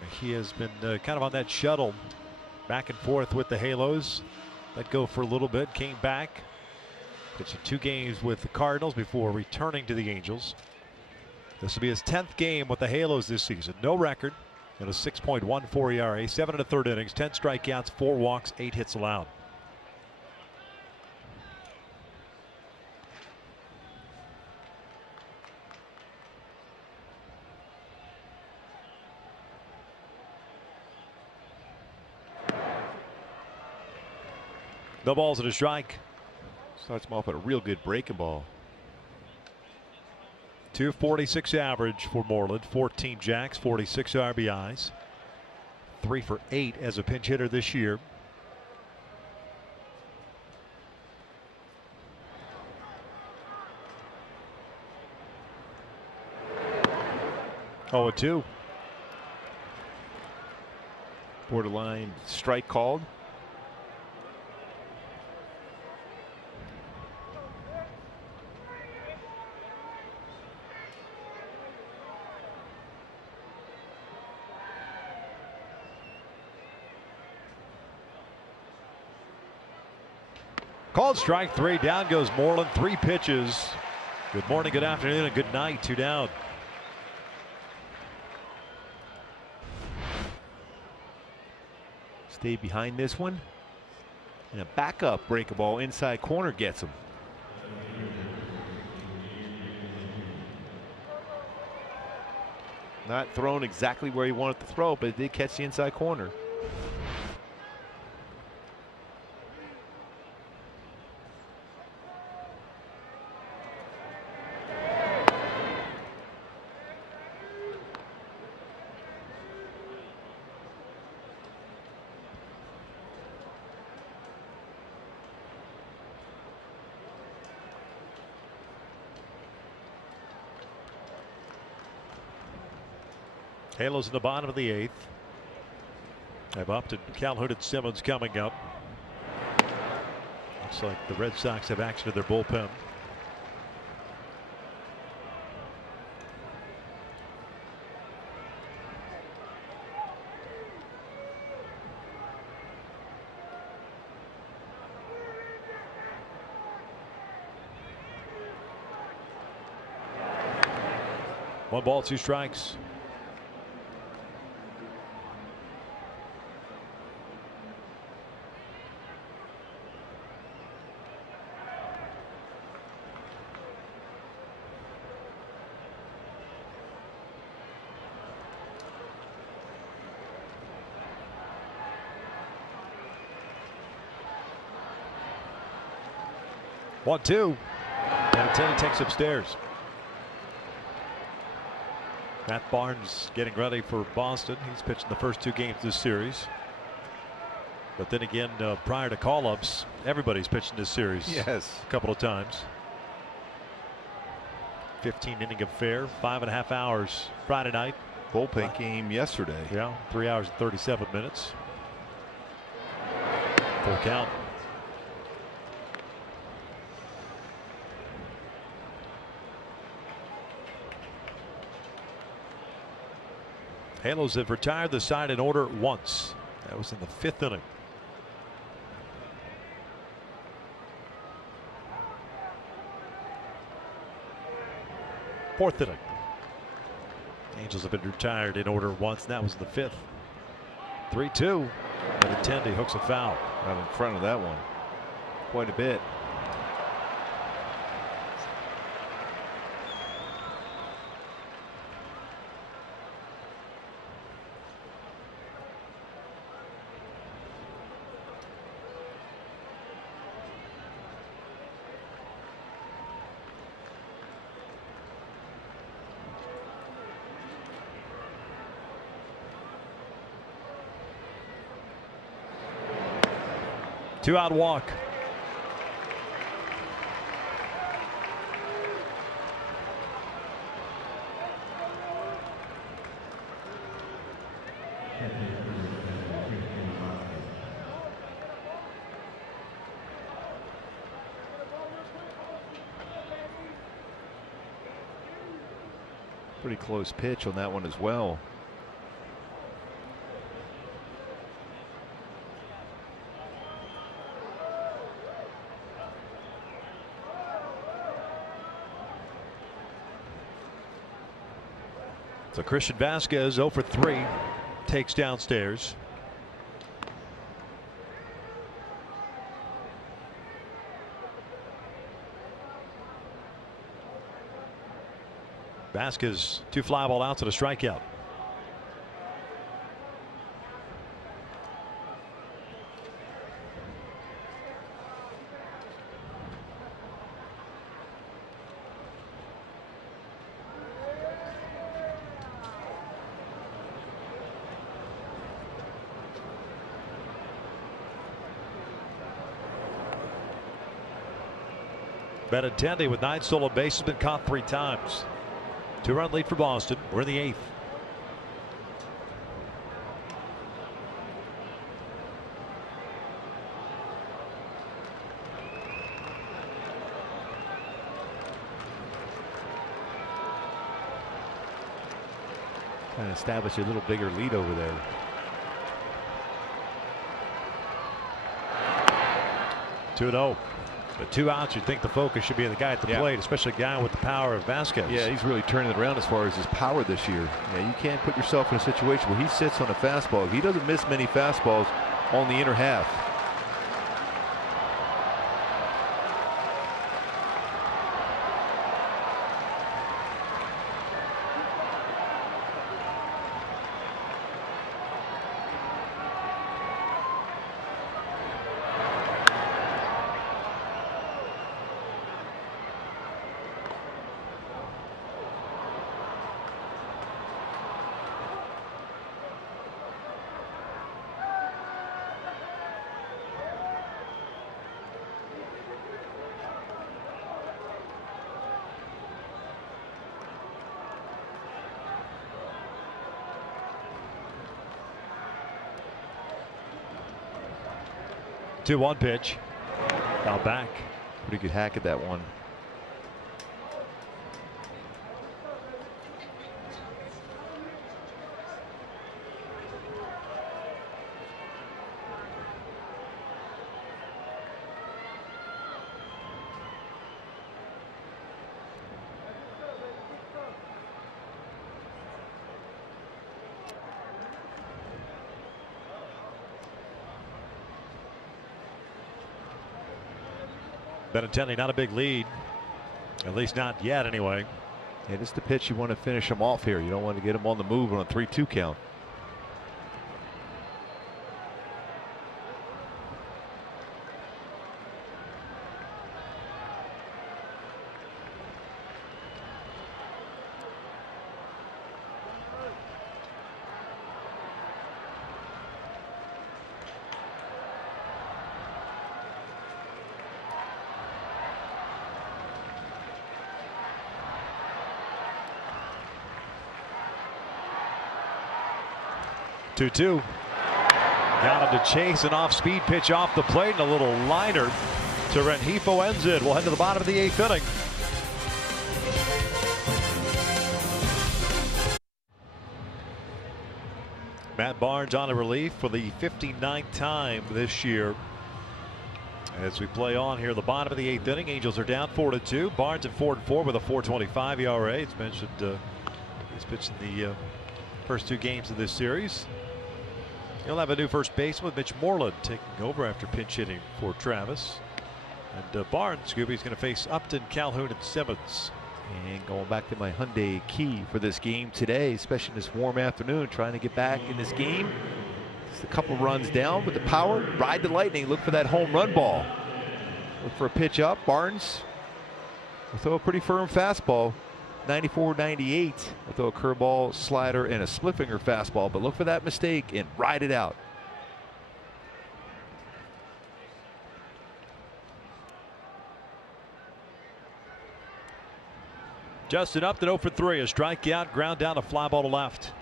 Mejia's been kind of on that shuttle back and forth with the Halos. Let go for a little bit, came back. Pitched 2 games with the Cardinals before returning to the Angels. This will be his 10th game with the Halos this season. No record and a 6.14 ERA, 7 1/3 innings, 10 strikeouts, 4 walks, 8 hits allowed. No balls and a strike. Starts him off at a real good breaking ball. 246 average for Moreland, 14 jacks, 46 RBIs, 3 for 8 as a pinch hitter this year. Oh, 2. Borderline strike called. Called strike 3. Down goes Moreland. 3 pitches. Good morning, good afternoon, and good night. 2 down. Stay behind this one. And a backup breaker ball inside corner gets him. Not thrown exactly where he wanted to throw, but it did catch the inside corner. Halos in the bottom of the 8th. I've opted Calhoun and Simmons coming up. Looks like the Red Sox have action in their bullpen. One ball, 2 strikes. One, 2. And Benintendi takes upstairs. Matt Barnes getting ready for Boston. He's pitched in the first 2 games this series. But then again, prior to call-ups, everybody's pitched in this series. Yes. A couple of times. 15-inning affair, 5.5 hours Friday night. Bullpen game yesterday. Yeah, 3 hours and 37 minutes. Full count. Halos have retired the side in order once. That was in the 5th inning. Fourth inning. Angels have been retired in order once, and that was in the 5th. 3-2. Benintendi hooks a foul. Out in front of that one. Quite a bit. Two-out walk. Pretty close pitch on that one as well. So Christian Vasquez 0 for 3 takes downstairs. Vasquez 2 fly ball outs and a strikeout. Benintendi with 9 stolen bases, been caught 3 times. 2-run lead for Boston. We're in the 8th. Trying to establish a little bigger lead over there. 2-0. But 2 outs, you'd think the focus should be on the guy at the plate, especially a guy with the power of Vasquez. Yeah, he's really turning it around as far as his power this year. Yeah, you can't put yourself in a situation where he sits on a fastball. He doesn't miss many fastballs on the inner half. Two 1 pitch. Now back. Pretty good hack at that one. Benintendi, not a big lead, at least not yet anyway. Yeah, this is the pitch you want to finish him off here. You don't want to get him on the move on a 3-2 count. Two. Got him to chase an off-speed pitch off the plate and a little liner to Rengifo ends it. We'll head to the bottom of the 8th inning. Matt Barnes on a relief for the 59th time this year. As we play on here, the bottom of the 8th inning, Angels are down 4-2. Barnes at 4-4 with a 4.25 ERA. It's mentioned he's pitched in the first 2 games of this series. He'll have a new first baseman with Mitch Moreland taking over after pinch hitting for Travis. And Barnes, Scooby's going to face Upton, Calhoun, and Simmons. And going back to my Hyundai key for this game today, especially in this warm afternoon, trying to get back in this game. Just a couple runs down with the power. Ride the lightning. Look for that home run ball. Look for a pitch up. Barnes will throw a pretty firm fastball. 94-98. I'll throw a curveball, slider, and a split finger fastball, but look for that mistake and ride it out. Justin Upton 0 for 3. A strikeout, ground down, a fly ball to left.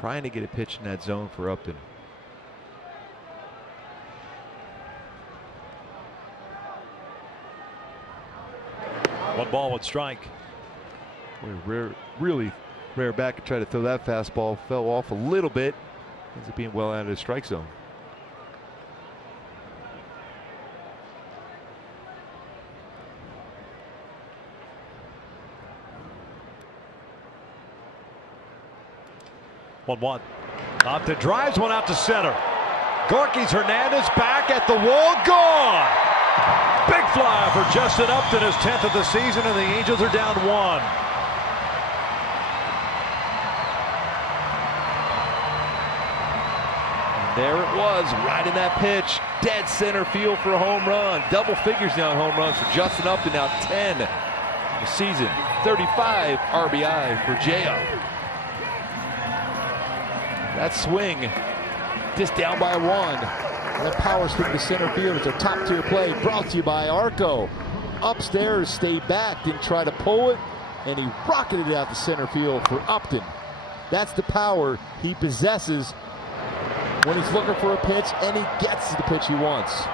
Trying to get a pitch in that zone for Upton. One ball, one strike. Really rare back to try to throw that fastball. Fell off a little bit. Ends up being well out of the strike zone. One. Upton drives one out to center. Gorkys Hernandez back at the wall, gone. Big fly for Justin Upton, his 10th of the season, and the Angels are down 1. And there it was, right in that pitch. Dead center field for a home run. Double figures now in home runs for Justin Upton, now 10 in the season. 35 RBI for J.Up. That swing, just down by 1. That power swing to center field is a top-tier play brought to you by Arco. Upstairs, stay back, didn't try to pull it. and he rocketed it out to center field for Upton. That's the power he possesses when he's looking for a pitch, and he gets the pitch he wants.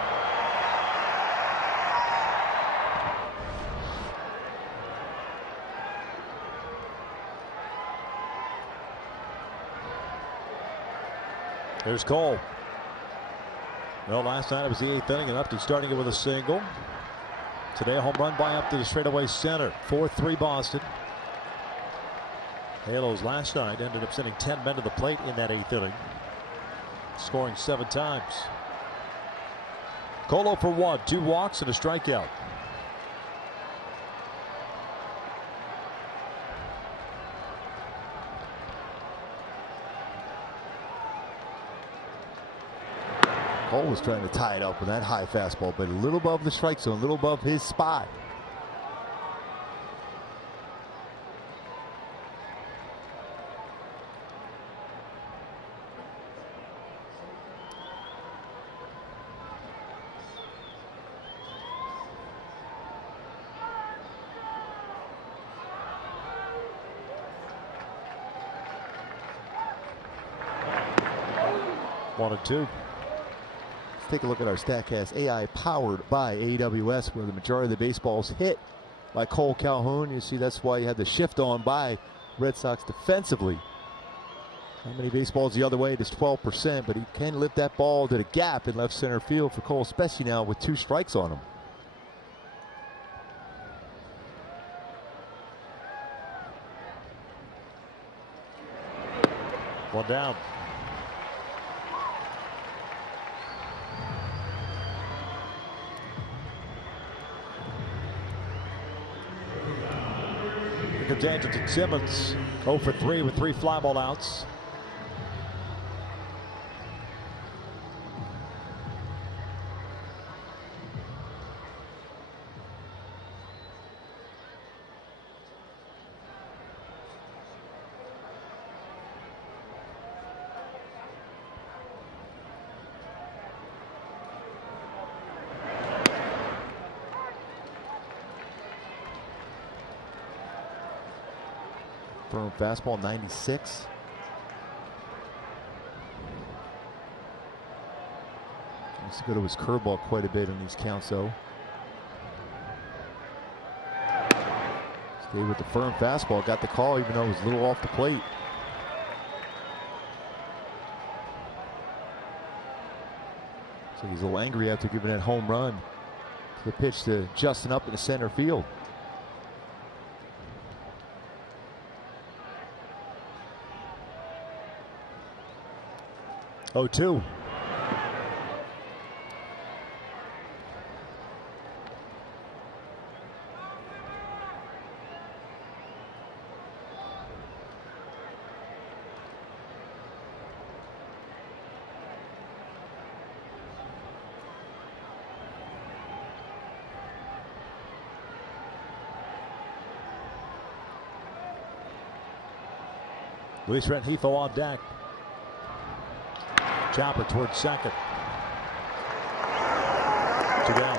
Here's Cole. Well, last night it was the 8th inning, and Upton starting it with a single. Today a home run by Upton to straightaway center. 4-3 Boston. Halos last night ended up sending 10 men to the plate in that 8th inning, scoring 7 times. Cole 0 for 1, 2 walks and a strikeout. Cole was trying to tie it up with that high fastball, but a little above the strike zone, a little above his spot. One and two. Take a look at our StatCast AI powered by AWS, where the majority of the baseballs hit by Cole Calhoun. You see that's why you had the shift on by Red Sox defensively. How many baseballs the other way? Just 12%, but he can lift that ball to the gap in left center field for Cole, especially now with 2 strikes on him. One down. Comes Andrelton Simmons 0 for 3 with 3 fly ball outs. Firm fastball, 96. Needs to go to his curveball quite a bit on these counts, though. Stayed with the firm fastball, got the call even though it was a little off the plate. So he's a little angry after giving that home run to the pitch to Justin up in the center field. 0-2. Luis Rengifo on deck. Chopper towards second. 2 down.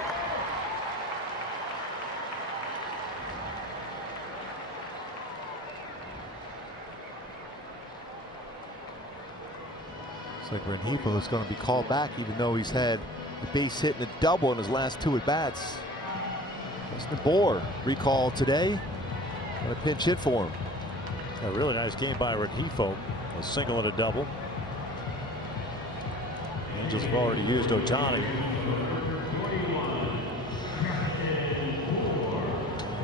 Looks like Rengifo is going to be called back, even though he's had a base hit and a double in his last 2 at-bats. Justin Bour recalled today. Got a pinch hit for him. A really nice game by Rengifo. A single and a double. Angels have already used Ohtani.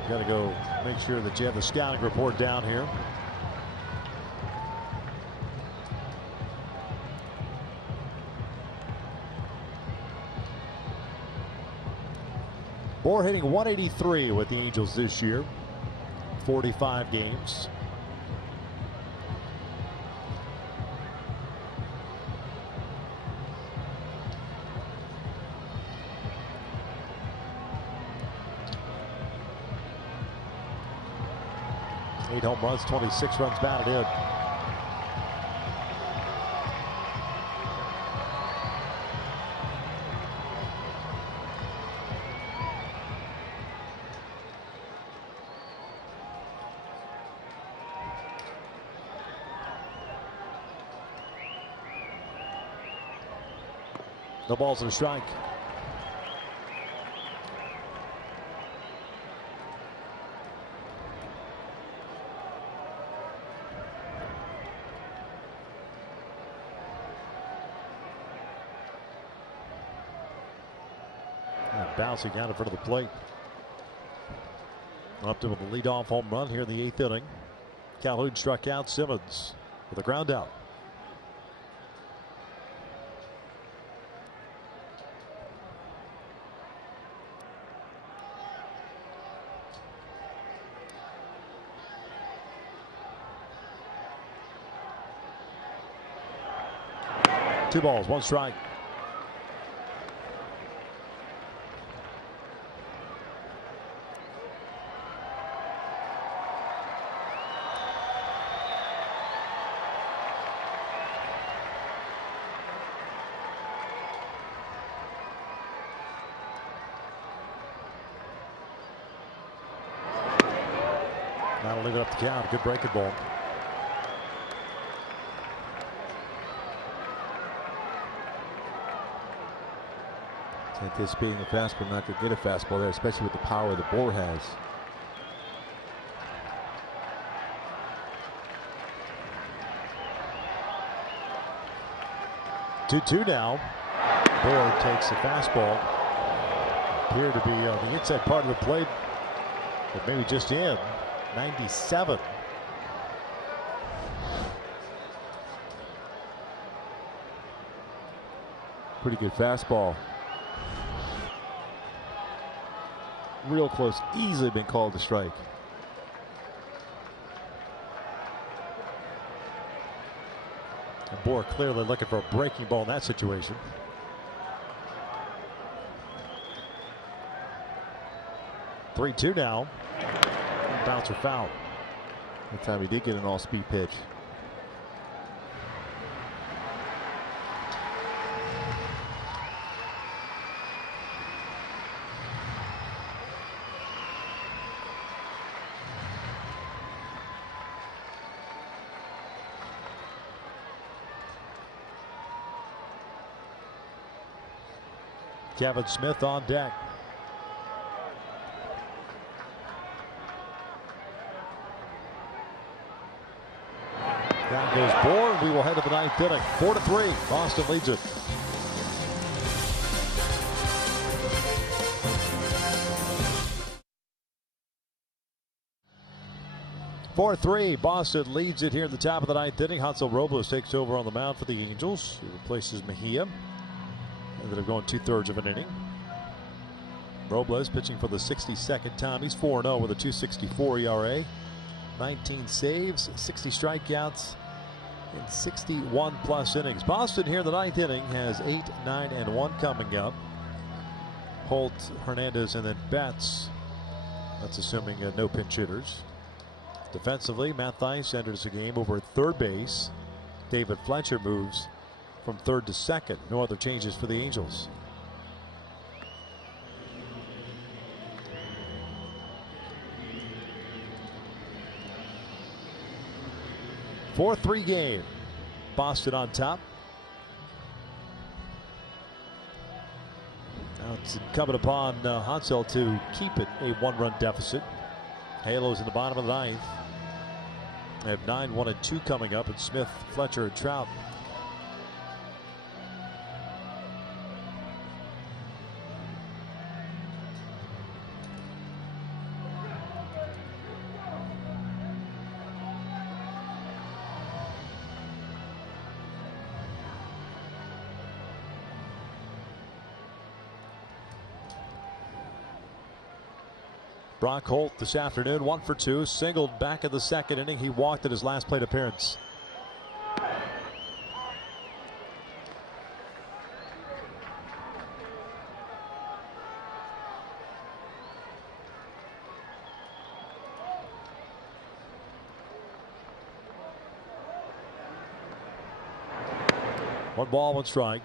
Got to go make sure that you have the scouting report down here. Bour hitting 183 with the Angels this year. 45 games. Eight home runs, 26 runs batted in. No balls and a strike. Bouncing down in front of the plate. Upton with a leadoff home run here in the 8th inning. Calhoun struck out Simmons with a ground out. Two balls, one strike. That'll leave it up the count. Good breaking ball. Anticipating the fastball, not to get a fastball there, especially with the power the Bohr has. Two now. Bohr takes the fastball. Appeared to be on the inside part of the plate, but maybe just in. 97. Pretty good fastball. Real close, easily been called a strike. And Bohr clearly looking for a breaking ball in that situation. Three-two now. Bouncer foul. That time he did get an all-speed pitch. Kevin Smith on deck. Down goes Bohr. We will head to the 9th inning. 4-3. Boston leads it. Boston leads it here at the top of the 9th inning. Hansel Robles takes over on the mound for the Angels. He replaces Mejia. Ended up going 2/3 of an inning. Robles pitching for the 62nd time. He's 4-0 with a 2.64 ERA. 19 saves, 60 strikeouts in 61 plus innings. Boston here in the 9th inning has 8, 9, and 1 coming up. Holt, Hernandez, and then Betts. That's assuming no pinch hitters. Defensively, Matt Thaiss enters the game over at third base. David Fletcher moves from third to second. No other changes for the Angels. Four-3 game. Boston on top. Now it's incumbent upon Hansel to keep it a 1-run deficit. Halos in the bottom of the 9th. They have 9, 1, and 2 coming up, and Smith, Fletcher, and Trout. Brock Holt this afternoon, 1 for 2, singled back in the 2nd inning. He walked at his last plate appearance. One ball, one strike.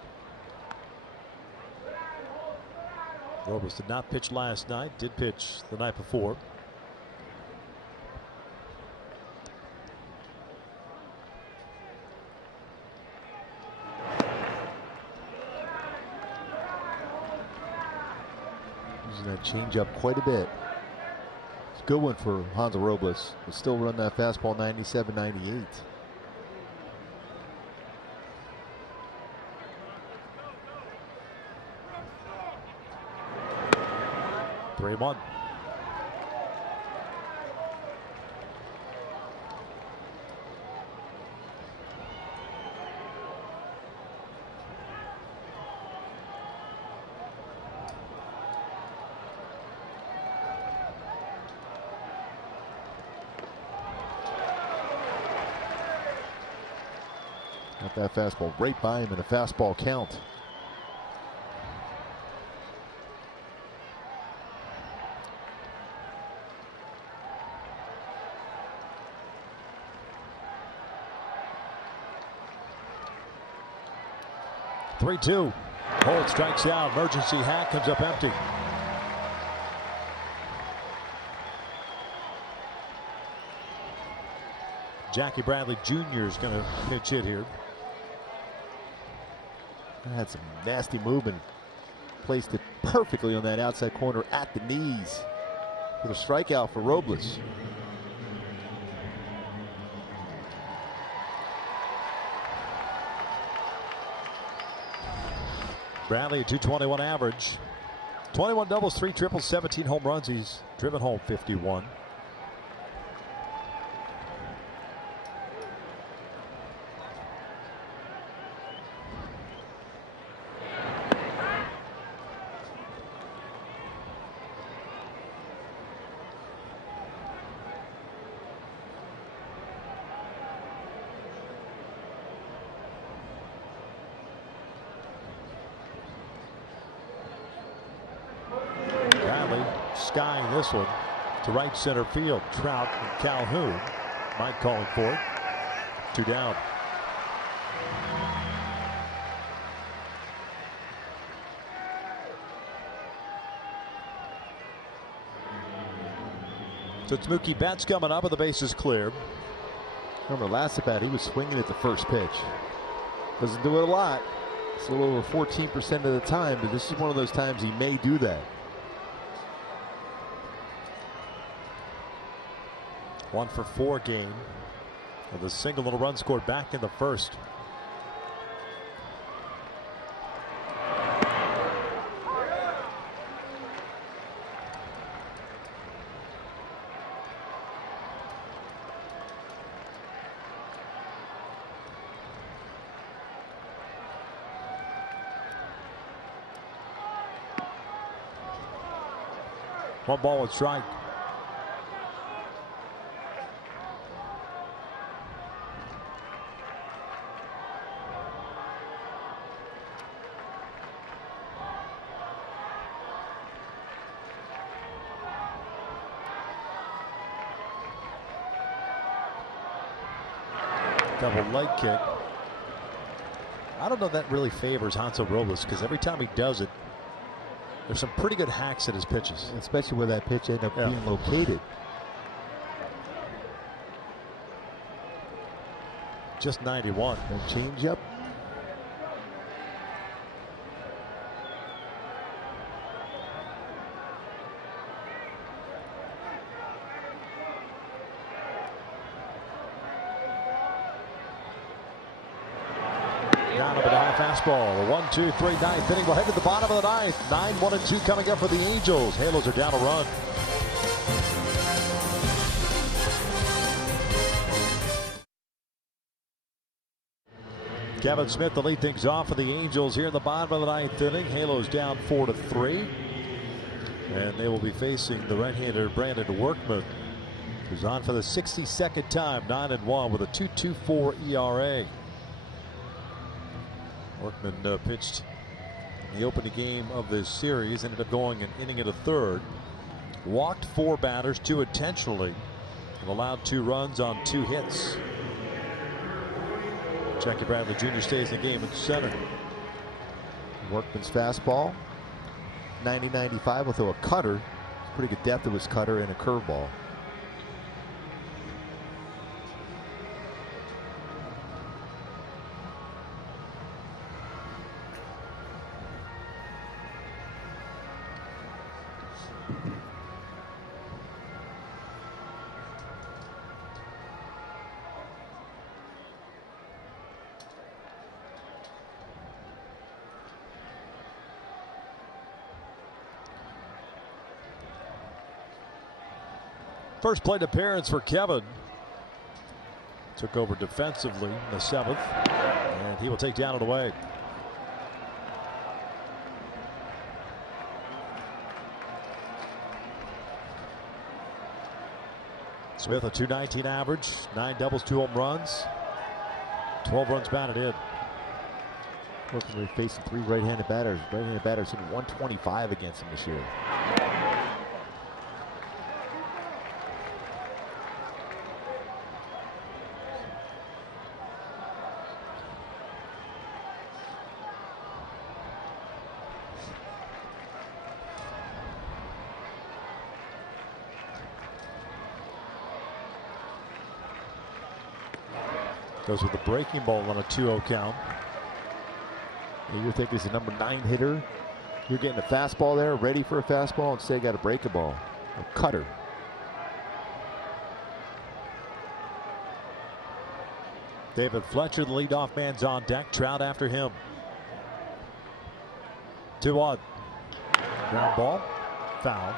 Robles did not pitch last night, did pitch the night before. Using that changeup quite a bit. It's a good one for Hansel Robles. He'll still run that fastball 97, 98. Three one. Got that fastball right by him in a fastball count. Three two. Holt strikes out. Emergency hack comes up empty. Jackie Bradley Jr. is going to pitch hit here. Had some nasty movement. Placed it perfectly on that outside corner at the knees. With a strikeout for Robles. Bradley a 221 average. 21 doubles, 3 triples, 17 home runs. He's driven home 51. Skying this one to right center field. Trout and Calhoun. Mike calling for it. 2 down. So it's Mookie Betts coming up with the bases clear. Remember last at bat he was swinging at the first pitch. Doesn't do it a lot. It's a little over 14% of the time, but this is one of those times he may do that. 1 for 4 game with a single little run scored back in the first. One ball with strike. Double leg kick. I don't know if that really favors Hansel Robles because every time he does it, there's some pretty good hacks at his pitches. Especially where that pitch ended up being located. Just 91. And changeup. Down up at the high fastball. A 1-2-3 ninth inning. We'll head to the bottom of the ninth. 9-1-2 coming up for the Angels. Halos are down a run. Kevin Smith to lead things off for the Angels here in the bottom of the ninth inning. Halos down 4-3. And they will be facing the right-hander Brandon Workman, who's on for the 62nd time, 9-1 with a 2.24 ERA. Workman pitched in the opening game of this series, ended up going an inning and a third. Walked 4 batters, 2 intentionally, and allowed 2 runs on 2 hits. Jackie Bradley Jr. stays in the game at center. Workman's fastball, 90-95 with a cutter. Pretty good depth of his cutter and a curveball. First plate appearance for Kevin. Took over defensively in the 7th, and he will take down and away. Smith a .219 average, 9 doubles, 2 home runs, 12 runs batted in. Fortunately, facing 3 right-handed batters. Right-handed batters hitting 125 against him this year. Goes with the breaking ball on a 2-0 count. And you're thinking he's a number 9 hitter. You're getting a fastball there, ready for a fastball. Instead, you got to break a ball, a cutter. David Fletcher, the leadoff man's on deck. Trout after him. 2-1. Ground ball, foul.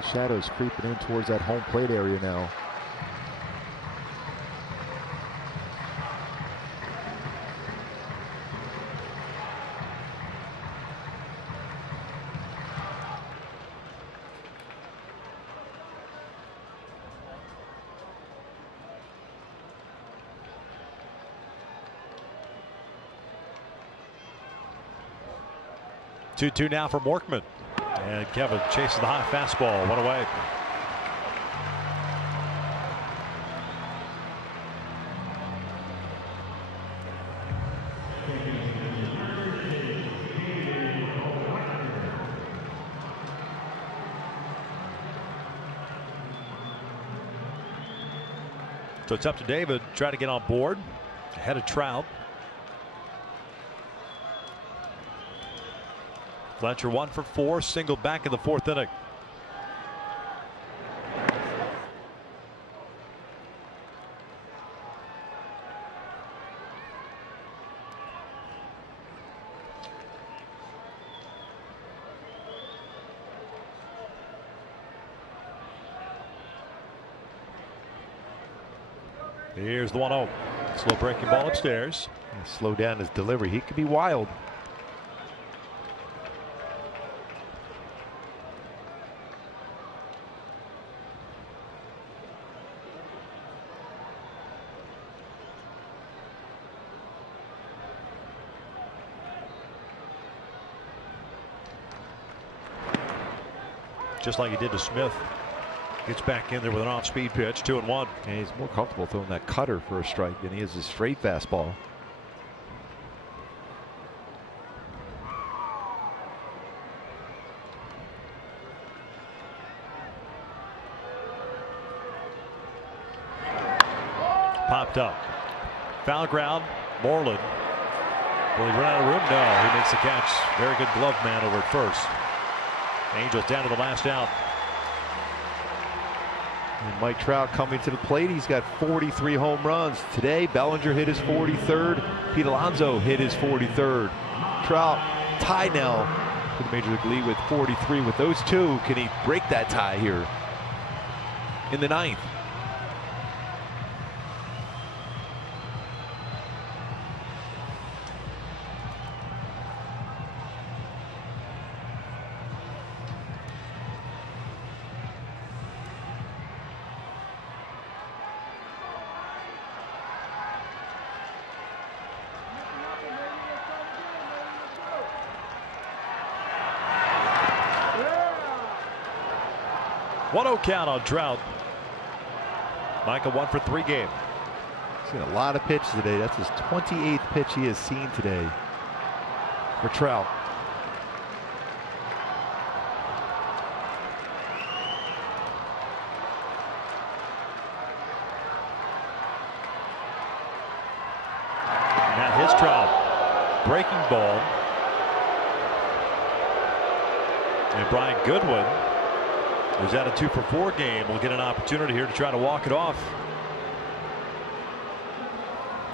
The shadow's creeping in towards that home plate area now. Two now for Morkman. And Kevin chases the high fastball, 1 away. So it's up to David, try to get on board ahead of Trout. Fletcher 1 for 4, single back in the 4th inning. Here's the 1-0. Slow breaking ball upstairs. Slow down his delivery. He could be wild. Just like he did to Smith. Gets back in there with an off-speed pitch, 2-1. And he's more comfortable throwing that cutter for a strike than he is his straight fastball. Popped up. Foul ground. Moreland. Will he run out of room? No. He makes the catch. Very good glove man over at first. Angels down to the last out. And Mike Trout coming to the plate. He's got 43 home runs. Today, Bellinger hit his 43rd. Pete Alonso hit his 43rd. Trout tied now for the Major League Lead with 43. With those two, can he break that tie here in the 9th? Count on Trout. Michael 1 for 3 game. He's seen a lot of pitches today. That's his 28th pitch he has seen today for Trout. And that hits Trout. breaking ball. And Brian Goodwin, who's at a 2 for 4 game, will get an opportunity here to try to walk it off.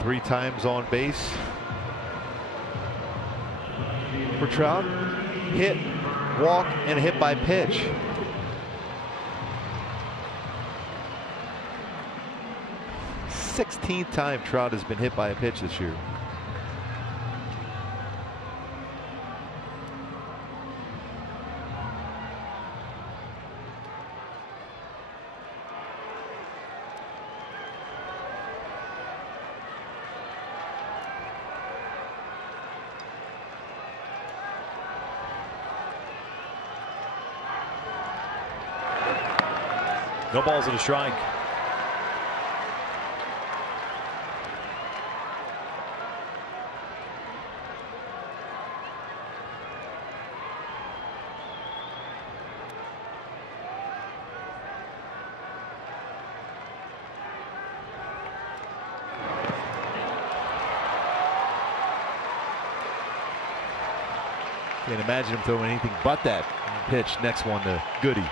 3 times on base for Trout. Hit, walk, and hit by pitch. The 16th time Trout has been hit by a pitch this year. No balls and a strike. Can't imagine him throwing anything but that pitch. Next one to Goody.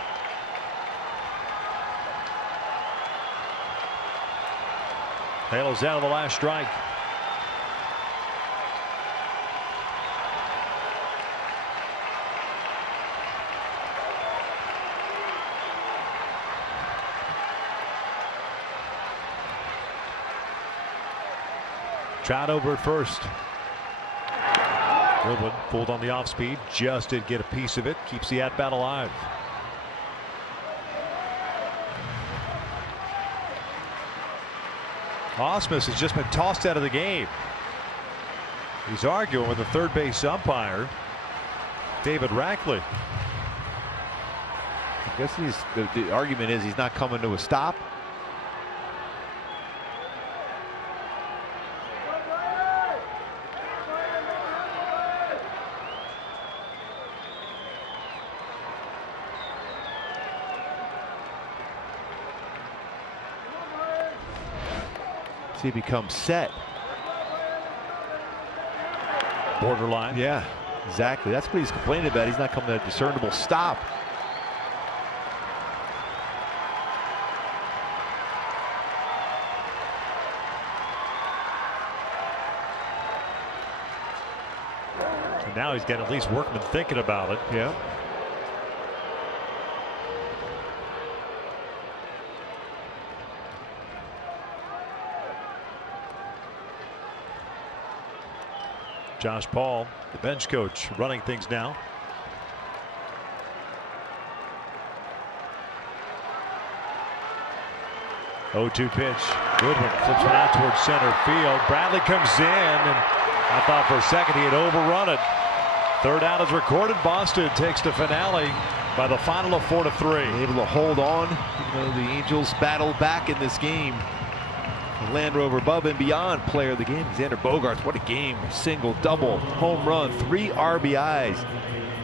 Halos down to the last strike. Trout over at first. Goodwin pulled on the off speed, just did get a piece of it, keeps the at bat alive. Ausmus has just been tossed out of the game. He's arguing with the third base umpire, David Rackley. I guess the argument is he's not coming to a stop. See, he becomes set. Borderline. Yeah, exactly. That's what he's complaining about. He's not coming to a discernible stop. And now he's got at least Workman thinking about it. Yeah. Josh Paul, the bench coach, running things now. Oh, 2 pitch. Goodwin flips one out towards center field. Bradley comes in, and I thought for a second he had overrun it. Third out is recorded. Boston takes the finale by the final of 4-3. Able to hold on, even though the Angels battled back in this game. The Land Rover above and beyond player of the game, Xander Bogaerts. What a game. Single, double, home run, 3 RBIs.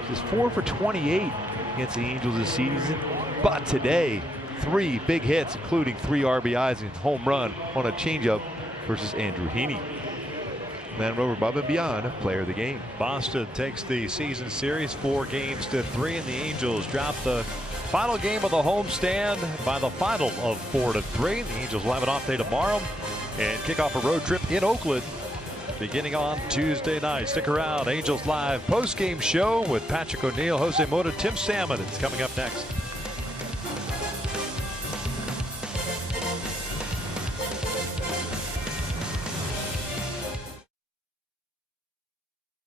This is 4 for 28 against the Angels this season. But today, 3 big hits, including 3 RBIs and home run on a changeup versus Andrew Heaney. Land Rover above and beyond player of the game. Boston takes the season series 4-3, and the Angels drop the final game of the homestand by the final of 4-3. The Angels will have an off day tomorrow and kick off a road trip in Oakland beginning on Tuesday night. Stick around. Angels Live post-game show with Patrick O'Neill, Jose Mota, Tim Salmon. It's coming up next.